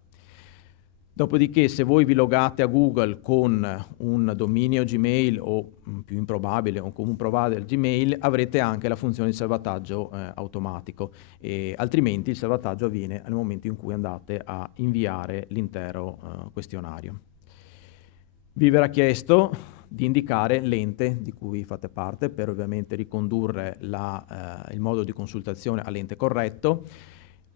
Dopodiché, se voi vi logate a Google con un dominio Gmail o più improbabile o con un provider Gmail, avrete anche la funzione di salvataggio automatico, e altrimenti il salvataggio avviene nel momento in cui andate a inviare l'intero questionario. Vi verrà chiesto di indicare l'ente di cui fate parte per ovviamente ricondurre il modo di consultazione all'ente corretto.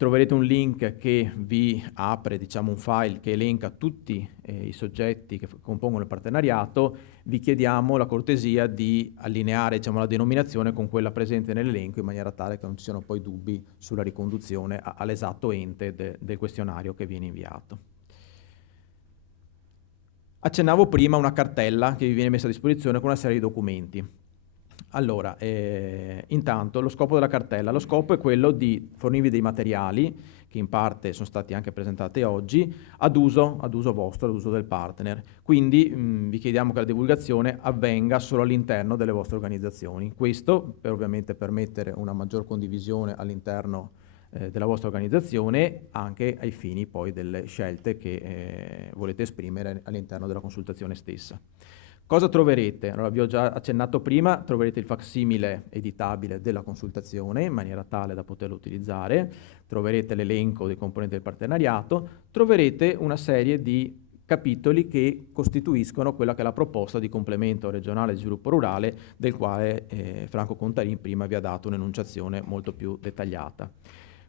troverete un link che vi apre, diciamo, un file che elenca tutti i soggetti che compongono il partenariato. Vi chiediamo la cortesia di allineare, diciamo, la denominazione con quella presente nell'elenco, in maniera tale che non ci siano poi dubbi sulla riconduzione all'esatto ente del questionario che viene inviato. Accennavo prima una cartella che vi viene messa a disposizione con una serie di documenti. Allora, intanto lo scopo della cartella, lo scopo è quello di fornirvi dei materiali che in parte sono stati anche presentati oggi ad uso vostro, ad uso del partner. Quindi vi chiediamo che la divulgazione avvenga solo all'interno delle vostre organizzazioni. Questo per ovviamente permettere una maggior condivisione all'interno della vostra organizzazione, anche ai fini poi delle scelte che volete esprimere all'interno della consultazione stessa. Cosa troverete? Allora, vi ho già accennato prima, troverete il facsimile editabile della consultazione in maniera tale da poterlo utilizzare, troverete l'elenco dei componenti del partenariato, troverete una serie di capitoli che costituiscono quella che è la proposta di complemento regionale di sviluppo rurale, del quale Franco Contarin prima vi ha dato un'enunciazione molto più dettagliata.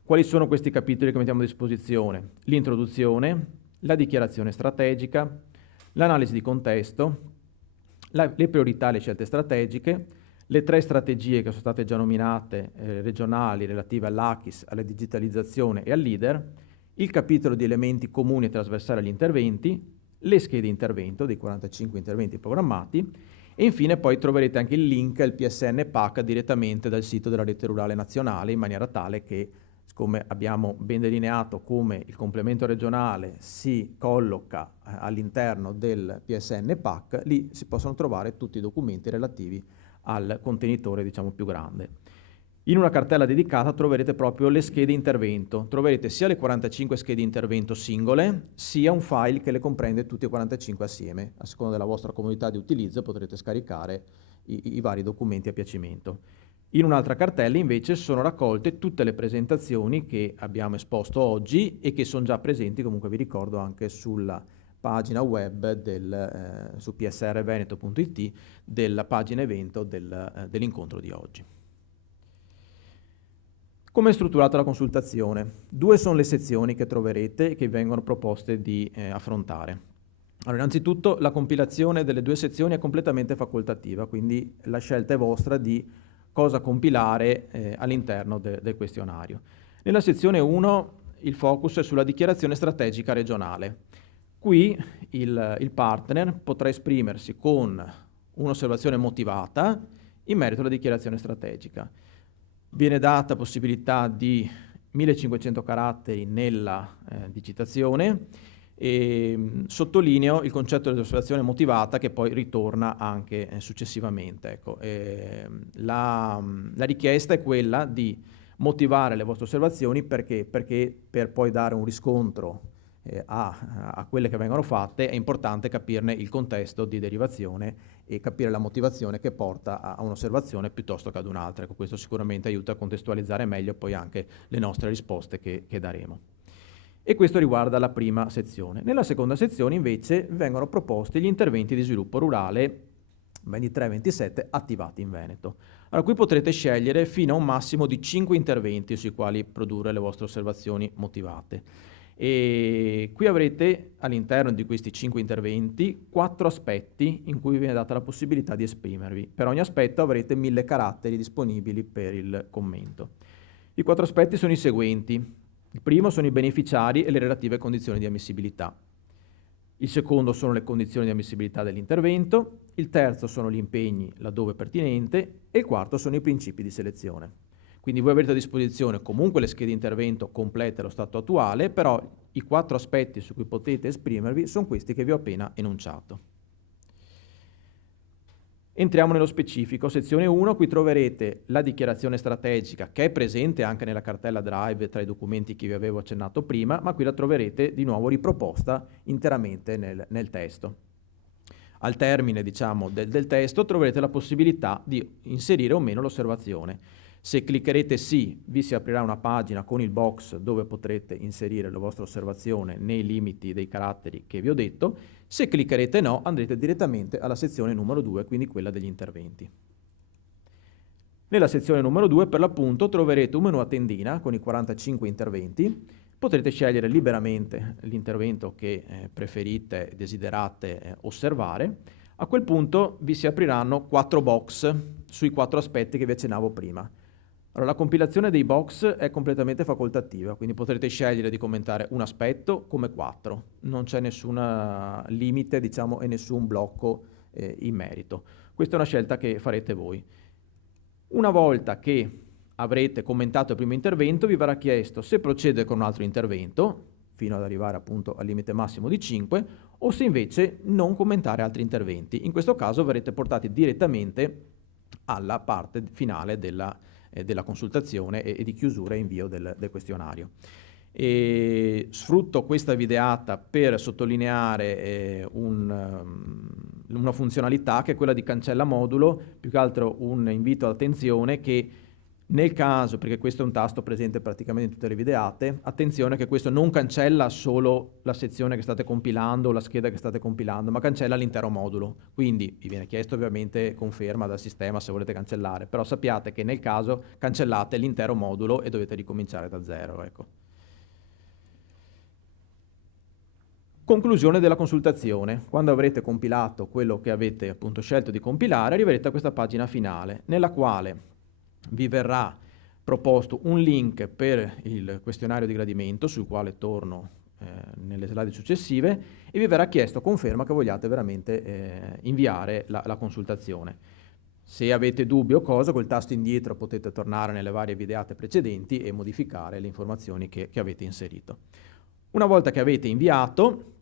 Quali sono questi capitoli che mettiamo a disposizione? L'introduzione, la dichiarazione strategica, l'analisi di contesto, le priorità e le scelte strategiche, le 3 strategie che sono state già nominate regionali relative all'ACHIS, alla digitalizzazione e al leader, il capitolo di elementi comuni e trasversali agli interventi, le schede intervento dei 45 interventi programmati e infine poi troverete anche il link al PSN PAC direttamente dal sito della Rete Rurale Nazionale, in maniera tale che, come abbiamo ben delineato come il complemento regionale si colloca all'interno del PSN PAC, lì si possono trovare tutti i documenti relativi al contenitore, diciamo, più grande. In una cartella dedicata troverete proprio le schede intervento, troverete sia le 45 schede intervento singole, sia un file che le comprende tutte e 45 assieme. A seconda della vostra comodità di utilizzo potrete scaricare i vari documenti a piacimento. In un'altra cartella invece sono raccolte tutte le presentazioni che abbiamo esposto oggi e che sono già presenti, comunque vi ricordo, anche sulla pagina web su psrveneto.it della pagina evento dell'incontro di oggi. Come è strutturata la consultazione? 2 sono le sezioni che troverete e che vengono proposte di affrontare. Allora, innanzitutto la compilazione delle 2 sezioni è completamente facoltativa, quindi la scelta è vostra di cosa compilare all'interno del questionario. Nella sezione 1 il focus è sulla dichiarazione strategica regionale. Qui il partner potrà esprimersi con un'osservazione motivata in merito alla dichiarazione strategica. Viene data possibilità di 1500 caratteri nella digitazione e sottolineo il concetto dell'osservazione motivata che poi ritorna anche successivamente. Ecco, la richiesta è quella di motivare le vostre osservazioni perché per poi dare un riscontro a quelle che vengono fatte è importante capirne il contesto di derivazione e capire la motivazione che porta a un'osservazione piuttosto che ad un'altra. Ecco, questo sicuramente aiuta a contestualizzare meglio poi anche le nostre risposte che daremo. E questo riguarda la prima sezione. Nella seconda sezione invece vengono proposti gli interventi di sviluppo rurale 23-27 attivati in Veneto. Allora qui potrete scegliere fino a un massimo di 5 interventi sui quali produrre le vostre osservazioni motivate. E qui avrete all'interno di questi 5 interventi 4 aspetti in cui viene data la possibilità di esprimervi. Per ogni aspetto avrete 1000 caratteri disponibili per il commento. I 4 aspetti sono i seguenti. Il primo sono i beneficiari e le relative condizioni di ammissibilità. Il secondo sono le condizioni di ammissibilità dell'intervento. Il terzo sono gli impegni laddove pertinente e il quarto sono i principi di selezione. Quindi voi avrete a disposizione comunque le schede di intervento complete allo stato attuale, però i 4 aspetti su cui potete esprimervi sono questi che vi ho appena enunciato. Entriamo nello specifico. Sezione 1, qui troverete la dichiarazione strategica che è presente anche nella cartella Drive tra i documenti che vi avevo accennato prima, ma qui la troverete di nuovo riproposta interamente nel testo. Al termine, diciamo, del testo troverete la possibilità di inserire o meno l'osservazione. Se cliccherete sì, vi si aprirà una pagina con il box dove potrete inserire la vostra osservazione nei limiti dei caratteri che vi ho detto. Se cliccherete no, andrete direttamente alla sezione numero 2, quindi quella degli interventi. Nella sezione numero 2, per l'appunto, troverete un menu a tendina con i 45 interventi. Potrete scegliere liberamente l'intervento che preferite e desiderate osservare. A quel punto vi si apriranno 4 box sui 4 aspetti che vi accennavo prima. Allora, la compilazione dei box è completamente facoltativa, quindi potrete scegliere di commentare un aspetto come 4. Non c'è nessun limite, diciamo, e nessun blocco in merito. Questa è una scelta che farete voi. Una volta che avrete commentato il primo intervento, vi verrà chiesto se procedere con un altro intervento, fino ad arrivare appunto al limite massimo di 5, o se invece non commentare altri interventi. In questo caso verrete portati direttamente alla parte finale della consultazione e di chiusura e invio del questionario. E sfrutto questa videata per sottolineare una funzionalità che è quella di cancella modulo, più che altro un invito all'attenzione che nel caso, perché questo è un tasto presente praticamente in tutte le videate, attenzione che questo non cancella solo la sezione che state compilando o la scheda che state compilando, ma cancella l'intero modulo. Quindi vi viene chiesto ovviamente conferma dal sistema se volete cancellare, però sappiate che nel caso cancellate l'intero modulo e dovete ricominciare da zero. Ecco. Conclusione della consultazione. Quando avrete compilato quello che avete appunto scelto di compilare, arriverete a questa pagina finale, nella quale vi verrà proposto un link per il questionario di gradimento, sul quale torno nelle slide successive, e vi verrà chiesto conferma che vogliate veramente inviare la consultazione. Se avete dubbi o cosa, col tasto indietro potete tornare nelle varie videate precedenti e modificare le informazioni che avete inserito. Una volta che avete inviato,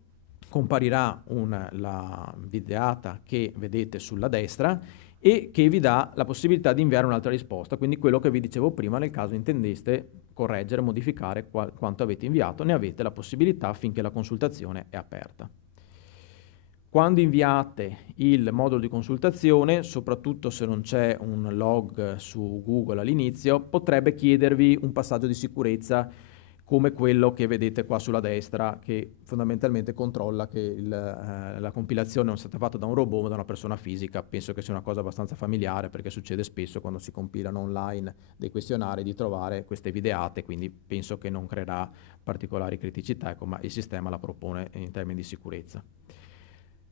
comparirà la videata che vedete sulla destra e che vi dà la possibilità di inviare un'altra risposta, quindi quello che vi dicevo prima nel caso intendeste correggere, modificare quanto avete inviato, ne avete la possibilità finché la consultazione è aperta. Quando inviate il modulo di consultazione, soprattutto se non c'è un log su Google all'inizio, potrebbe chiedervi un passaggio di sicurezza come quello che vedete qua sulla destra, che fondamentalmente controlla che la compilazione non è stata fatta da un robot ma da una persona fisica. Penso che sia una cosa abbastanza familiare, perché succede spesso quando si compilano online dei questionari di trovare queste videate, quindi penso che non creerà particolari criticità, ecco, ma il sistema la propone in termini di sicurezza.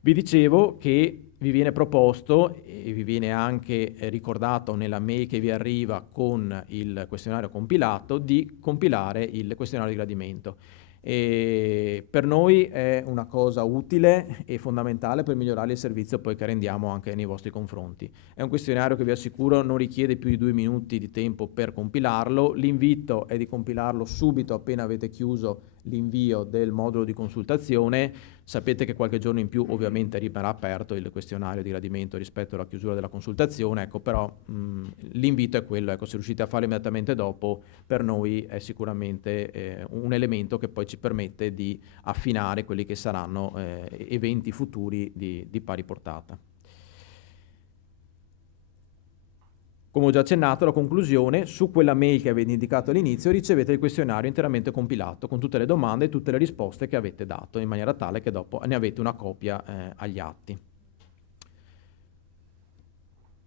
Vi dicevo che vi viene proposto e vi viene anche ricordato nella mail che vi arriva con il questionario compilato di compilare il questionario di gradimento. E per noi è una cosa utile e fondamentale per migliorare il servizio poi che rendiamo anche nei vostri confronti. È un questionario che vi assicuro non richiede più di 2 minuti di tempo per compilarlo. L'invito è di compilarlo subito appena avete chiuso l'invio del modulo di consultazione. Sapete che qualche giorno in più ovviamente rimarrà aperto il questionario di gradimento rispetto alla chiusura della consultazione, ecco, però l'invito è quello, ecco, se riuscite a farlo immediatamente dopo, per noi è sicuramente un elemento che poi ci permette di affinare quelli che saranno eventi futuri di pari portata. Come ho già accennato, alla conclusione, su quella mail che avete indicato all'inizio ricevete il questionario interamente compilato con tutte le domande e tutte le risposte che avete dato, in maniera tale che dopo ne avete una copia agli atti.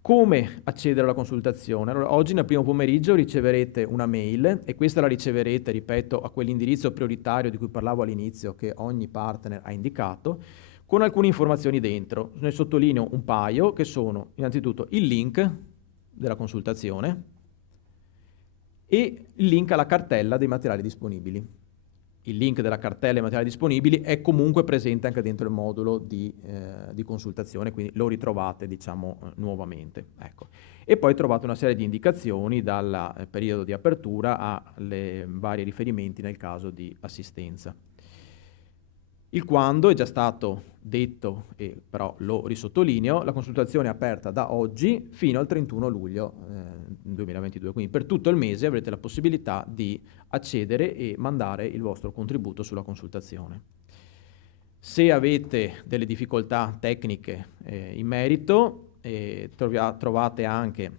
Come accedere alla consultazione? Allora, oggi nel primo pomeriggio riceverete una mail e questa la riceverete, ripeto, a quell'indirizzo prioritario di cui parlavo all'inizio che ogni partner ha indicato, con alcune informazioni dentro. Ne sottolineo un paio che sono innanzitutto il link della consultazione e il link alla cartella dei materiali disponibili. Il link della cartella dei materiali disponibili è comunque presente anche dentro il modulo di consultazione, quindi lo ritrovate, diciamo, nuovamente. Ecco. E poi trovate una serie di indicazioni dal periodo di apertura alle vari riferimenti nel caso di assistenza. Il quando è già stato detto, e però lo risottolineo, la consultazione è aperta da oggi fino al 31 luglio 2022, quindi per tutto il mese avrete la possibilità di accedere e mandare il vostro contributo sulla consultazione. Se avete delle difficoltà tecniche in merito, trovate anche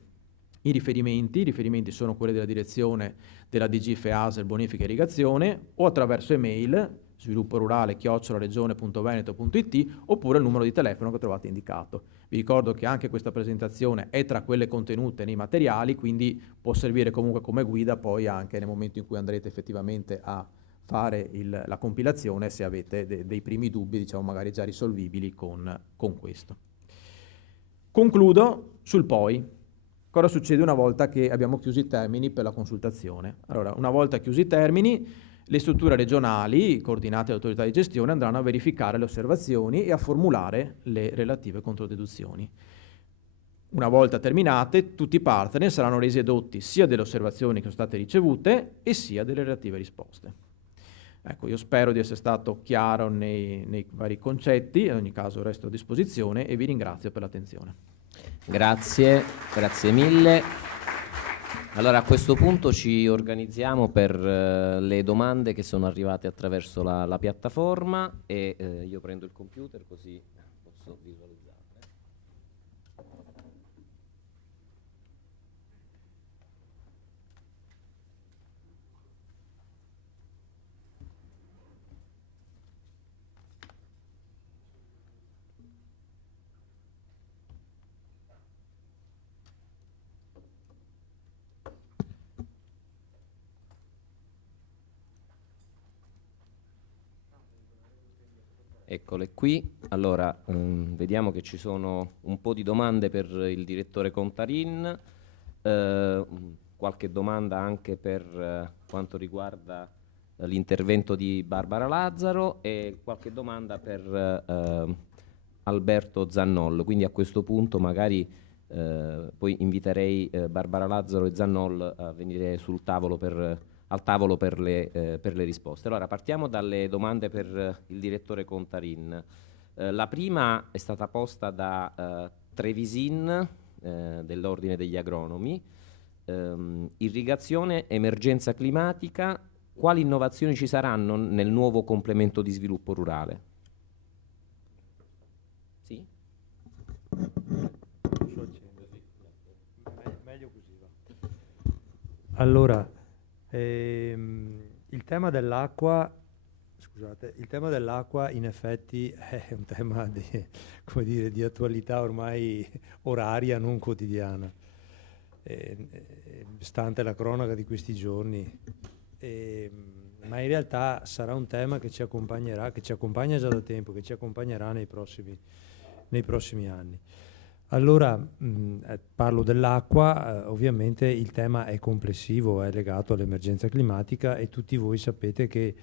i riferimenti sono quelli della direzione della DG FEASR Bonifica e Irrigazione o attraverso email svilupporurale@regione.veneto.it, oppure il numero di telefono che trovate indicato. Vi ricordo che anche questa presentazione è tra quelle contenute nei materiali, quindi può servire comunque come guida poi anche nel momento in cui andrete effettivamente a fare la compilazione, se avete dei primi dubbi, diciamo magari già risolvibili con questo. Concludo sul poi. Cosa succede una volta che abbiamo chiuso i termini per la consultazione? Allora, una volta chiusi i termini, le strutture regionali, coordinate dall'autorità di gestione, andranno a verificare le osservazioni e a formulare le relative controdeduzioni. Una volta terminate, tutti i partner saranno resi edotti sia delle osservazioni che sono state ricevute e sia delle relative risposte. Ecco, io spero di essere stato chiaro nei vari concetti, in ogni caso resto a disposizione e vi ringrazio per l'attenzione. Grazie mille. Allora, a questo punto ci organizziamo per le domande che sono arrivate attraverso la piattaforma e io prendo il computer così posso visualizzare. Eccole qui. Allora, vediamo che ci sono un po' di domande per il direttore Contarin, qualche domanda anche per quanto riguarda l'intervento di Barbara Lazzaro e qualche domanda per Alberto Zannol. Quindi a questo punto magari poi inviterei Barbara Lazzaro e Zannol a venire al tavolo per le risposte. Allora, partiamo dalle domande per il direttore Contarin. La prima è stata posta da Trevisin, dell'Ordine degli Agronomi. Irrigazione, emergenza climatica, quali innovazioni ci saranno nel nuovo complemento di sviluppo rurale? Sì? Meglio così va. Allora, il tema dell'acqua, scusate, il tema dell'acqua in effetti è un tema di attualità ormai oraria, non quotidiana, stante la cronaca di questi giorni, ma in realtà sarà un tema che ci accompagnerà, che ci accompagna già da tempo, che ci accompagnerà nei prossimi anni. Allora, parlo dell'acqua, ovviamente il tema è complessivo, è legato all'emergenza climatica e tutti voi sapete che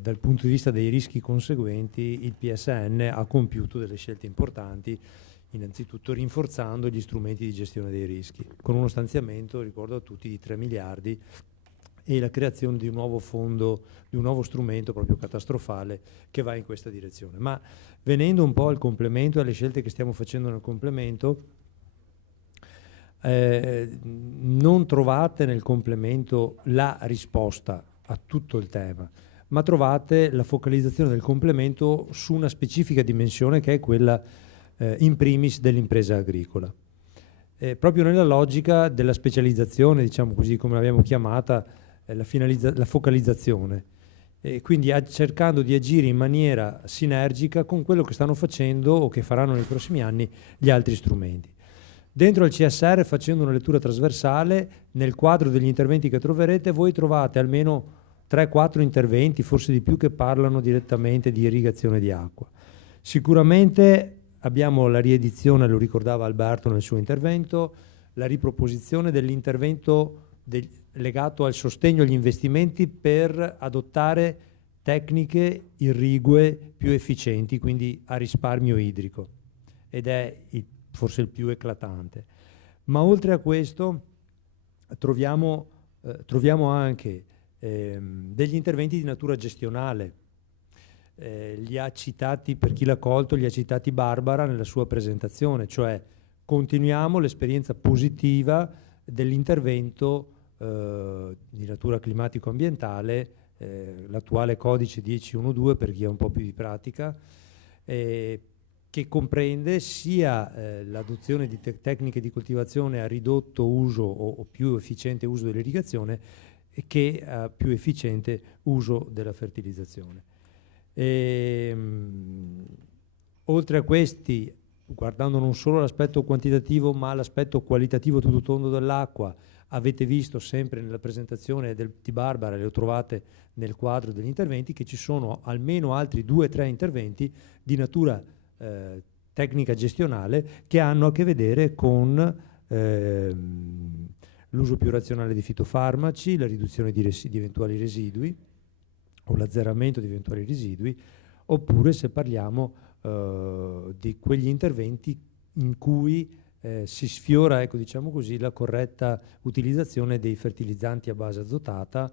dal punto di vista dei rischi conseguenti il PSN ha compiuto delle scelte importanti, innanzitutto rinforzando gli strumenti di gestione dei rischi, con uno stanziamento, ricordo a tutti, di 3 miliardi e la creazione di un nuovo fondo, di un nuovo strumento proprio catastrofale che va in questa direzione. Ma venendo un po' al complemento e alle scelte che stiamo facendo nel complemento, non trovate nel complemento la risposta a tutto il tema, ma trovate la focalizzazione del complemento su una specifica dimensione che è quella in primis dell'impresa agricola. Proprio nella logica della specializzazione, diciamo così come l'abbiamo chiamata, la focalizzazione, quindi cercando di agire in maniera sinergica con quello che stanno facendo o che faranno nei prossimi anni gli altri strumenti. Dentro il CSR, facendo una lettura trasversale, nel quadro degli interventi che troverete, voi trovate almeno 3-4 interventi, forse di più, che parlano direttamente di irrigazione di acqua. Sicuramente abbiamo la riedizione, lo ricordava Alberto nel suo intervento, la riproposizione dell'intervento legato al sostegno agli investimenti per adottare tecniche irrigue più efficienti, quindi a risparmio idrico, ed è forse il più eclatante. Ma oltre a questo troviamo anche degli interventi di natura gestionale. Li ha citati, per chi l'ha colto, li ha citati Barbara nella sua presentazione, cioè continuiamo l'esperienza positiva dell'intervento di natura climatico-ambientale, l'attuale codice 10.1.2 per chi ha un po' più di pratica, che comprende sia l'adozione di tecniche di coltivazione a ridotto uso o più efficiente uso dell'irrigazione che a più efficiente uso della fertilizzazione. Oltre a questi, guardando non solo l'aspetto quantitativo ma l'aspetto qualitativo tutto tondo dell'acqua, avete visto sempre nella presentazione di Barbara, le ho trovate nel quadro degli interventi, che ci sono almeno altri 2 o 3 interventi di natura tecnica gestionale che hanno a che vedere con l'uso più razionale di fitofarmaci, la riduzione di eventuali residui o l'azzeramento di eventuali residui, oppure se parliamo di quegli interventi in cui si sfiora, ecco, diciamo così, la corretta utilizzazione dei fertilizzanti a base azotata,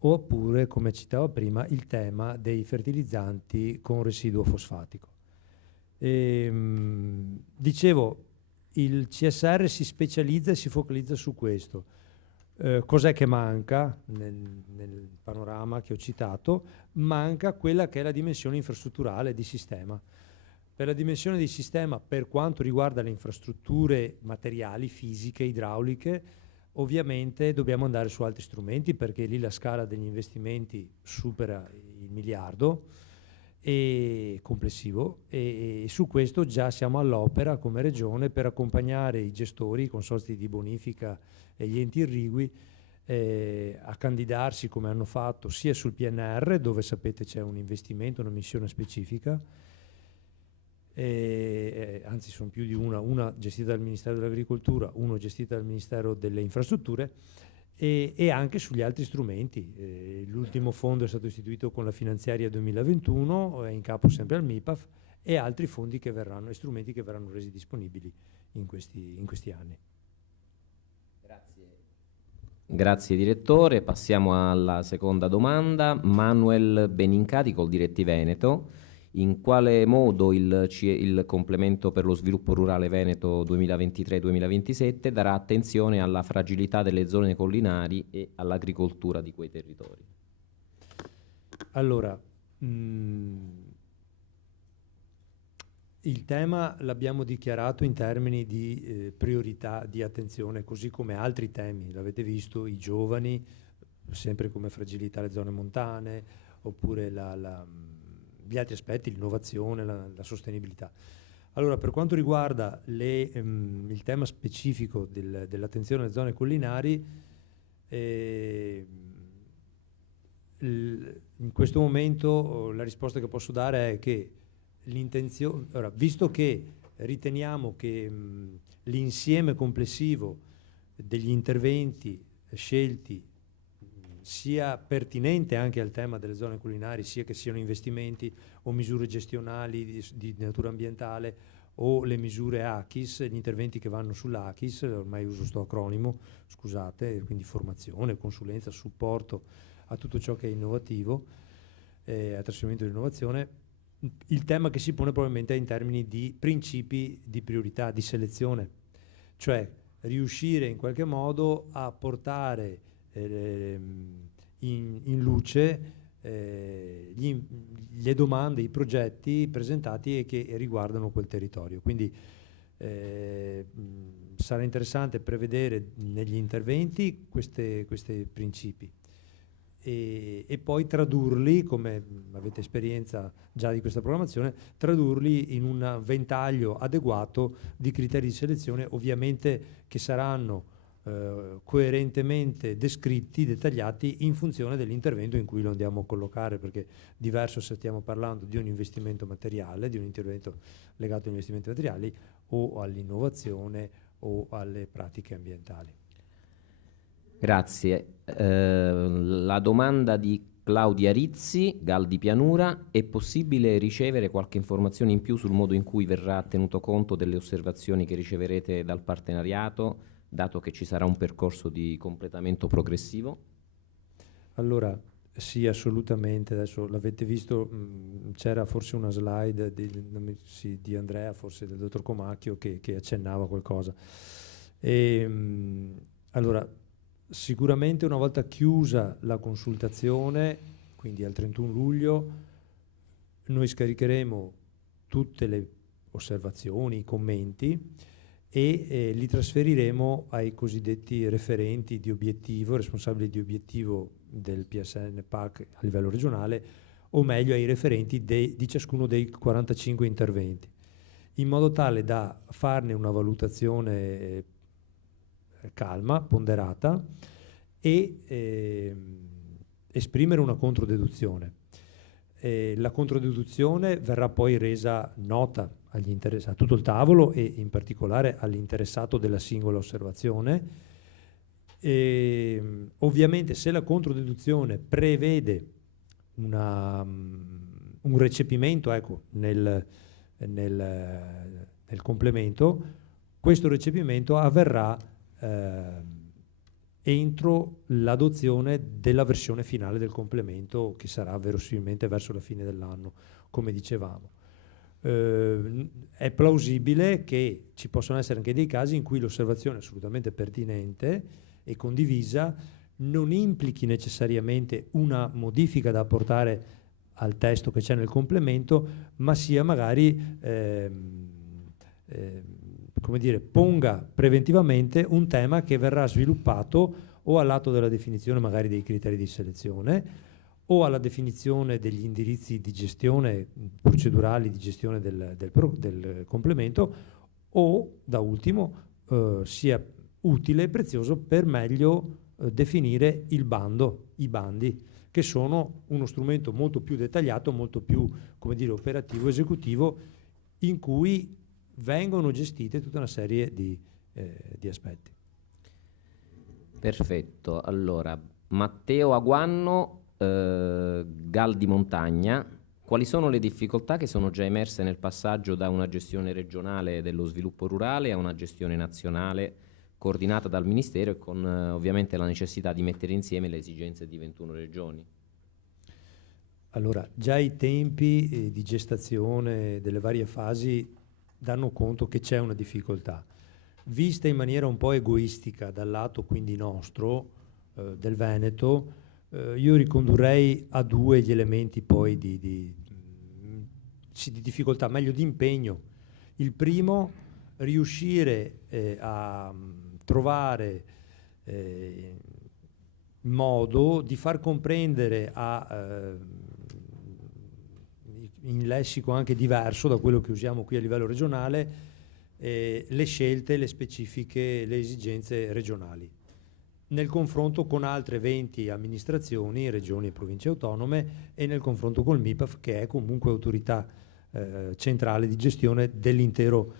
oppure, come citavo prima, il tema dei fertilizzanti con residuo fosfatico. Dicevo, il CSR si specializza e si focalizza su questo. Cos'è che manca nel panorama che ho citato? Manca quella che è la dimensione infrastrutturale di sistema. Per la dimensione di sistema, per quanto riguarda le infrastrutture materiali, fisiche, idrauliche, ovviamente dobbiamo andare su altri strumenti, perché lì la scala degli investimenti supera il miliardo complessivo, e su questo già siamo all'opera come Regione per accompagnare i gestori, i consorzi di bonifica e gli enti irrigui a candidarsi, come hanno fatto, sia sul PNR, dove sapete c'è un investimento, una missione specifica, anzi sono più di una gestita dal Ministero dell'Agricoltura, una gestita dal Ministero delle Infrastrutture, e anche sugli altri strumenti. L'ultimo fondo è stato istituito con la finanziaria 2021, è in capo sempre al MIPAF, e altri fondi che verranno, e strumenti che verranno resi disponibili in questi anni. Grazie direttore. Passiamo alla seconda domanda. Manuel Benincati, Coldiretti Veneto. In quale modo il complemento per lo sviluppo rurale Veneto 2023-2027 darà attenzione alla fragilità delle zone collinari e all'agricoltura di quei territori? Allora, il tema l'abbiamo dichiarato in termini di priorità di attenzione, così come altri temi, l'avete visto, i giovani, sempre come fragilità le zone montane, oppure gli altri aspetti, l'innovazione, la sostenibilità. Allora, per quanto riguarda il tema specifico dell'attenzione alle zone collinari, in questo momento la risposta che posso dare è che l'intenzione, visto che riteniamo che l'insieme complessivo degli interventi scelti sia pertinente anche al tema delle zone collinari, sia che siano investimenti o misure gestionali di natura ambientale o le misure ACHIS, gli interventi che vanno sull'ACHIS, ormai uso sto acronimo, scusate, quindi formazione, consulenza, supporto a tutto ciò che è innovativo, a trasferimento dell'innovazione. Il tema che si pone probabilmente è in termini di principi di priorità, di selezione, cioè riuscire in qualche modo a portare in luce le domande, i progetti presentati e che riguardano quel territorio. Quindi sarà interessante prevedere negli interventi questi principi e poi tradurli, come avete esperienza già di questa programmazione, tradurli in un ventaglio adeguato di criteri di selezione, ovviamente che saranno coerentemente descritti, dettagliati in funzione dell'intervento in cui lo andiamo a collocare, perché diverso se stiamo parlando di un investimento materiale, di un intervento legato agli investimenti materiali o all'innovazione o alle pratiche ambientali. Grazie. La domanda di Claudia Rizzi, Gal di Pianura: è possibile ricevere qualche informazione in più sul modo in cui verrà tenuto conto delle osservazioni che riceverete dal partenariato, dato che ci sarà un percorso di completamento progressivo? Allora, sì, assolutamente. Adesso l'avete visto, c'era forse una slide di Andrea, forse del dottor Comacchio, che accennava qualcosa. Allora, sicuramente una volta chiusa la consultazione, quindi al 31 luglio, noi scaricheremo tutte le osservazioni, i commenti, e li trasferiremo ai cosiddetti referenti di obiettivo, responsabili di obiettivo del PSN PAC a livello regionale, o meglio ai referenti di ciascuno dei 45 interventi, in modo tale da farne una valutazione calma, ponderata e esprimere una controdeduzione. La controdeduzione verrà poi resa nota agli interessati, a tutto il tavolo e in particolare all'interessato della singola osservazione. Ovviamente se la controdeduzione prevede un recepimento, ecco, nel complemento, questo recepimento avverrà entro l'adozione della versione finale del complemento, che sarà verosimilmente verso la fine dell'anno, come dicevamo. È plausibile che ci possano essere anche dei casi in cui l'osservazione è assolutamente pertinente e condivisa non implichi necessariamente una modifica da apportare al testo che c'è nel complemento, ma sia magari come dire, ponga preventivamente un tema che verrà sviluppato o al lato della definizione magari dei criteri di selezione o alla definizione degli indirizzi di gestione procedurali di gestione del complemento, o da ultimo sia utile e prezioso per meglio definire il bando, i bandi, che sono uno strumento molto più dettagliato, molto più, come dire, operativo, esecutivo, in cui vengono gestite tutta una serie di aspetti. Perfetto, allora Matteo Aguanno, Gal di Montagna, quali sono le difficoltà che sono già emerse nel passaggio da una gestione regionale dello sviluppo rurale a una gestione nazionale coordinata dal Ministero e con ovviamente la necessità di mettere insieme le esigenze di 21 regioni? Allora, già i tempi di gestazione delle varie fasi danno conto che c'è una difficoltà. Vista in maniera un po' egoistica dal lato quindi nostro, del Veneto, io ricondurrei a due gli elementi poi di difficoltà, meglio di impegno. Il primo, riuscire a trovare modo di far comprendere in lessico anche diverso da quello che usiamo qui a livello regionale le scelte, le specifiche, le esigenze regionali nel confronto con altre 20 amministrazioni, regioni e province autonome, e nel confronto col MIPAF, che è comunque autorità centrale di gestione dell'intero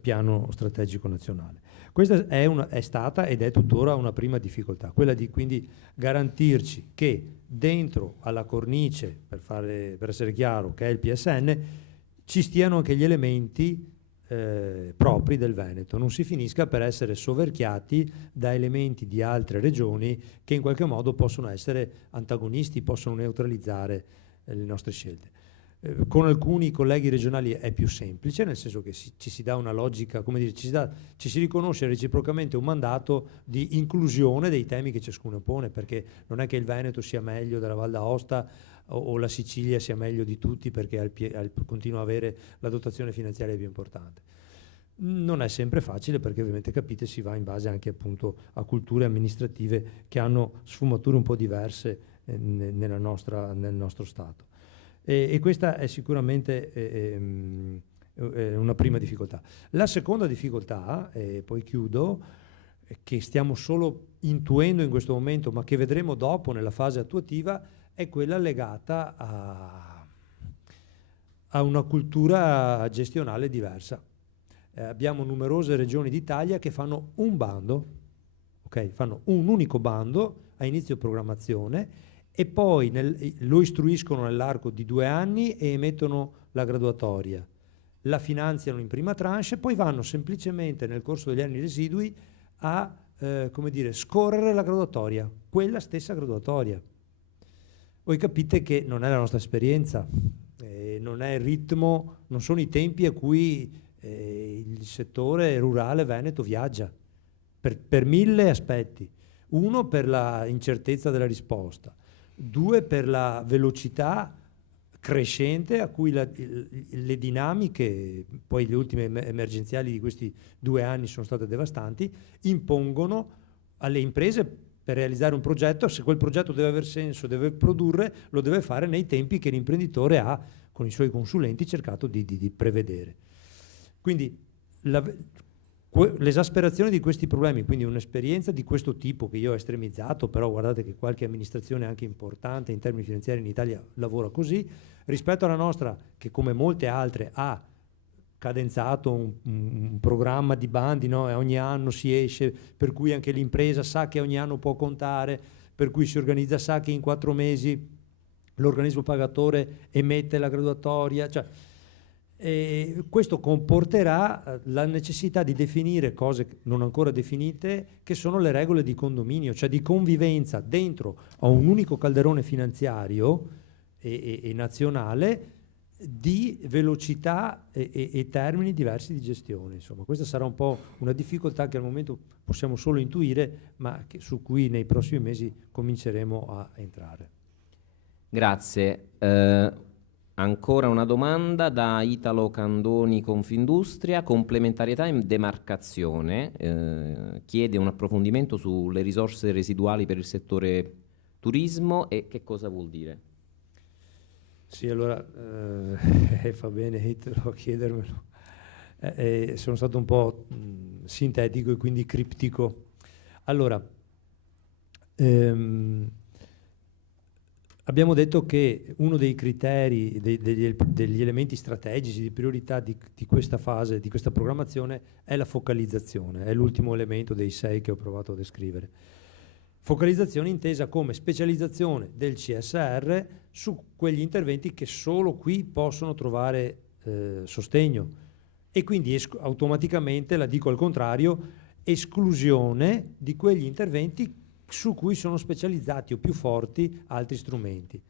piano strategico nazionale. Questa è stata ed è tuttora una prima difficoltà, quella di quindi garantirci che dentro alla cornice, per essere chiaro, che è il PSN, ci stiano anche gli elementi propri del Veneto, non si finisca per essere soverchiati da elementi di altre regioni che in qualche modo possono essere antagonisti, possono neutralizzare le nostre scelte. Con alcuni colleghi regionali è più semplice, nel senso che ci si dà una logica, come dire, ci si riconosce reciprocamente un mandato di inclusione dei temi che ciascuno pone, perché non è che il Veneto sia meglio della Val d'Aosta o la Sicilia sia meglio di tutti perché continua a avere la dotazione finanziaria più importante. Non è sempre facile perché ovviamente, capite, si va in base anche appunto a culture amministrative che hanno sfumature un po' diverse nel nostro Stato. E questa è sicuramente una prima difficoltà. La seconda difficoltà, e poi chiudo, che stiamo solo intuendo in questo momento ma che vedremo dopo nella fase attuativa, è quella legata a una cultura gestionale diversa. Abbiamo numerose regioni d'Italia che fanno un bando, fanno un unico bando a inizio programmazione e poi lo istruiscono nell'arco di 2 anni e emettono la graduatoria, la finanziano in prima tranche e poi vanno semplicemente nel corso degli anni residui a scorrere la graduatoria, quella stessa graduatoria. Voi capite che non è la nostra esperienza, non è il ritmo, non sono i tempi a cui il settore rurale veneto viaggia, per 1000 aspetti. Uno, per la incertezza della risposta. 2, per la velocità crescente a cui le dinamiche, poi le ultime emergenziali di questi 2 anni sono state devastanti, impongono alle imprese per realizzare un progetto, se quel progetto deve aver senso, deve produrre, lo deve fare nei tempi che l'imprenditore ha con i suoi consulenti cercato di prevedere. Quindi l'esasperazione di questi problemi, quindi un'esperienza di questo tipo che io ho estremizzato, però guardate che qualche amministrazione anche importante in termini finanziari in Italia lavora così, rispetto alla nostra che come molte altre ha cadenzato un programma di bandi, no? E ogni anno si esce, per cui anche l'impresa sa che ogni anno può contare, per cui si organizza, sa che in 4 mesi l'organismo pagatore emette la graduatoria, cioè, questo comporterà la necessità di definire cose non ancora definite, che sono le regole di condominio, cioè di convivenza dentro a un unico calderone finanziario e nazionale, di velocità e termini diversi di gestione. Insomma, questa sarà un po' una difficoltà che al momento possiamo solo intuire, ma su cui nei prossimi mesi cominceremo a entrare. Grazie. Ancora una domanda da Italo Candoni, Confindustria. Complementarietà e demarcazione. Chiede un approfondimento sulle risorse residuali per il settore turismo e che cosa vuol dire. Sì, allora fa bene Italo a chiedermelo. Sono stato un po' sintetico e quindi criptico. Allora, abbiamo detto che uno dei criteri, degli elementi strategici di priorità di questa fase, di questa programmazione, è la focalizzazione, è l'ultimo elemento dei 6 che ho provato a descrivere. Focalizzazione intesa come specializzazione del CSR su quegli interventi che solo qui possono trovare sostegno e quindi automaticamente, la dico al contrario, esclusione di quegli interventi su cui sono specializzati o più forti altri strumenti.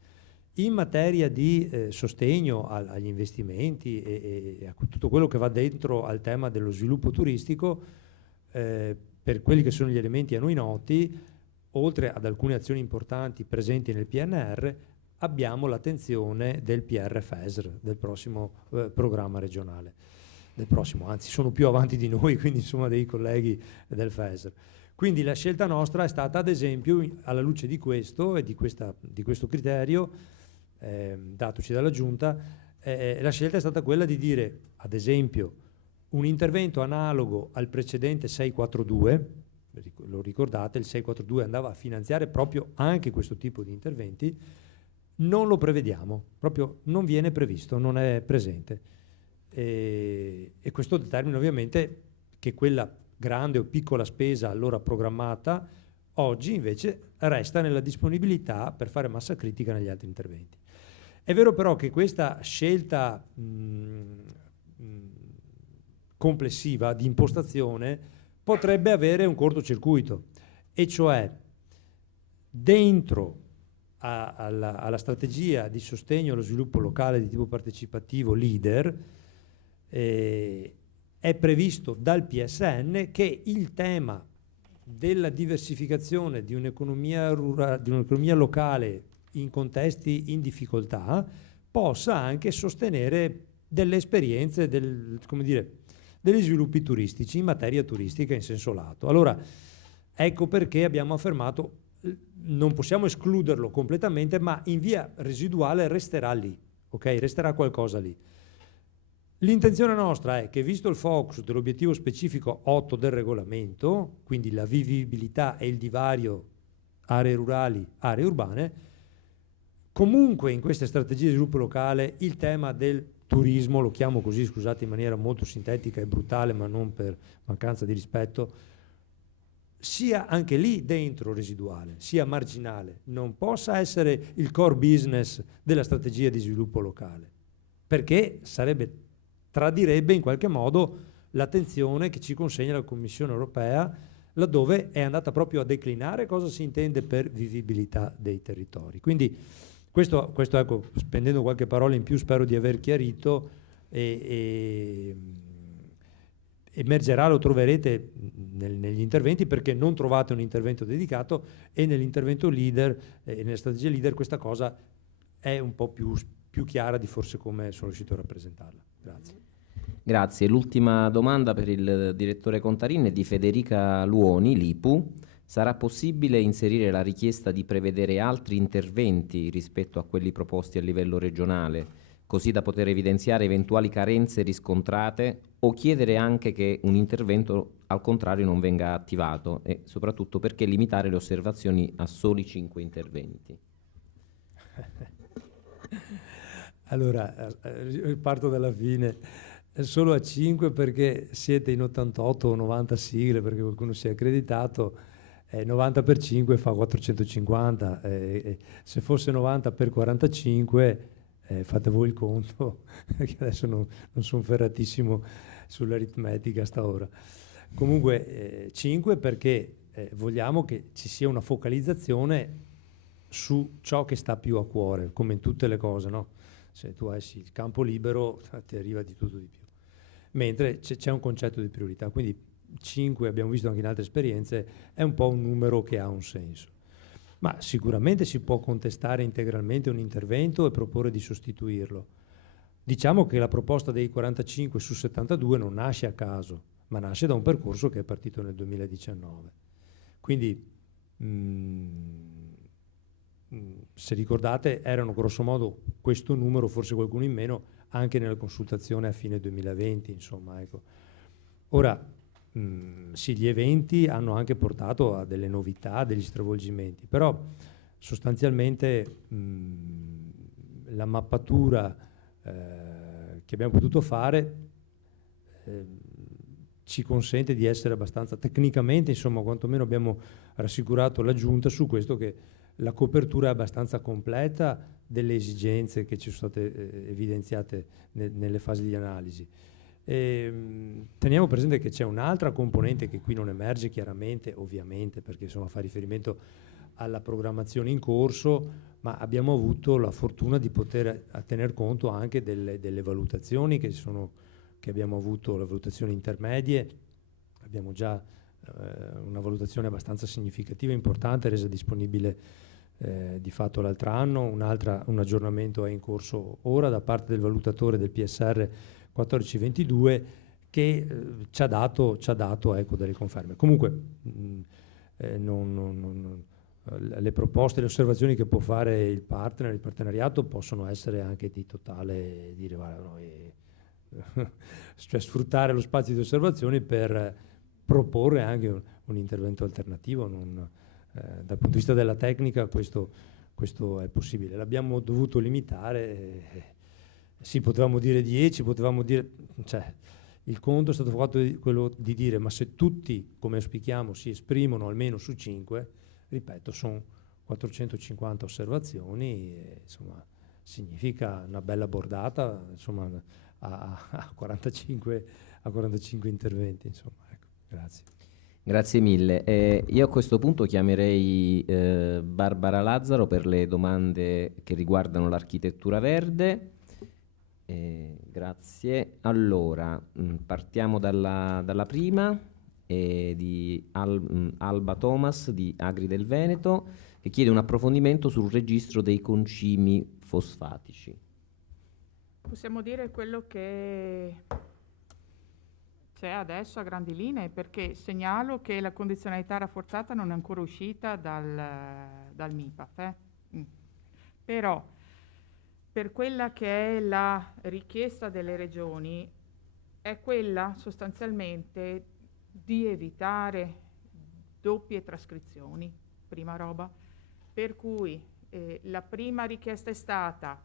In materia di sostegno agli investimenti e a tutto quello che va dentro al tema dello sviluppo turistico, per quelli che sono gli elementi a noi noti, oltre ad alcune azioni importanti presenti nel PNR, abbiamo l'attenzione del PRFESR, del prossimo programma regionale. Del prossimo, anzi sono più avanti di noi, quindi insomma dei colleghi del FESR. Quindi la scelta nostra è stata, ad esempio, alla luce di questo e di questo criterio datoci dalla Giunta, la scelta è stata quella di dire, ad esempio, un intervento analogo al precedente 642, lo ricordate, il 642 andava a finanziare proprio anche questo tipo di interventi, non lo prevediamo, proprio non viene previsto, non è presente. E questo determina ovviamente che quella grande o piccola spesa allora programmata oggi invece resta nella disponibilità per fare massa critica negli altri interventi. È vero però che questa scelta complessiva di impostazione potrebbe avere un cortocircuito, e cioè dentro alla strategia di sostegno allo sviluppo locale di tipo partecipativo LEADER è previsto dal PSN che il tema della diversificazione di un'economia locale in contesti in difficoltà possa anche sostenere delle esperienze, degli sviluppi turistici in materia turistica in senso lato. Allora, ecco perché abbiamo affermato non possiamo escluderlo completamente, ma in via residuale resterà lì, ok? Resterà qualcosa lì. L'intenzione nostra è che, visto il focus dell'obiettivo specifico 8 del regolamento, quindi la vivibilità e il divario aree rurali, aree urbane, comunque in queste strategie di sviluppo locale il tema del turismo, lo chiamo così, scusate, in maniera molto sintetica e brutale, ma non per mancanza di rispetto, sia anche lì dentro residuale, sia marginale, non possa essere il core business della strategia di sviluppo locale, perché tradirebbe in qualche modo l'attenzione che ci consegna la Commissione europea, laddove è andata proprio a declinare cosa si intende per vivibilità dei territori. Quindi questo ecco, spendendo qualche parola in più, spero di aver chiarito, emergerà, lo troverete negli interventi, perché non trovate un intervento dedicato, e nell'intervento leader, nella strategia leader, questa cosa è un po' più chiara di forse come sono riuscito a rappresentarla. Grazie. Grazie. L'ultima domanda per il direttore Contarin è di Federica Luoni, Lipu. Sarà possibile inserire la richiesta di prevedere altri interventi rispetto a quelli proposti a livello regionale, così da poter evidenziare eventuali carenze riscontrate, o chiedere anche che un intervento al contrario non venga attivato, e soprattutto perché limitare le osservazioni a soli 5 interventi? Allora, parto dalla fine. Solo a 5 perché siete in 88 o 90 sigle, perché qualcuno si è accreditato, 90 per 5 fa 450, se fosse 90 per 45 fate voi il conto, perché adesso non sono ferratissimo sull'aritmetica staora. Comunque 5 perché vogliamo che ci sia una focalizzazione su ciò che sta più a cuore, come in tutte le cose, no? Se tu hai il campo libero ti arriva di tutto di più. Mentre c'è un concetto di priorità, quindi 5, abbiamo visto anche in altre esperienze, è un po' un numero che ha un senso. Ma sicuramente si può contestare integralmente un intervento e proporre di sostituirlo. Diciamo che la proposta dei 45 su 72 non nasce a caso, ma nasce da un percorso che è partito nel 2019. Quindi, se ricordate, erano grosso modo questo numero, forse qualcuno in meno, anche nella consultazione a fine 2020, insomma, ecco. Ora, sì, gli eventi hanno anche portato a delle novità, degli stravolgimenti, però sostanzialmente la mappatura che abbiamo potuto fare ci consente di essere abbastanza tecnicamente, insomma, quantomeno abbiamo rassicurato la Giunta su questo, che la copertura è abbastanza completa delle esigenze che ci sono state evidenziate nelle fasi di analisi. Teniamo presente che c'è un'altra componente che qui non emerge chiaramente, ovviamente, perché insomma fa riferimento alla programmazione in corso, ma abbiamo avuto la fortuna di poter tener conto anche delle valutazioni che abbiamo avuto, le valutazioni intermedie. Abbiamo già una valutazione abbastanza significativa, importante, resa disponibile di fatto l'altro anno. Un aggiornamento è in corso ora da parte del valutatore del PSR 1422 che ci ha dato ecco, delle conferme. Comunque le proposte, le osservazioni che può fare il partner, il partenariato, possono essere anche di totale cioè sfruttare lo spazio di osservazioni per proporre anche un intervento alternativo. Dal punto di vista della tecnica questo è possibile. L'abbiamo dovuto limitare. Sì, potevamo dire 10, potevamo dire, cioè, il conto è stato fatto quello di dire, ma se tutti, come auspichiamo, si esprimono almeno su 5, ripeto, sono 450 osservazioni, insomma, significa una bella bordata, insomma, a 45 interventi, insomma, ecco, grazie. Grazie mille. Io a questo punto chiamerei Barbara Lazzaro per le domande che riguardano l'architettura verde. Grazie. Allora, partiamo dalla prima, di Alba Thomas di Agri del Veneto, che chiede un approfondimento sul registro dei concimi fosfatici. Possiamo dire quello che c'è adesso a grandi linee, perché segnalo che la condizionalità rafforzata non è ancora uscita dal MIPAF. Però per quella che è la richiesta delle regioni è quella sostanzialmente di evitare doppie trascrizioni, prima roba, per cui la prima richiesta è stata: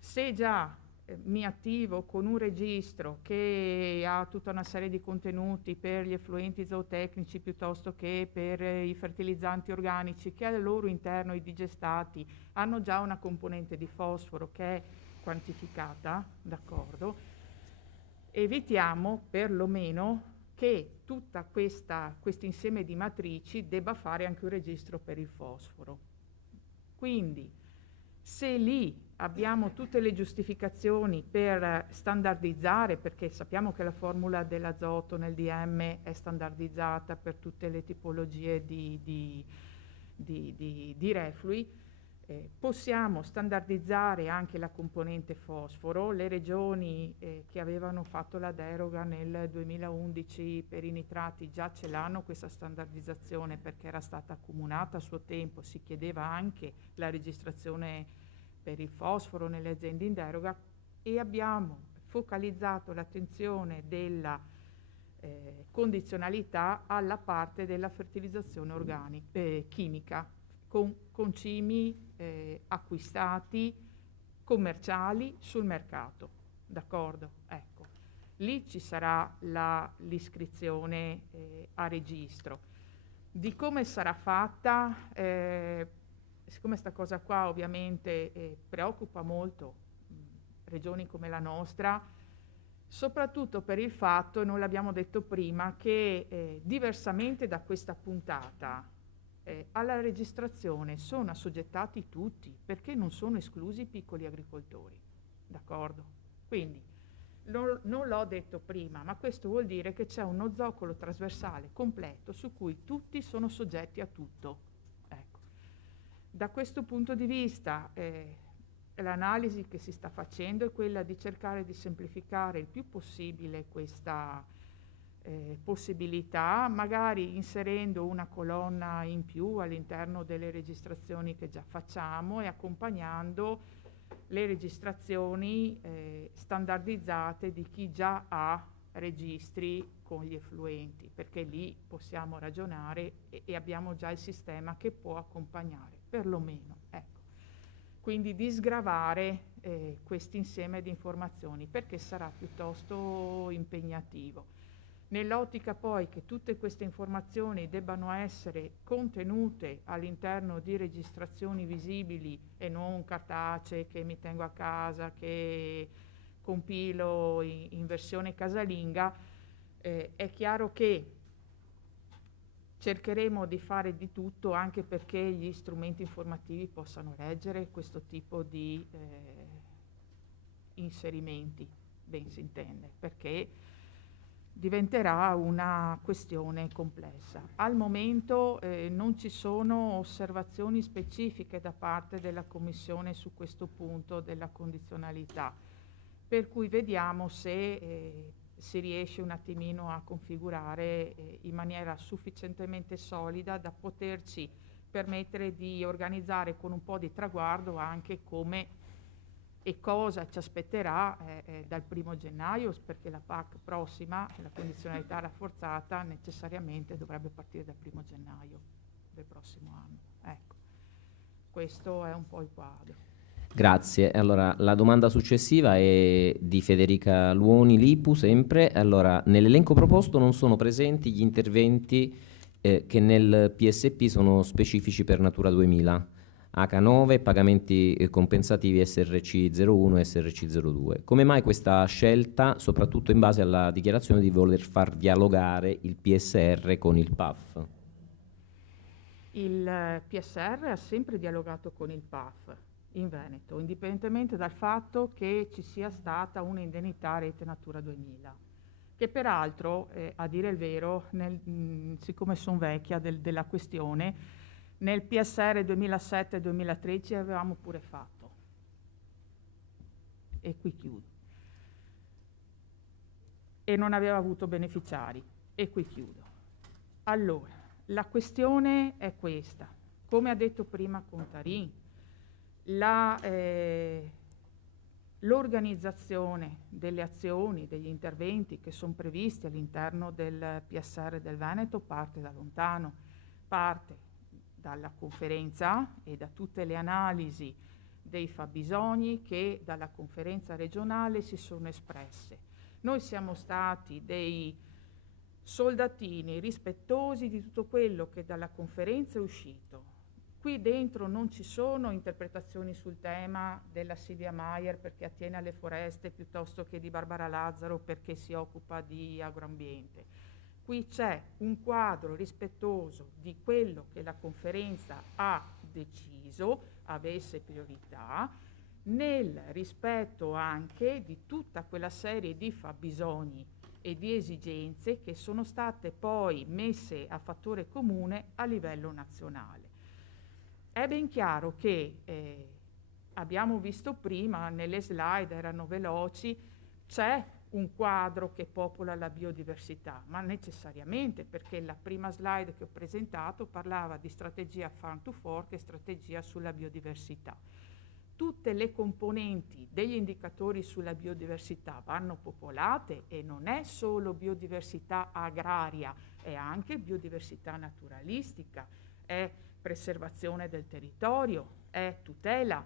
se già mi attivo con un registro che ha tutta una serie di contenuti per gli effluenti zootecnici piuttosto che per i fertilizzanti organici, che al loro interno i digestati hanno già una componente di fosforo che è quantificata, d'accordo, evitiamo perlomeno che tutta questo insieme di matrici debba fare anche un registro per il fosforo. Quindi, se lì abbiamo tutte le giustificazioni per standardizzare, perché sappiamo che la formula dell'azoto nel DM è standardizzata per tutte le tipologie di reflui, Possiamo standardizzare anche la componente fosforo. Le regioni che avevano fatto la deroga nel 2011 per i nitrati già ce l'hanno questa standardizzazione, perché era stata accomunata a suo tempo, si chiedeva anche la registrazione per il fosforo nelle aziende in deroga, e abbiamo focalizzato l'attenzione della condizionalità alla parte della fertilizzazione chimica, con concimi acquistati commerciali sul mercato, d'accordo? Ecco, lì ci sarà l'iscrizione a registro. Di come sarà fatta, siccome sta cosa qua ovviamente preoccupa molto regioni come la nostra, soprattutto per il fatto, e non l'abbiamo detto prima, che diversamente da questa puntata alla registrazione sono assoggettati tutti, perché non sono esclusi i piccoli agricoltori, d'accordo? Quindi non l'ho detto prima, ma questo vuol dire che c'è uno zoccolo trasversale completo su cui tutti sono soggetti a tutto. Ecco. Da questo punto di vista l'analisi che si sta facendo è quella di cercare di semplificare il più possibile questa possibilità, magari inserendo una colonna in più all'interno delle registrazioni che già facciamo e accompagnando le registrazioni standardizzate di chi già ha registri con gli effluenti, perché lì possiamo ragionare e abbiamo già il sistema che può accompagnare, perlomeno. Ecco. Quindi di sgravare questo insieme di informazioni, perché sarà piuttosto impegnativo. Nell'ottica poi che tutte queste informazioni debbano essere contenute all'interno di registrazioni visibili e non cartacee che mi tengo a casa, che compilo in versione casalinga, è chiaro che cercheremo di fare di tutto anche perché gli strumenti informativi possano leggere questo tipo di inserimenti, ben si intende, perché diventerà una questione complessa. Al momento non ci sono osservazioni specifiche da parte della Commissione su questo punto della condizionalità, per cui vediamo se si riesce un attimino a configurare in maniera sufficientemente solida da poterci permettere di organizzare con un po' di traguardo anche come e cosa ci aspetterà dal 1° gennaio, perché la PAC prossima, la condizionalità rafforzata, necessariamente dovrebbe partire dal 1° gennaio del prossimo anno. Ecco, questo è un po' il quadro. Grazie. Allora, la domanda successiva è di Federica Luoni Lipu, sempre. Allora, nell'elenco proposto non sono presenti gli interventi che nel PSP sono specifici per Natura 2000. H9, pagamenti compensativi SRC01 e SRC02. Come mai questa scelta, soprattutto in base alla dichiarazione di voler far dialogare il PSR con il PAF? Il PSR ha sempre dialogato con il PAF in Veneto, indipendentemente dal fatto che ci sia stata un'indennità rete Natura 2000, che peraltro, a dire il vero, siccome sono vecchia della questione, nel PSR 2007-2013 avevamo pure fatto. E qui chiudo. E non aveva avuto beneficiari. E qui chiudo. Allora, la questione è questa. Come ha detto prima Contarin, l'organizzazione delle azioni, degli interventi che sono previsti all'interno del PSR del Veneto parte da lontano, parte dalla conferenza e da tutte le analisi dei fabbisogni che dalla conferenza regionale si sono espresse. Noi siamo stati dei soldatini rispettosi di tutto quello che dalla conferenza è uscito. Qui dentro non ci sono interpretazioni sul tema della Silvia Maier perché attiene alle foreste piuttosto che di Barbara Lazzaro perché si occupa di agroambiente. Qui c'è un quadro rispettoso di quello che la conferenza ha deciso avesse priorità, nel rispetto anche di tutta quella serie di fabbisogni e di esigenze che sono state poi messe a fattore comune a livello nazionale. È ben chiaro che abbiamo visto prima, nelle slide erano veloci, c'è un quadro che popola la biodiversità, ma necessariamente, perché la prima slide che ho presentato parlava di strategia Farm to Fork e strategia sulla biodiversità. Tutte le componenti degli indicatori sulla biodiversità vanno popolate, e non è solo biodiversità agraria, è anche biodiversità naturalistica, è preservazione del territorio, è tutela,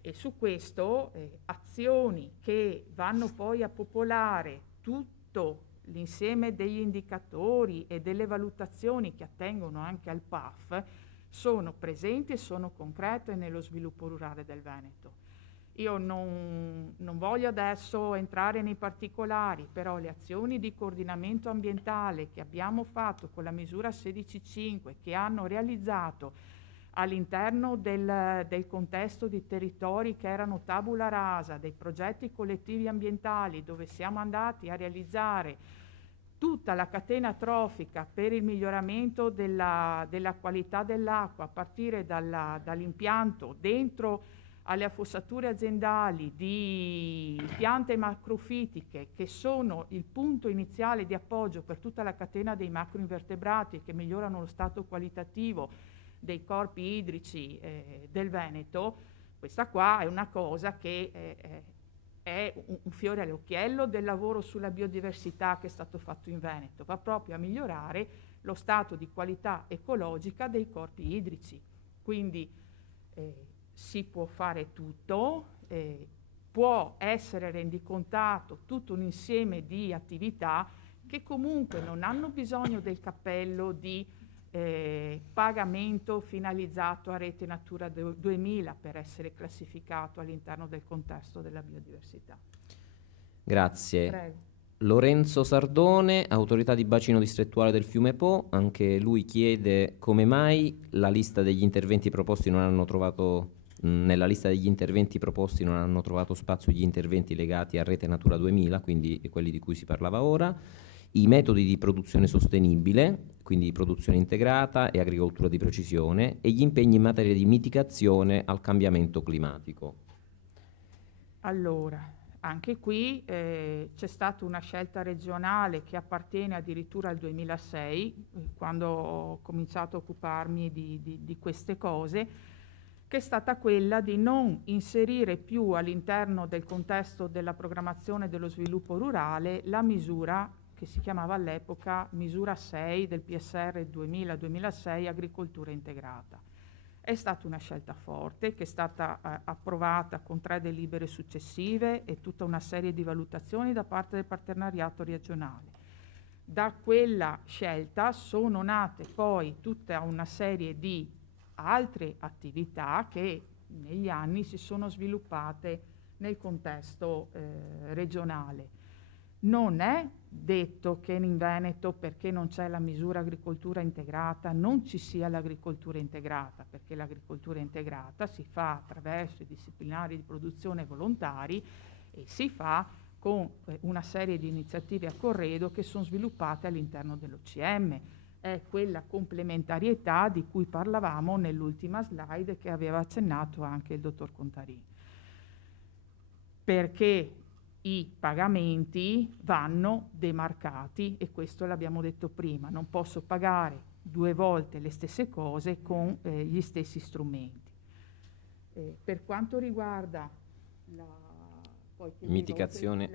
e su questo azioni che vanno poi a popolare tutto l'insieme degli indicatori e delle valutazioni che attengono anche al PAF sono presenti e sono concrete nello sviluppo rurale del Veneto. Io non voglio adesso entrare nei particolari, però le azioni di coordinamento ambientale che abbiamo fatto con la misura 16.5, che hanno realizzato all'interno del contesto di territori che erano tabula rasa, dei progetti collettivi ambientali, dove siamo andati a realizzare tutta la catena trofica per il miglioramento della qualità dell'acqua, a partire dall'impianto dentro alle affossature aziendali di piante macrofitiche, che sono il punto iniziale di appoggio per tutta la catena dei macroinvertebrati, che migliorano lo stato qualitativo dei corpi idrici del Veneto. Questa qua è una cosa che è un fiore all'occhiello del lavoro sulla biodiversità che è stato fatto in Veneto, va proprio a migliorare lo stato di qualità ecologica dei corpi idrici. Quindi si può fare tutto, può essere rendicontato tutto un insieme di attività che comunque non hanno bisogno del cappello di pagamento finalizzato a Rete Natura 2000 per essere classificato all'interno del contesto della biodiversità. Grazie. Prego. Lorenzo Sardone, autorità di bacino distrettuale del fiume Po, anche lui chiede come mai la lista degli interventi proposti non hanno trovato, nella lista degli interventi proposti non hanno trovato spazio gli interventi legati a Rete Natura 2000, quindi quelli di cui si parlava ora, i metodi di produzione sostenibile, quindi produzione integrata e agricoltura di precisione, e gli impegni in materia di mitigazione al cambiamento climatico. Allora, anche qui c'è stata una scelta regionale che appartiene addirittura al 2006, quando ho cominciato a occuparmi di queste cose, che è stata quella di non inserire più all'interno del contesto della programmazione dello sviluppo rurale la misura che si chiamava all'epoca misura 6 del PSR 2000-2006 agricoltura integrata. È stata una scelta forte che è stata approvata con 3 delibere successive e tutta una serie di valutazioni da parte del partenariato regionale. Da quella scelta sono nate poi tutta una serie di altre attività che negli anni si sono sviluppate nel contesto regionale. Non è detto che in Veneto, perché non c'è la misura agricoltura integrata, non ci sia l'agricoltura integrata, perché l'agricoltura integrata si fa attraverso i disciplinari di produzione volontari e si fa con una serie di iniziative a corredo che sono sviluppate all'interno dell'OCM. È quella complementarietà di cui parlavamo nell'ultima slide che aveva accennato anche il dottor Contarini. Perché i pagamenti vanno demarcati, e questo l'abbiamo detto prima, non posso pagare 2 volte le stesse cose con gli stessi strumenti. Per quanto riguarda la mitigazione,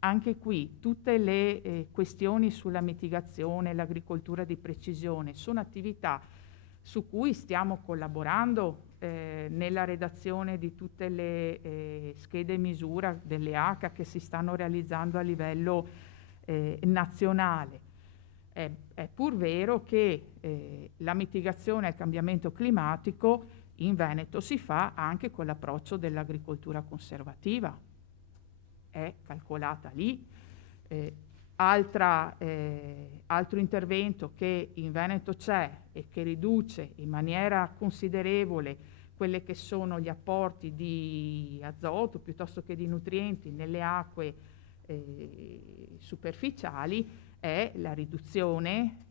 anche qui tutte le questioni sulla mitigazione, l'agricoltura di precisione sono attività su cui stiamo collaborando nella redazione di tutte le schede misura delle H che si stanno realizzando a livello nazionale. È pur vero che la mitigazione al cambiamento climatico in Veneto si fa anche con l'approccio dell'agricoltura conservativa, è calcolata lì. Altro intervento che in Veneto c'è e che riduce in maniera considerevole quelli che sono gli apporti di azoto piuttosto che di nutrienti nelle acque superficiali è la riduzione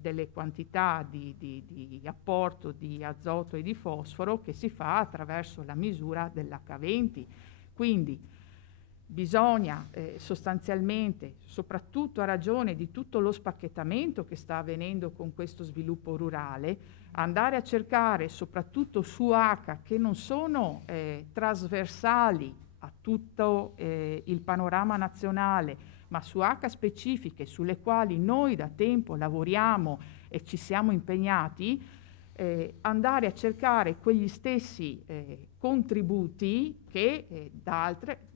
delle quantità di apporto di azoto e di fosforo che si fa attraverso la misura dell'H20. Quindi bisogna sostanzialmente, soprattutto a ragione di tutto lo spacchettamento che sta avvenendo con questo sviluppo rurale, andare a cercare soprattutto su H che non sono trasversali a tutto il panorama nazionale, ma su H specifiche sulle quali noi da tempo lavoriamo e ci siamo impegnati, andare a cercare quegli stessi contributi che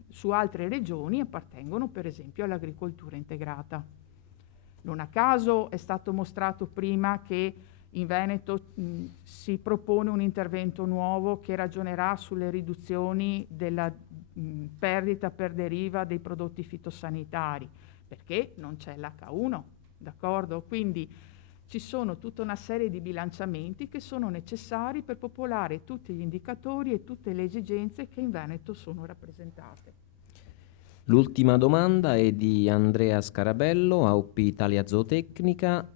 su altre regioni appartengono per esempio all'agricoltura integrata. Non a caso è stato mostrato prima che in Veneto si propone un intervento nuovo che ragionerà sulle riduzioni della perdita per deriva dei prodotti fitosanitari, perché non c'è l'H1, d'accordo? Quindi ci sono tutta una serie di bilanciamenti che sono necessari per popolare tutti gli indicatori e tutte le esigenze che in Veneto sono rappresentate. L'ultima domanda è di Andrea Scarabello, AOP Italia Zootecnica.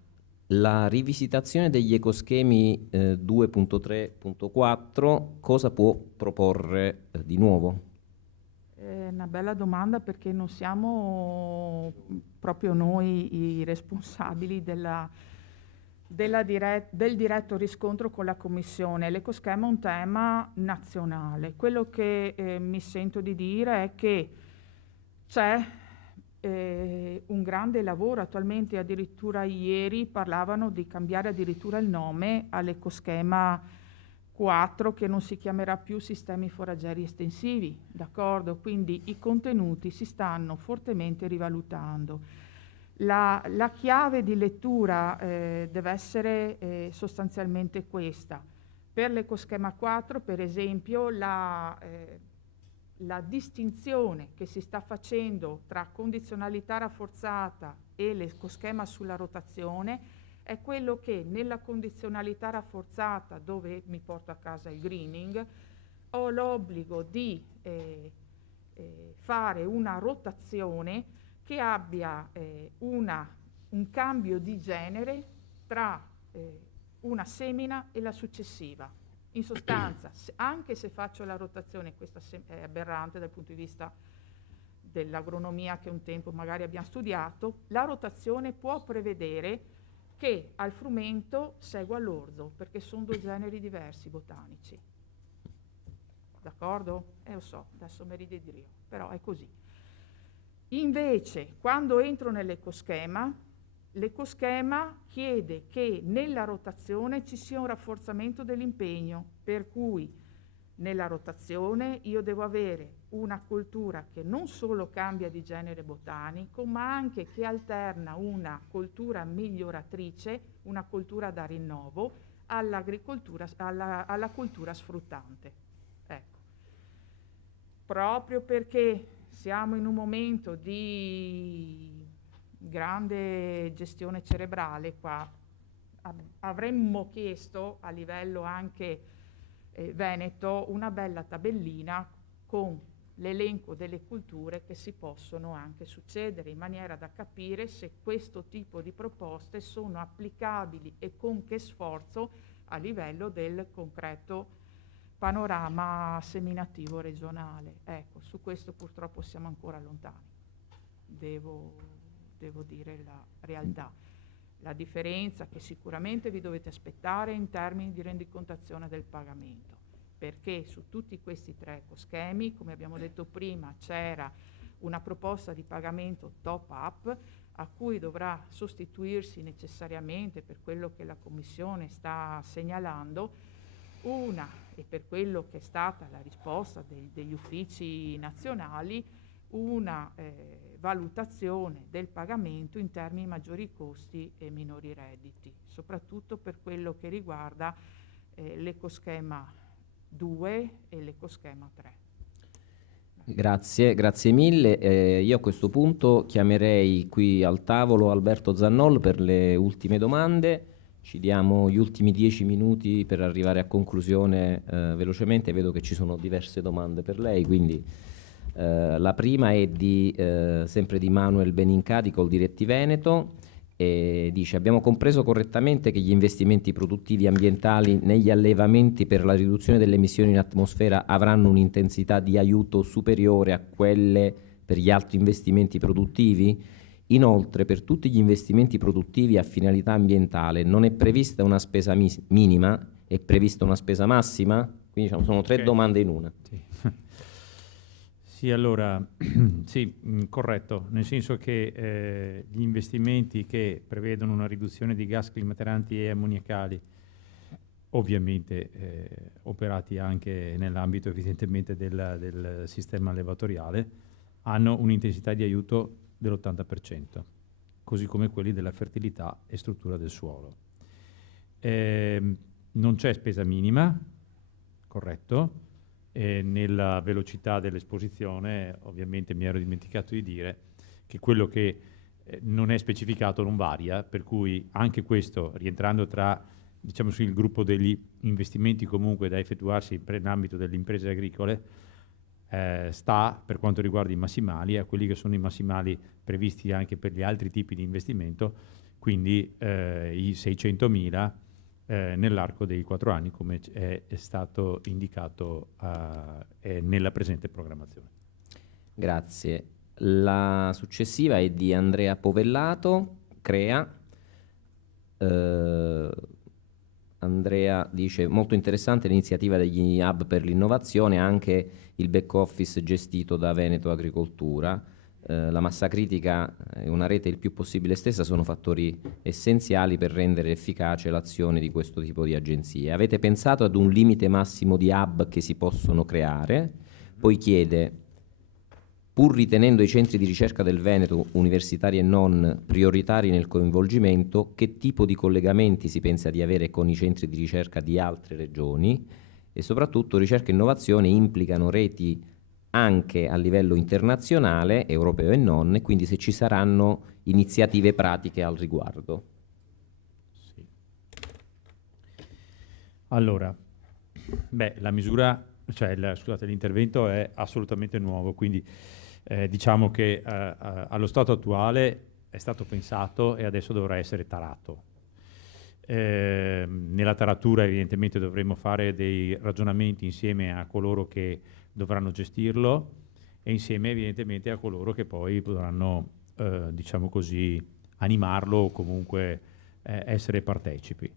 La rivisitazione degli ecoschemi 2.3.4 cosa può proporre di nuovo? È una bella domanda, perché non siamo proprio noi i responsabili del diretto riscontro con la Commissione. L'ecoschema è un tema nazionale. Quello che mi sento di dire è che c'è un grande lavoro attualmente, addirittura ieri parlavano di cambiare addirittura il nome all'ecoschema 4, che non si chiamerà più sistemi foraggieri estensivi, d'accordo? Quindi i contenuti si stanno fortemente rivalutando. La chiave di lettura deve essere sostanzialmente questa. Per l'ecoschema 4, per esempio, la distinzione che si sta facendo tra condizionalità rafforzata e l'ecoschema sulla rotazione è quello che nella condizionalità rafforzata, dove mi porto a casa il greening, ho l'obbligo di fare una rotazione che abbia un cambio di genere tra una semina e la successiva. In sostanza, anche se faccio la rotazione, questa è aberrante dal punto di vista dell'agronomia che un tempo magari abbiamo studiato, la rotazione può prevedere che al frumento segua l'orzo, perché sono due generi diversi botanici. D'accordo? Lo so, adesso mi ride di Dio, però è così. Invece, quando entro nell'ecoschema, l'ecoschema chiede che nella rotazione ci sia un rafforzamento dell'impegno, per cui nella rotazione io devo avere una coltura che non solo cambia di genere botanico, ma anche che alterna una coltura miglioratrice, una coltura da rinnovo, alla coltura sfruttante. Ecco. Proprio perché siamo in un momento di grande gestione cerebrale, qua avremmo chiesto a livello anche veneto una bella tabellina con l'elenco delle culture che si possono anche succedere, in maniera da capire se questo tipo di proposte sono applicabili e con che sforzo a livello del concreto panorama seminativo regionale. Ecco, su questo purtroppo siamo ancora lontani, devo dire la realtà. La differenza che sicuramente vi dovete aspettare in termini di rendicontazione del pagamento, perché su tutti questi tre ecoschemi, come abbiamo detto prima, c'era una proposta di pagamento top up a cui dovrà sostituirsi necessariamente, per quello che la Commissione sta segnalando, e per quello che è stata la risposta degli uffici nazionali, una valutazione del pagamento in termini di maggiori costi e minori redditi, soprattutto per quello che riguarda l'ecoschema 2 e l'ecoschema 3. Grazie mille. Io a questo punto chiamerei qui al tavolo Alberto Zannol per le ultime domande. Ci diamo gli ultimi 10 minuti per arrivare a conclusione velocemente. Vedo che ci sono diverse domande per lei, quindi la prima è sempre di Manuel Benincà di Coldiretti Veneto, e dice: abbiamo compreso correttamente che gli investimenti produttivi ambientali negli allevamenti per la riduzione delle emissioni in atmosfera avranno un'intensità di aiuto superiore a quelle per gli altri investimenti produttivi? Inoltre, per tutti gli investimenti produttivi a finalità ambientale non è prevista una spesa minima, è prevista una spesa massima? Quindi diciamo, sono tre domande in una. Sì. Sì, allora, sì, corretto, nel senso che gli investimenti che prevedono una riduzione di gas climateranti e ammoniacali, ovviamente operati anche nell'ambito evidentemente del sistema allevatoriale, hanno un'intensità di aiuto dell'80%, così come quelli della fertilità e struttura del suolo. Non c'è spesa minima, corretto. Nella velocità dell'esposizione ovviamente mi ero dimenticato di dire che quello che non è specificato non varia, per cui anche questo, rientrando tra, diciamo, il gruppo degli investimenti comunque da effettuarsi in ambito delle imprese agricole, sta, per quanto riguarda i massimali, a quelli che sono i massimali previsti anche per gli altri tipi di investimento, quindi i 600.000 nell'arco dei 4 anni, come è stato indicato nella presente programmazione. Grazie. La successiva è di Andrea Povellato, Crea. Andrea dice: molto interessante l'iniziativa degli hub per l'innovazione, anche il back office gestito da Veneto Agricoltura. La massa critica e una rete il più possibile estesa sono fattori essenziali per rendere efficace l'azione di questo tipo di agenzie. Avete pensato ad un limite massimo di hub che si possono creare? Poi chiede: pur ritenendo i centri di ricerca del Veneto, universitari e non, prioritari nel coinvolgimento, che tipo di collegamenti si pensa di avere con i centri di ricerca di altre regioni? E soprattutto, ricerca e innovazione implicano reti anche a livello internazionale, europeo e non, e quindi se ci saranno iniziative pratiche al riguardo. Sì. Allora, la misura, scusate, l'intervento è assolutamente nuovo, quindi diciamo che allo stato attuale è stato pensato e adesso dovrà essere tarato. Nella taratura evidentemente dovremo fare dei ragionamenti insieme a coloro che dovranno gestirlo e insieme evidentemente a coloro che poi potranno, diciamo così, animarlo o comunque essere partecipi.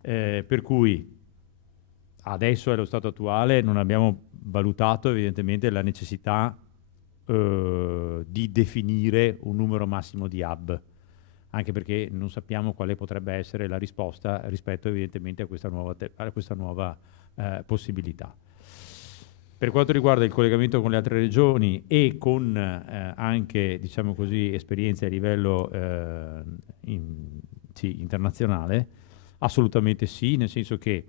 Per cui adesso, allo stato attuale, non abbiamo valutato evidentemente la necessità di definire un numero massimo di hub, anche perché non sappiamo quale potrebbe essere la risposta rispetto evidentemente a questa nuova possibilità. Per quanto riguarda il collegamento con le altre regioni e con anche, diciamo così, esperienze a livello internazionale, assolutamente sì, nel senso che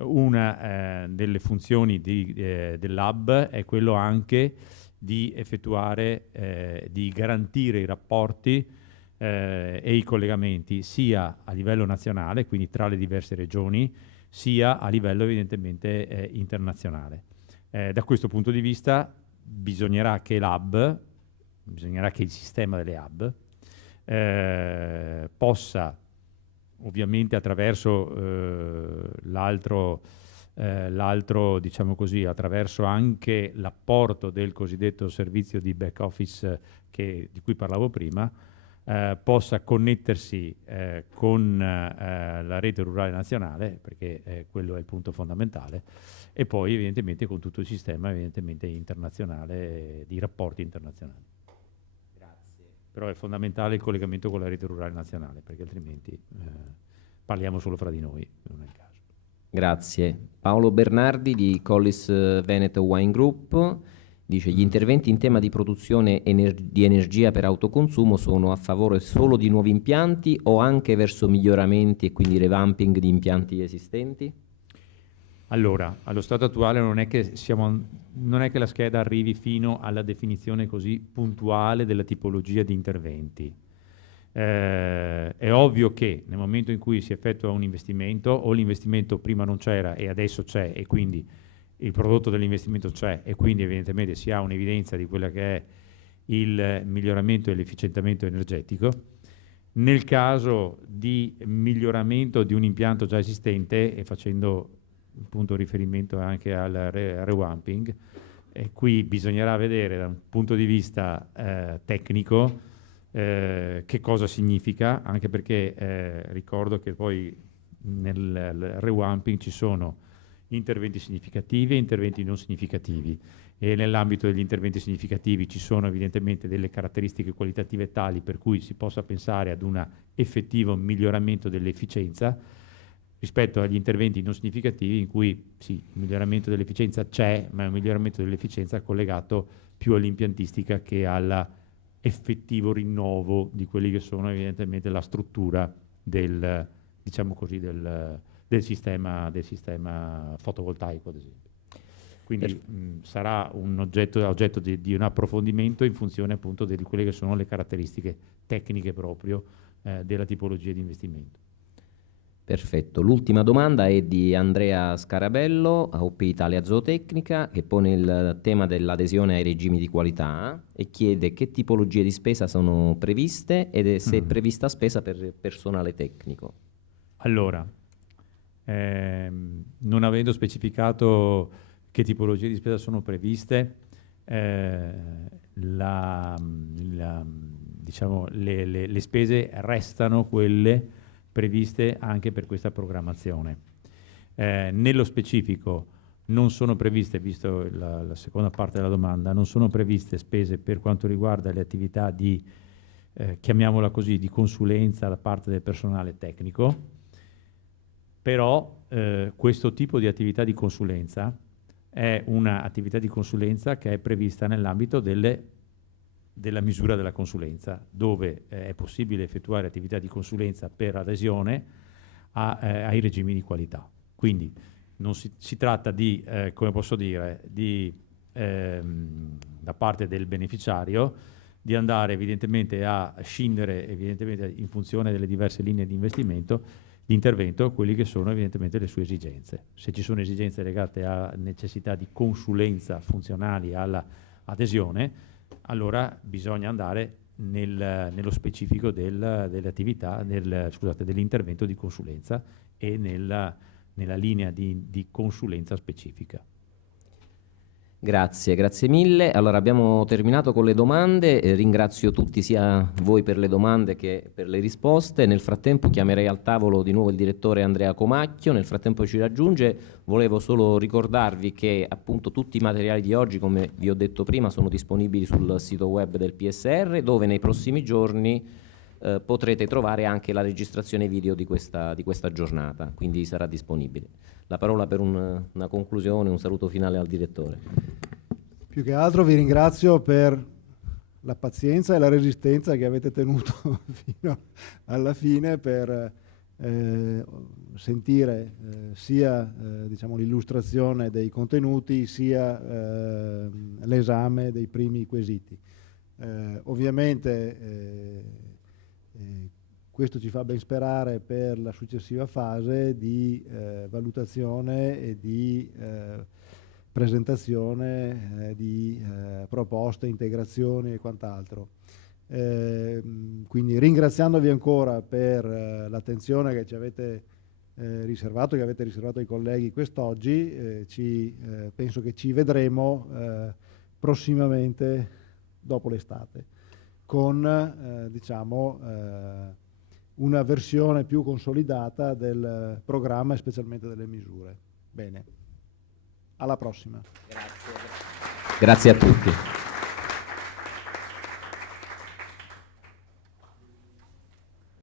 una delle funzioni del lab è quello anche di effettuare, di garantire i rapporti e i collegamenti sia a livello nazionale, quindi tra le diverse regioni, sia a livello evidentemente internazionale. Da questo punto di vista bisognerà che il sistema delle hub possa, ovviamente attraverso l'altro, diciamo così, attraverso anche l'apporto del cosiddetto servizio di back office di cui parlavo prima, possa connettersi con la rete rurale nazionale, perché quello è il punto fondamentale, e poi evidentemente con tutto il sistema evidentemente internazionale, di rapporti internazionali. Grazie. Però è fondamentale il collegamento con la rete rurale nazionale, perché altrimenti parliamo solo fra di noi, non è il caso. Grazie. Paolo Bernardi di Collis Veneto Wine Group dice: gli interventi in tema di produzione di energia per autoconsumo sono a favore solo di nuovi impianti o anche verso miglioramenti e quindi revamping di impianti esistenti? Allora, allo stato attuale non è che la scheda arrivi fino alla definizione così puntuale della tipologia di interventi. È ovvio che nel momento in cui si effettua un investimento, o l'investimento prima non c'era e adesso c'è, e quindi il prodotto dell'investimento c'è, e quindi evidentemente si ha un'evidenza di quella che è il miglioramento e l'efficientamento energetico. Nel caso di miglioramento di un impianto già esistente, e facendo appunto riferimento anche al revamping, qui bisognerà vedere da un punto di vista tecnico che cosa significa, anche perché ricordo che poi nel revamping ci sono interventi significativi e interventi non significativi, e nell'ambito degli interventi significativi ci sono evidentemente delle caratteristiche qualitative tali per cui si possa pensare ad un effettivo miglioramento dell'efficienza, rispetto agli interventi non significativi in cui sì, il miglioramento dell'efficienza c'è, ma è un miglioramento dell'efficienza collegato più all'impiantistica che all'effettivo rinnovo di quelli che sono evidentemente la struttura del, diciamo così, del sistema fotovoltaico, ad esempio. Quindi sarà un oggetto di un approfondimento in funzione appunto di quelle che sono le caratteristiche tecniche proprio della tipologia di investimento. Perfetto. L'ultima domanda è di Andrea Scarabello, AOP Italia Zootecnica, che pone il tema dell'adesione ai regimi di qualità e chiede che tipologie di spesa sono previste ed se è prevista spesa per personale tecnico. Allora, non avendo specificato che tipologie di spesa sono previste, diciamo, le spese restano quelle previste anche per questa programmazione. Nello specifico non sono previste, visto la seconda parte della domanda, non sono previste spese per quanto riguarda le attività di, chiamiamola così, di consulenza da parte del personale tecnico, però questo tipo di attività di consulenza è un'attività di consulenza che è prevista nell'ambito della misura della consulenza, dove è possibile effettuare attività di consulenza per adesione ai regimi di qualità. Quindi non si tratta di, come posso dire, da parte del beneficiario di andare evidentemente a scindere evidentemente in funzione delle diverse linee di investimento di intervento quelli che sono evidentemente le sue esigenze. Se ci sono esigenze legate a necessità di consulenza funzionali alla adesione, allora bisogna andare nello specifico delle attività, dell'intervento di consulenza e nella linea di consulenza specifica. Grazie mille. Allora abbiamo terminato con le domande, ringrazio tutti sia voi per le domande che per le risposte. Nel frattempo chiamerei al tavolo di nuovo il direttore Andrea Comacchio, nel frattempo ci raggiunge. Volevo solo ricordarvi che appunto tutti i materiali di oggi, come vi ho detto prima, sono disponibili sul sito web del PSR, dove nei prossimi giorni potrete trovare anche la registrazione video di questa giornata, quindi sarà disponibile. La parola per una conclusione, un saluto finale al direttore. Più che altro vi ringrazio per la pazienza e la resistenza che avete tenuto fino alla fine per sentire sia diciamo, l'illustrazione dei contenuti sia l'esame dei primi quesiti. Ovviamente questo ci fa ben sperare per la successiva fase di valutazione e di presentazione di proposte, integrazioni e quant'altro. Quindi ringraziandovi ancora per l'attenzione che ci avete riservato, che avete riservato ai colleghi quest'oggi, penso che ci vedremo prossimamente dopo l'estate con diciamo, una versione più consolidata del programma e specialmente delle misure. Bene, alla prossima. Grazie a tutti.